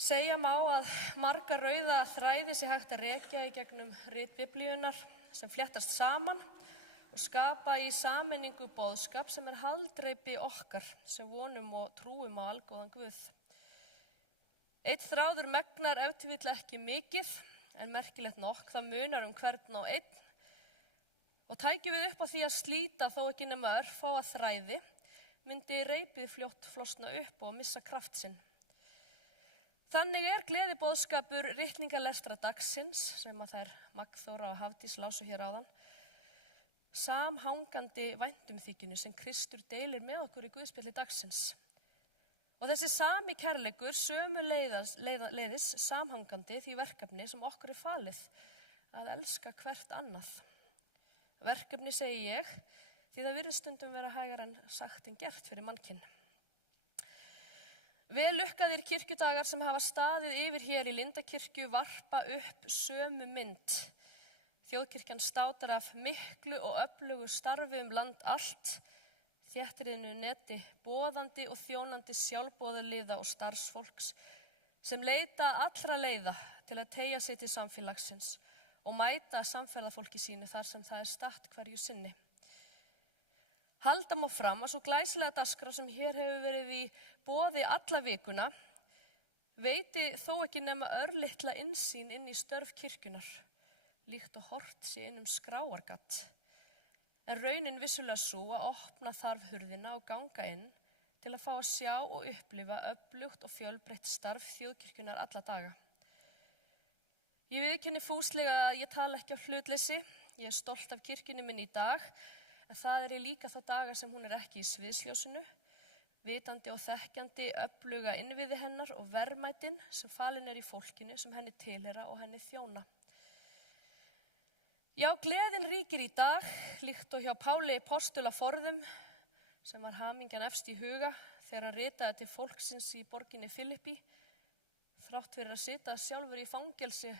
Segja má að marga rauða þræði sé hægt að rekja í gegnum rit Biblíunnar sem fléttast saman og skapa í sameiningu boðskap sem haldreipi okkar sem vonum og trúum á algóðan Guð. Einn þráður megnar ef til vill ekki mikið, en merkilegt nokk, það munar hvern og einn. Og tækjum við upp á því að slíta þó ekki nema örfáa þræði, myndi reipið fljótt flosna upp og missa kraft sinn. Þannig gleðiboðskapur ritningalestra dagsins, sem að þær Magnþóra og Hafdís lásu hér áðan, samhangandi væntumþykjunni sem Kristur deilir með okkur í Guðspjalli dagsins. Og þessi sami kærleikur sömuleiðis samhangandi því verkefni sem okkur falið að elska hvert annað. Verkefni segi ég, því það virðist stundum vera hægar en sagt en gert fyrir mannkinn. Vel lukkaðir kirkjudagar sem hafa staðið yfir hér í Lindakirkju varpa upp sömu mynd. Þjóðkirkjan státar af miklu og öflugu starfi land allt, þéttriðinu neti boðandi og þjónandi sjálfboðaliða og starfsfólks sem leita allra leiða til að teygja sig til samfélagsins og mæta samferðafólki sínu þar sem það statt hverju sinni. Halda má fram að svo glæsilega dagskrá sem hér hefur verið í boði alla vikuna veiti þó ekki nema örlitla innsýn inn í störf kirkjunar, líkt og hort sé inn skráargat. En raunin vissulega svo að opna þarf hurðina og ganga inn til að fá að sjá og upplifa öflugt og fjölbreytt starf þjóðkirkjunar alla daga. Ég viðurkenni fúslega að ég tala ekki á hlutleysi, ég er stolt af kirkjunni minni í dag, en það ég líka þá daga sem hún ekki í sviðsljósinu, vitandi og þekkjandi öfluga innviði hennar og verðmætin sem falin í fólkinu sem henni tilheyra og henni þjóna. Já, gleðin ríkir í dag, líkt og hjá Páli postula forðum, sem var hamingjan efst í huga þegar hann ritaði til fólksins í borginni Filippi, þrátt fyrir að sitja sjálfur í fangelsi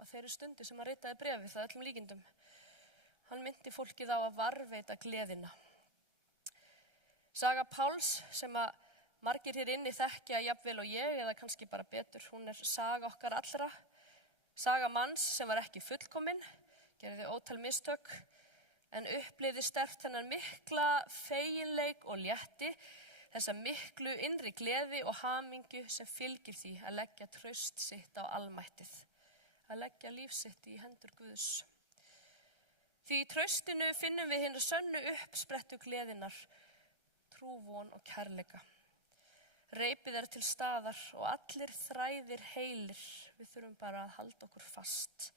á þeirri stundu sem hann ritaði bréfið, það öllum líkindum. Hann myndi fólkið á að varðveita gleðina. Saga Páls, sem að margir hér inni þekkja jafnvel og ég, eða kannski bara betur, hún saga okkar allra, saga manns sem var ekki fullkominn, gerði ótal mistök, en upplifði sterkt þennan mikla feginleik og létti, þessa miklu innri gleði og hamingju sem fylgir því að leggja traust sitt á almættið, að leggja líf sitt í hendur Guðs. Því í traustinu finnum við hina sönnu uppsprettu gleðinar, trú, von og kærleika. Reipið til staðar og allir þræðir heilir, við þurfum bara að halda okkur fast.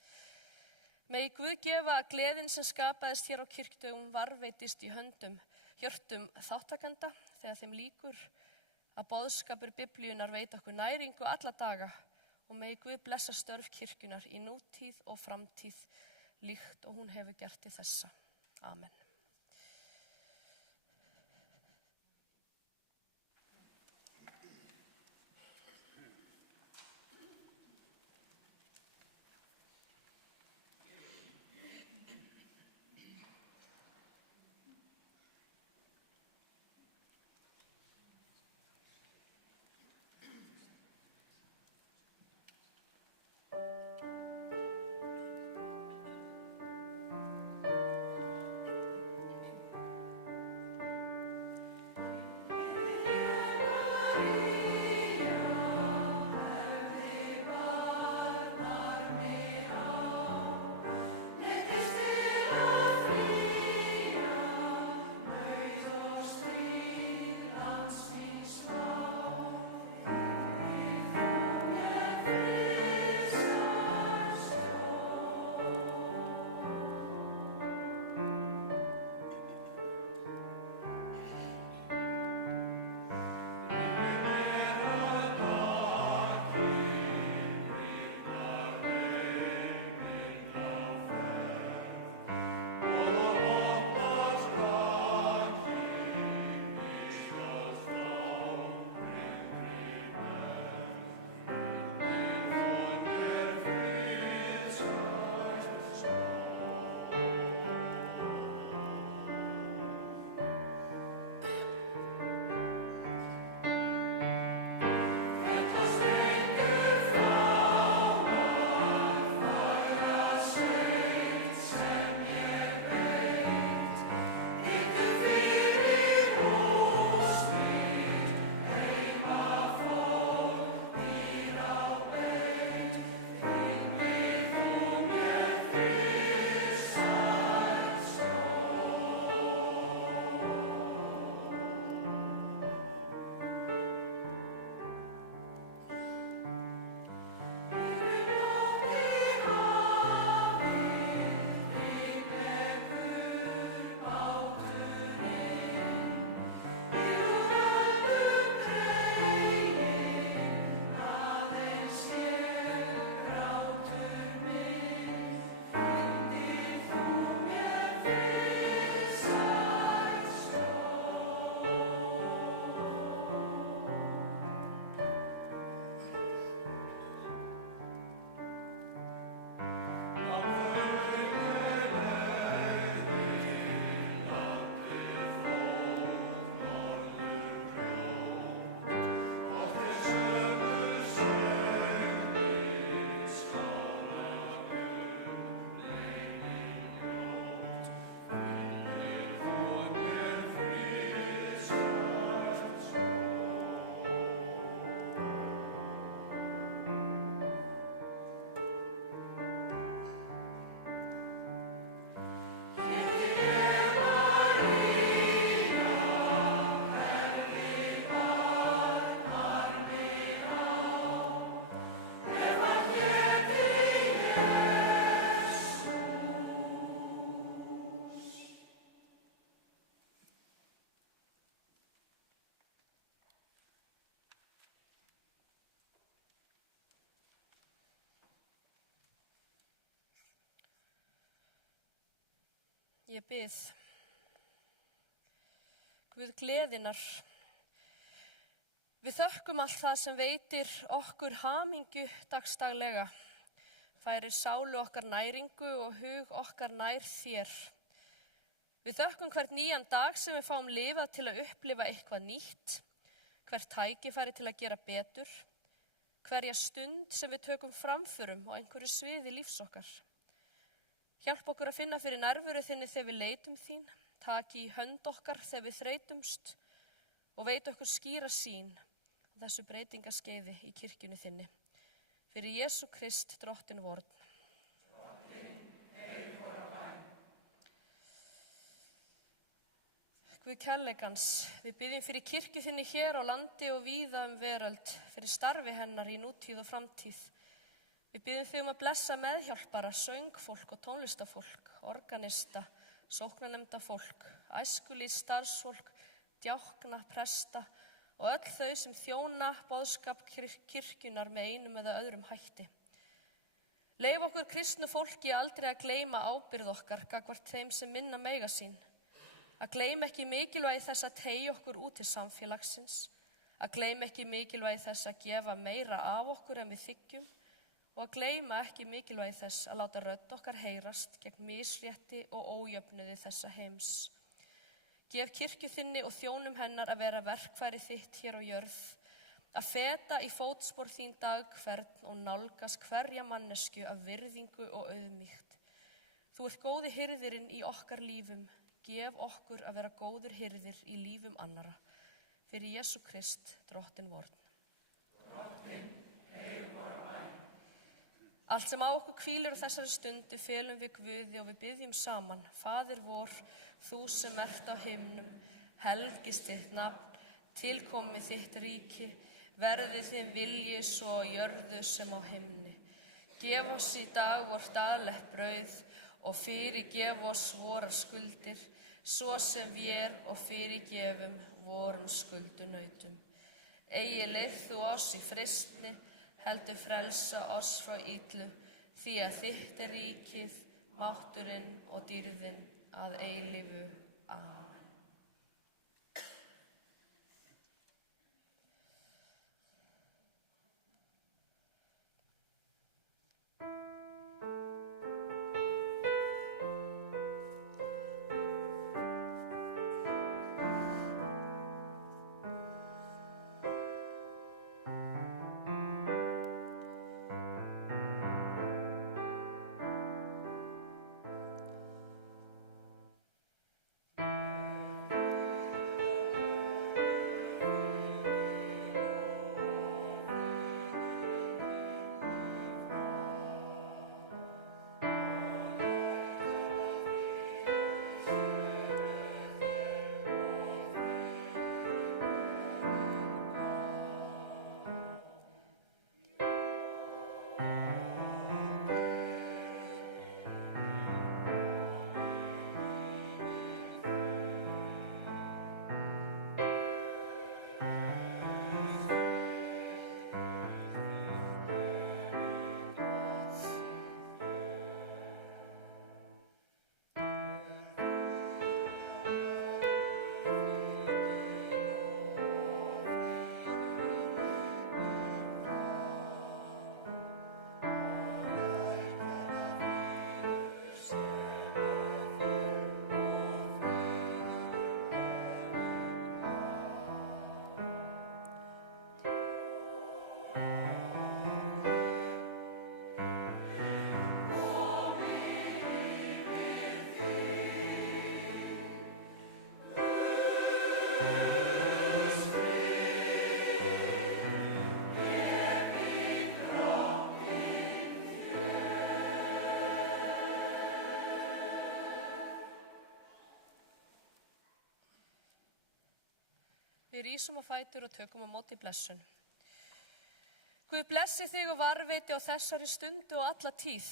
Megi Guð gefa að gleðin sem skapaðist hér á kirkjudögum varðveitist í hjörtum þáttakenda þegar þeim lýkur að boðskapur Biblíunnar veita okkur næringu alla daga og megi Guð blessa störf kirkjunar í nútíð og framtíð líkt og hún hefur gert til þessa. Amen. Ég bið. Guð gleðinar. Við þökkum allt það sem veitir okkur hamingju dagsdaglega, færir sálu okkar næringu og hug okkar nær þér. Við þökkum hvert nýjan dag sem við fáum lifað til að upplifa eitthvað nýtt, hvert tækifæri til að gera betur, hverja stund sem við tökum framförum á einhverju sviði lífs okkar. Hjálp okkur að finna fyrir nærveru þinni þegar við leitum þín, taki í hönd okkar þegar við þreytumst og veit okkur skýra sýn á þessu breytingaskeiði í kirkjunni þinni. Fyrir Jesú Krist, Drottinn vorn. Guð kærleikans, við biðjum fyrir kirkju þinni hér á landi og víða veröld, fyrir starfi hennar í nútíð og framtíð. Við biðjum þig að blessa meðhjálpara, söngfólk og tónlistafólk, organista, sóknarnefnda fólk, æskulíð starfsfólk, djákna, presta og öll þau sem þjóna boðskap kirkjunar með einum eða öðrum hætti. Leyf okkur kristnu fólki aldrei að gleyma ábyrgð okkar gagnvart þeim sem minna mega sín. Að gleyma ekki mikilvægi þess að teygja okkur út til samfélagsins, að gleyma ekki mikilvægi þess að gefa meira af okkur en við þiggjum og að gleyma ekki mikilvægi þess að láta rödd okkar heyrast gegn misrétti og ójöfnuði þessa heims. Gef kirkju þinni og þjónum hennar að vera verkfæri þitt hér á jörð, að feta í fótspor þín dag hvern og nálgast hverja mannesku af virðingu og auðmýkt. Þú ert góði hirðirinn í okkar lífum, gef okkur að vera góður hirðir í lífum annara. Fyrir Jesú Krist, Drottinn vorn. Allt sem á okkur hvílir á þessari stundu felum við Guði og við biðjum saman. Faðir vor, þú sem ert á himnum, helgist þitt nafn, tilkomi þitt ríki, verði þinn vilji svo á jörðu sem á himni. Gef oss í dag vort daglegt brauð og fyrirgef oss vorar skuldir, svo sem vér og fyrirgefum vorum skuldunautum. Eigi leið þú oss í freistni, heldur frelsa oss frá illu, því að þitt er ríkið, mátturinn og dýrðin að eilífu. Amen. Við rísum á fætur og tökum á móti blessun. Guð blessi þig og varveiti á þessari stundu og alla tíð.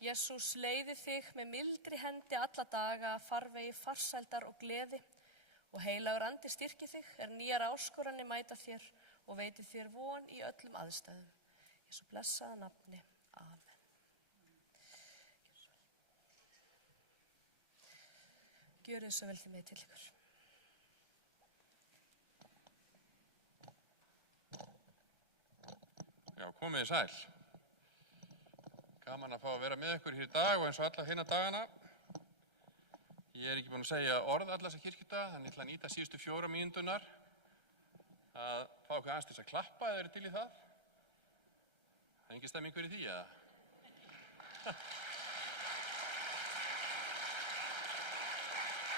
Jesús leiði þig með mildri hendi alla daga að farvegi farsældar og gleði og heilagur andi styrki þig nýjar áskoranir mæta þér og veiti þér von í öllum aðstæðum. Jesú blessaða nafni. Amen. gjörið svo vel þið með til ykkur. Já, komið þið sæl. Gaman að fá að vera með ykkur hér í dag og eins og alla hina dagana. Ég ekki búinn að segja orð alla þessa kirkjudaga, þannig ég ætla að nýta síðustu 4 mínúturnar að fá okkur aðeins til þess að klappa eða eru til í það. Það engin stemming fyrir því, eða?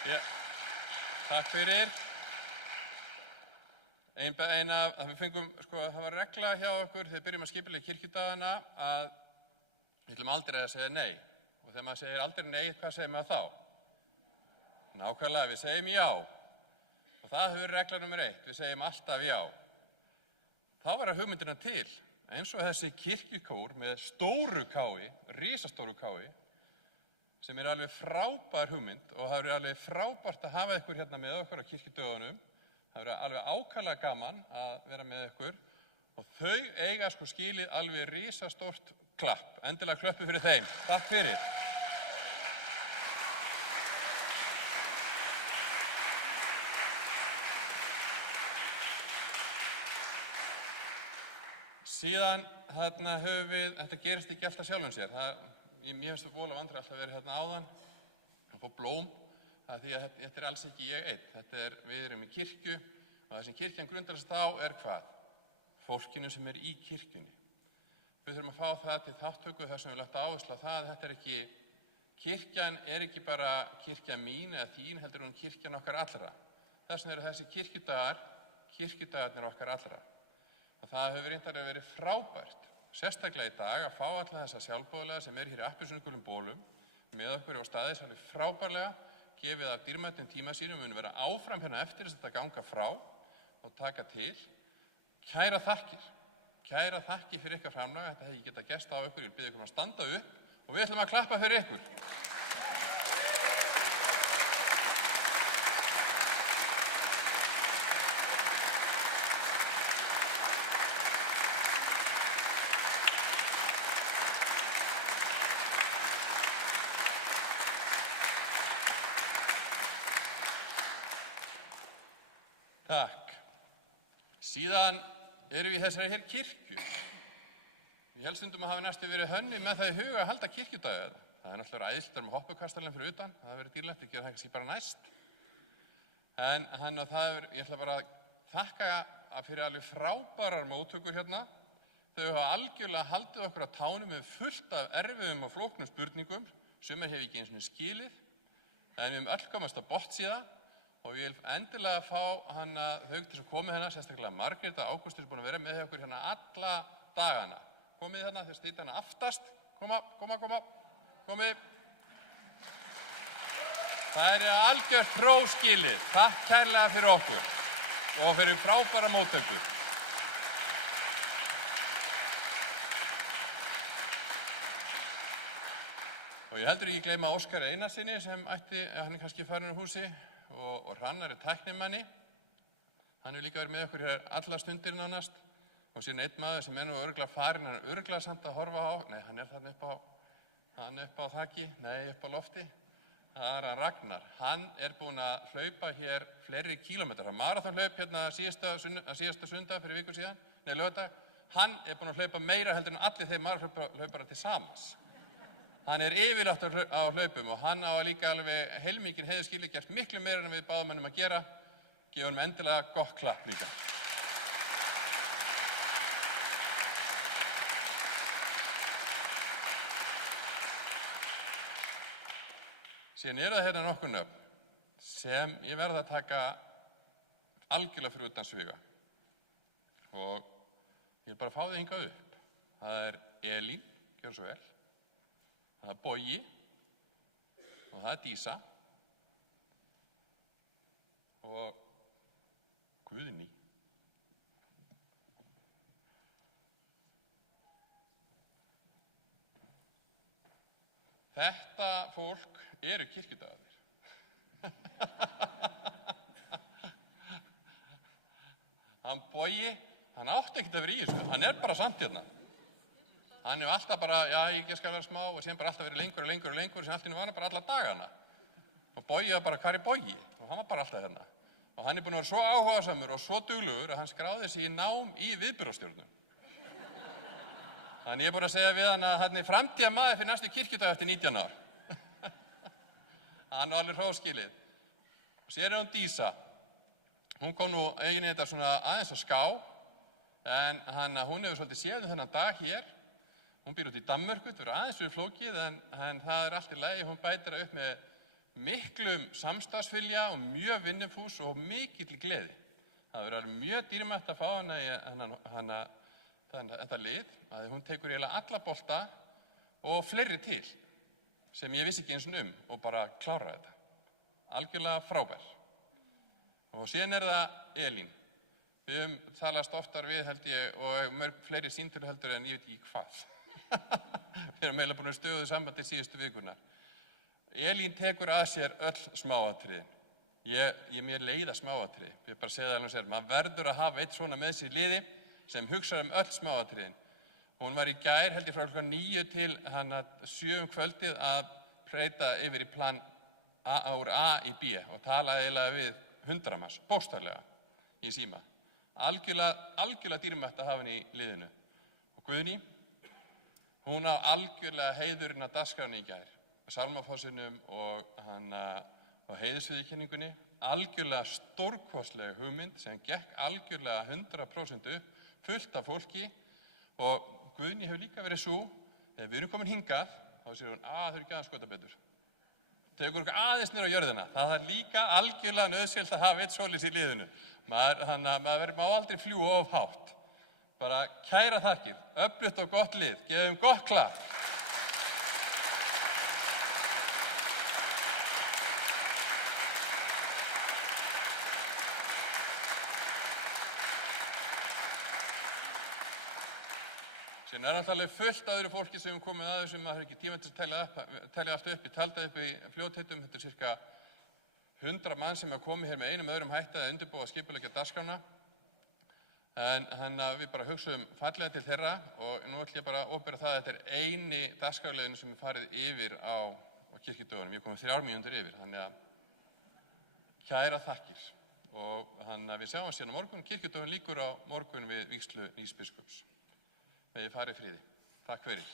Já, takk fyrir. Við fengum, það var regla hjá okkur þegar við byrjum að skipuleggja kirkjudagana að við ætlum aldrei að segja nei. Og þegar maður segir aldrei nei, hvað segir maður þá? Nákvæmlega, við segjum já. Og það hefur verið regla nr. 1, við segjum alltaf já. Þá var hugmyndina til, eins og þessi kirkjukór með stóru kái, risastóru kái, sem alveg frábær hugmynd og það verið alveg frábært að hafa ykkur hérna með okkur á kirkjudögunum. Það verið alveg ákaflega gaman að vera með ykkur og þau eiga skilið alveg risastórt klapp. Endilega klöppu fyrir þeim. Takk fyrir. Síðan höfum við, þetta gerist ekki alltaf sjálfum sér. Mér finnst það vola vandræðalegt að vera hérna áðan og fá blóm. Það því að þetta alls ekki ég einn. Við erum í kirkju og það sem kirkjan grundast á hvað? Fólkinu sem í kirkjunni. Við þurfum að fá það til þáttöku þar sem við lagt áherslu á það að þetta ekki, kirkjan ekki bara kirkja mín eða þín, heldur hún kirkjan okkar allra. Þess vegna eru þessi kirkjudagarnir okkar allra. Og það hefur reyndar verið frábært, sérstaklega í dag, að fá alla þessa sjálfboðaliða sem hér í appelsínugulum bólum með okkur á staði sem frábærlega, gefið af dýrmætum tíma sínum, við munum vera áfram hérna eftir þess að þetta ganga frá og taka til. Kæra þakkir fyrir ykkar framlag, þetta hefði getað gerst á ykkur, ég bið ykkur að standa upp og við ætlum að klappa fyrir ykkur. Takk. Síðan erum við í þessari hér kirkju. Ég held stundum að hafa næstu verið hönnuð með það í huga að halda kirkjudaga. Það náttúrulega æðislega með hoppukastarinn fyrir utan, það verið dýrlegt, ég gera það kannski bara næst. En ég ætla bara að þakka fyrir alveg frábærar móttökur hérna. Þau hafa algjörlega haldið okkur á tánum með fullt af erfiðum og flóknum spurningum, sumar hef ég ekki eins og skilið, en við höfum öll komast á botnsíða. Og ég vil endilega fá þau til að koma hérna, sérstaklega Margréta Ágústus búin að vera með okkur hérna alla dagana. Komið hérna, þau stýta hérna aftast. Komið. Það algjört hróskilið. Takk kærlega fyrir okkur og fyrir frábæra móttökur. Og ég heldur ekki gleyma Óskari Einarsinni sem hann kannski farin úr húsi. Og Hrannar tæknimanni. Hann hefur líka verið með okkur hér alla stundir nánast. Og síðan einn maður sem nú örugglega farinn, hann örugglega samt að horfa á. Nei, hann þarna upp á þaki, upp á lofti. Það hann Ragnar. Hann búinn að hlaupa hér fleiri kílómetrar. Maraþonhlaup hérna síðasta sundag fyrir viku síðan, laugardag. Hann búinn að hlaupa meira heldur en allir þeir maraþonhlaupara til samans. Hann yfirlátt á hlaupum og hann á líka alveg heilmikinn heiðurskilið, gert miklu meira en við báðum hann að gera. Gefum endilega gott klapp líka. Síðan það hérna nokkur nöfn sem ég verð að taka algjörlega fyrir utan sviga. Og ég vil bara fá þið hingað upp. Það Elín, gjörðu svo vel. Það Bogi og það Dísa og Guðný. Þetta fólk eru kirkjudagarnir. Hann Bogi, hann átti ekkert að vera í þessu, hann bara samt hérna. Hann alltaf bara, ég skal vera smá og síðan bara alltaf verið lengur og sem allt í nú var bara alla dagana. Og Bogi var bara, hvar er Bogi? Og hann var bara alltaf hérna. Og hann er búinn að vera svo áhugasamur og svo duglegur að hann skráði sig í nám í viðburðarstjórnun. Þannig ég er búinn að segja við hann að hann er framtíðarmaður fyrir næstu kirkjudag eftir 19 ár. Hann var alveg hróskilið. Sér hún Dísa. Hún kom nú eiginlega þetta svona aðeins á ská, en hún hefur svolítið séð þennan dag hér. Hún býr út í Danmörku, þetta verður aðeins fyrir flókið, en það er allt í lagi. Hún bætir upp með miklum samstarfsvilja og mjög vinnufús og mikill gleði. Það verður alveg mjög dýrmætt að fá hana þetta lið, að hún tekur eiginlega alla bolta og fleiri til, sem ég vissi ekki eins og bara klára þetta. Algjörlega frábær. Og síðan er það Elín. Við höfum talast oftar við, held ég, og mörg fleiri síntölu heldur en ég veit ekki hvað. Við erum eiginlega búin að stöðu sambandi síðustu vikunar. Elín tekur að sér öll smáatriðin. Mér leiða smáatriði. Ég bara segja það alveg sér, maður verður að hafa eitt svona með sér í liði sem hugsaður öll smáatriðin. Hún var í gær, held ég frá klukkan 9 til 7 kvöldið að breyta yfir í plan úr A í B og tala eiginlega við 100 manns, bókstaflega, í síma. Algjörlega dýrmætt að hafa henni í liðinu. Og Guðný, hún á algjörlega heiðurinn að dagskránni í gær. Sálmafossinum og heiðursviðurkenningunni. Algjörlega stórkostleg hugmynd sem gekk algjörlega 100% upp, fullt af fólki. Og Guðný hefur líka verið svo, þegar við erum komin hingað, þá sér hún, þau eru ekki aðeins skota betur. Tekur okkur aðeins niður á jörðina. Það er líka algjörlega nauðsynlegt að hafa eitt svoleiðis í liðinu. Maður má aldrei fljúga of hátt. Bara kæra þakkir, öflugt og gott lið, gefum gott klapp. Síðan er alltaf fullt af öðru fólki sem hefur komið að þessu, maður hefur ekki tíma til að telja allt upp. Ég taldi upp í fljótheitum, þetta er cirka 100 mann sem hafa komið hér með einum öðrum hætti að undirbúa skipuleggja dagskrána. En við bara hugsaðum fallega til þeirra og nú ætlum ég bara að opinbera það að þetta er eini dagskrárliðurinn sem er farið yfir á kirkjudögunum. Ég er komið 3 mínútur yfir, þannig að kæra þakkir. Og við sjáum síðan á morgun, kirkjudögun lýkur á morgun við vígslu nýs biskups. Megið farið í friði. Takk fyrir.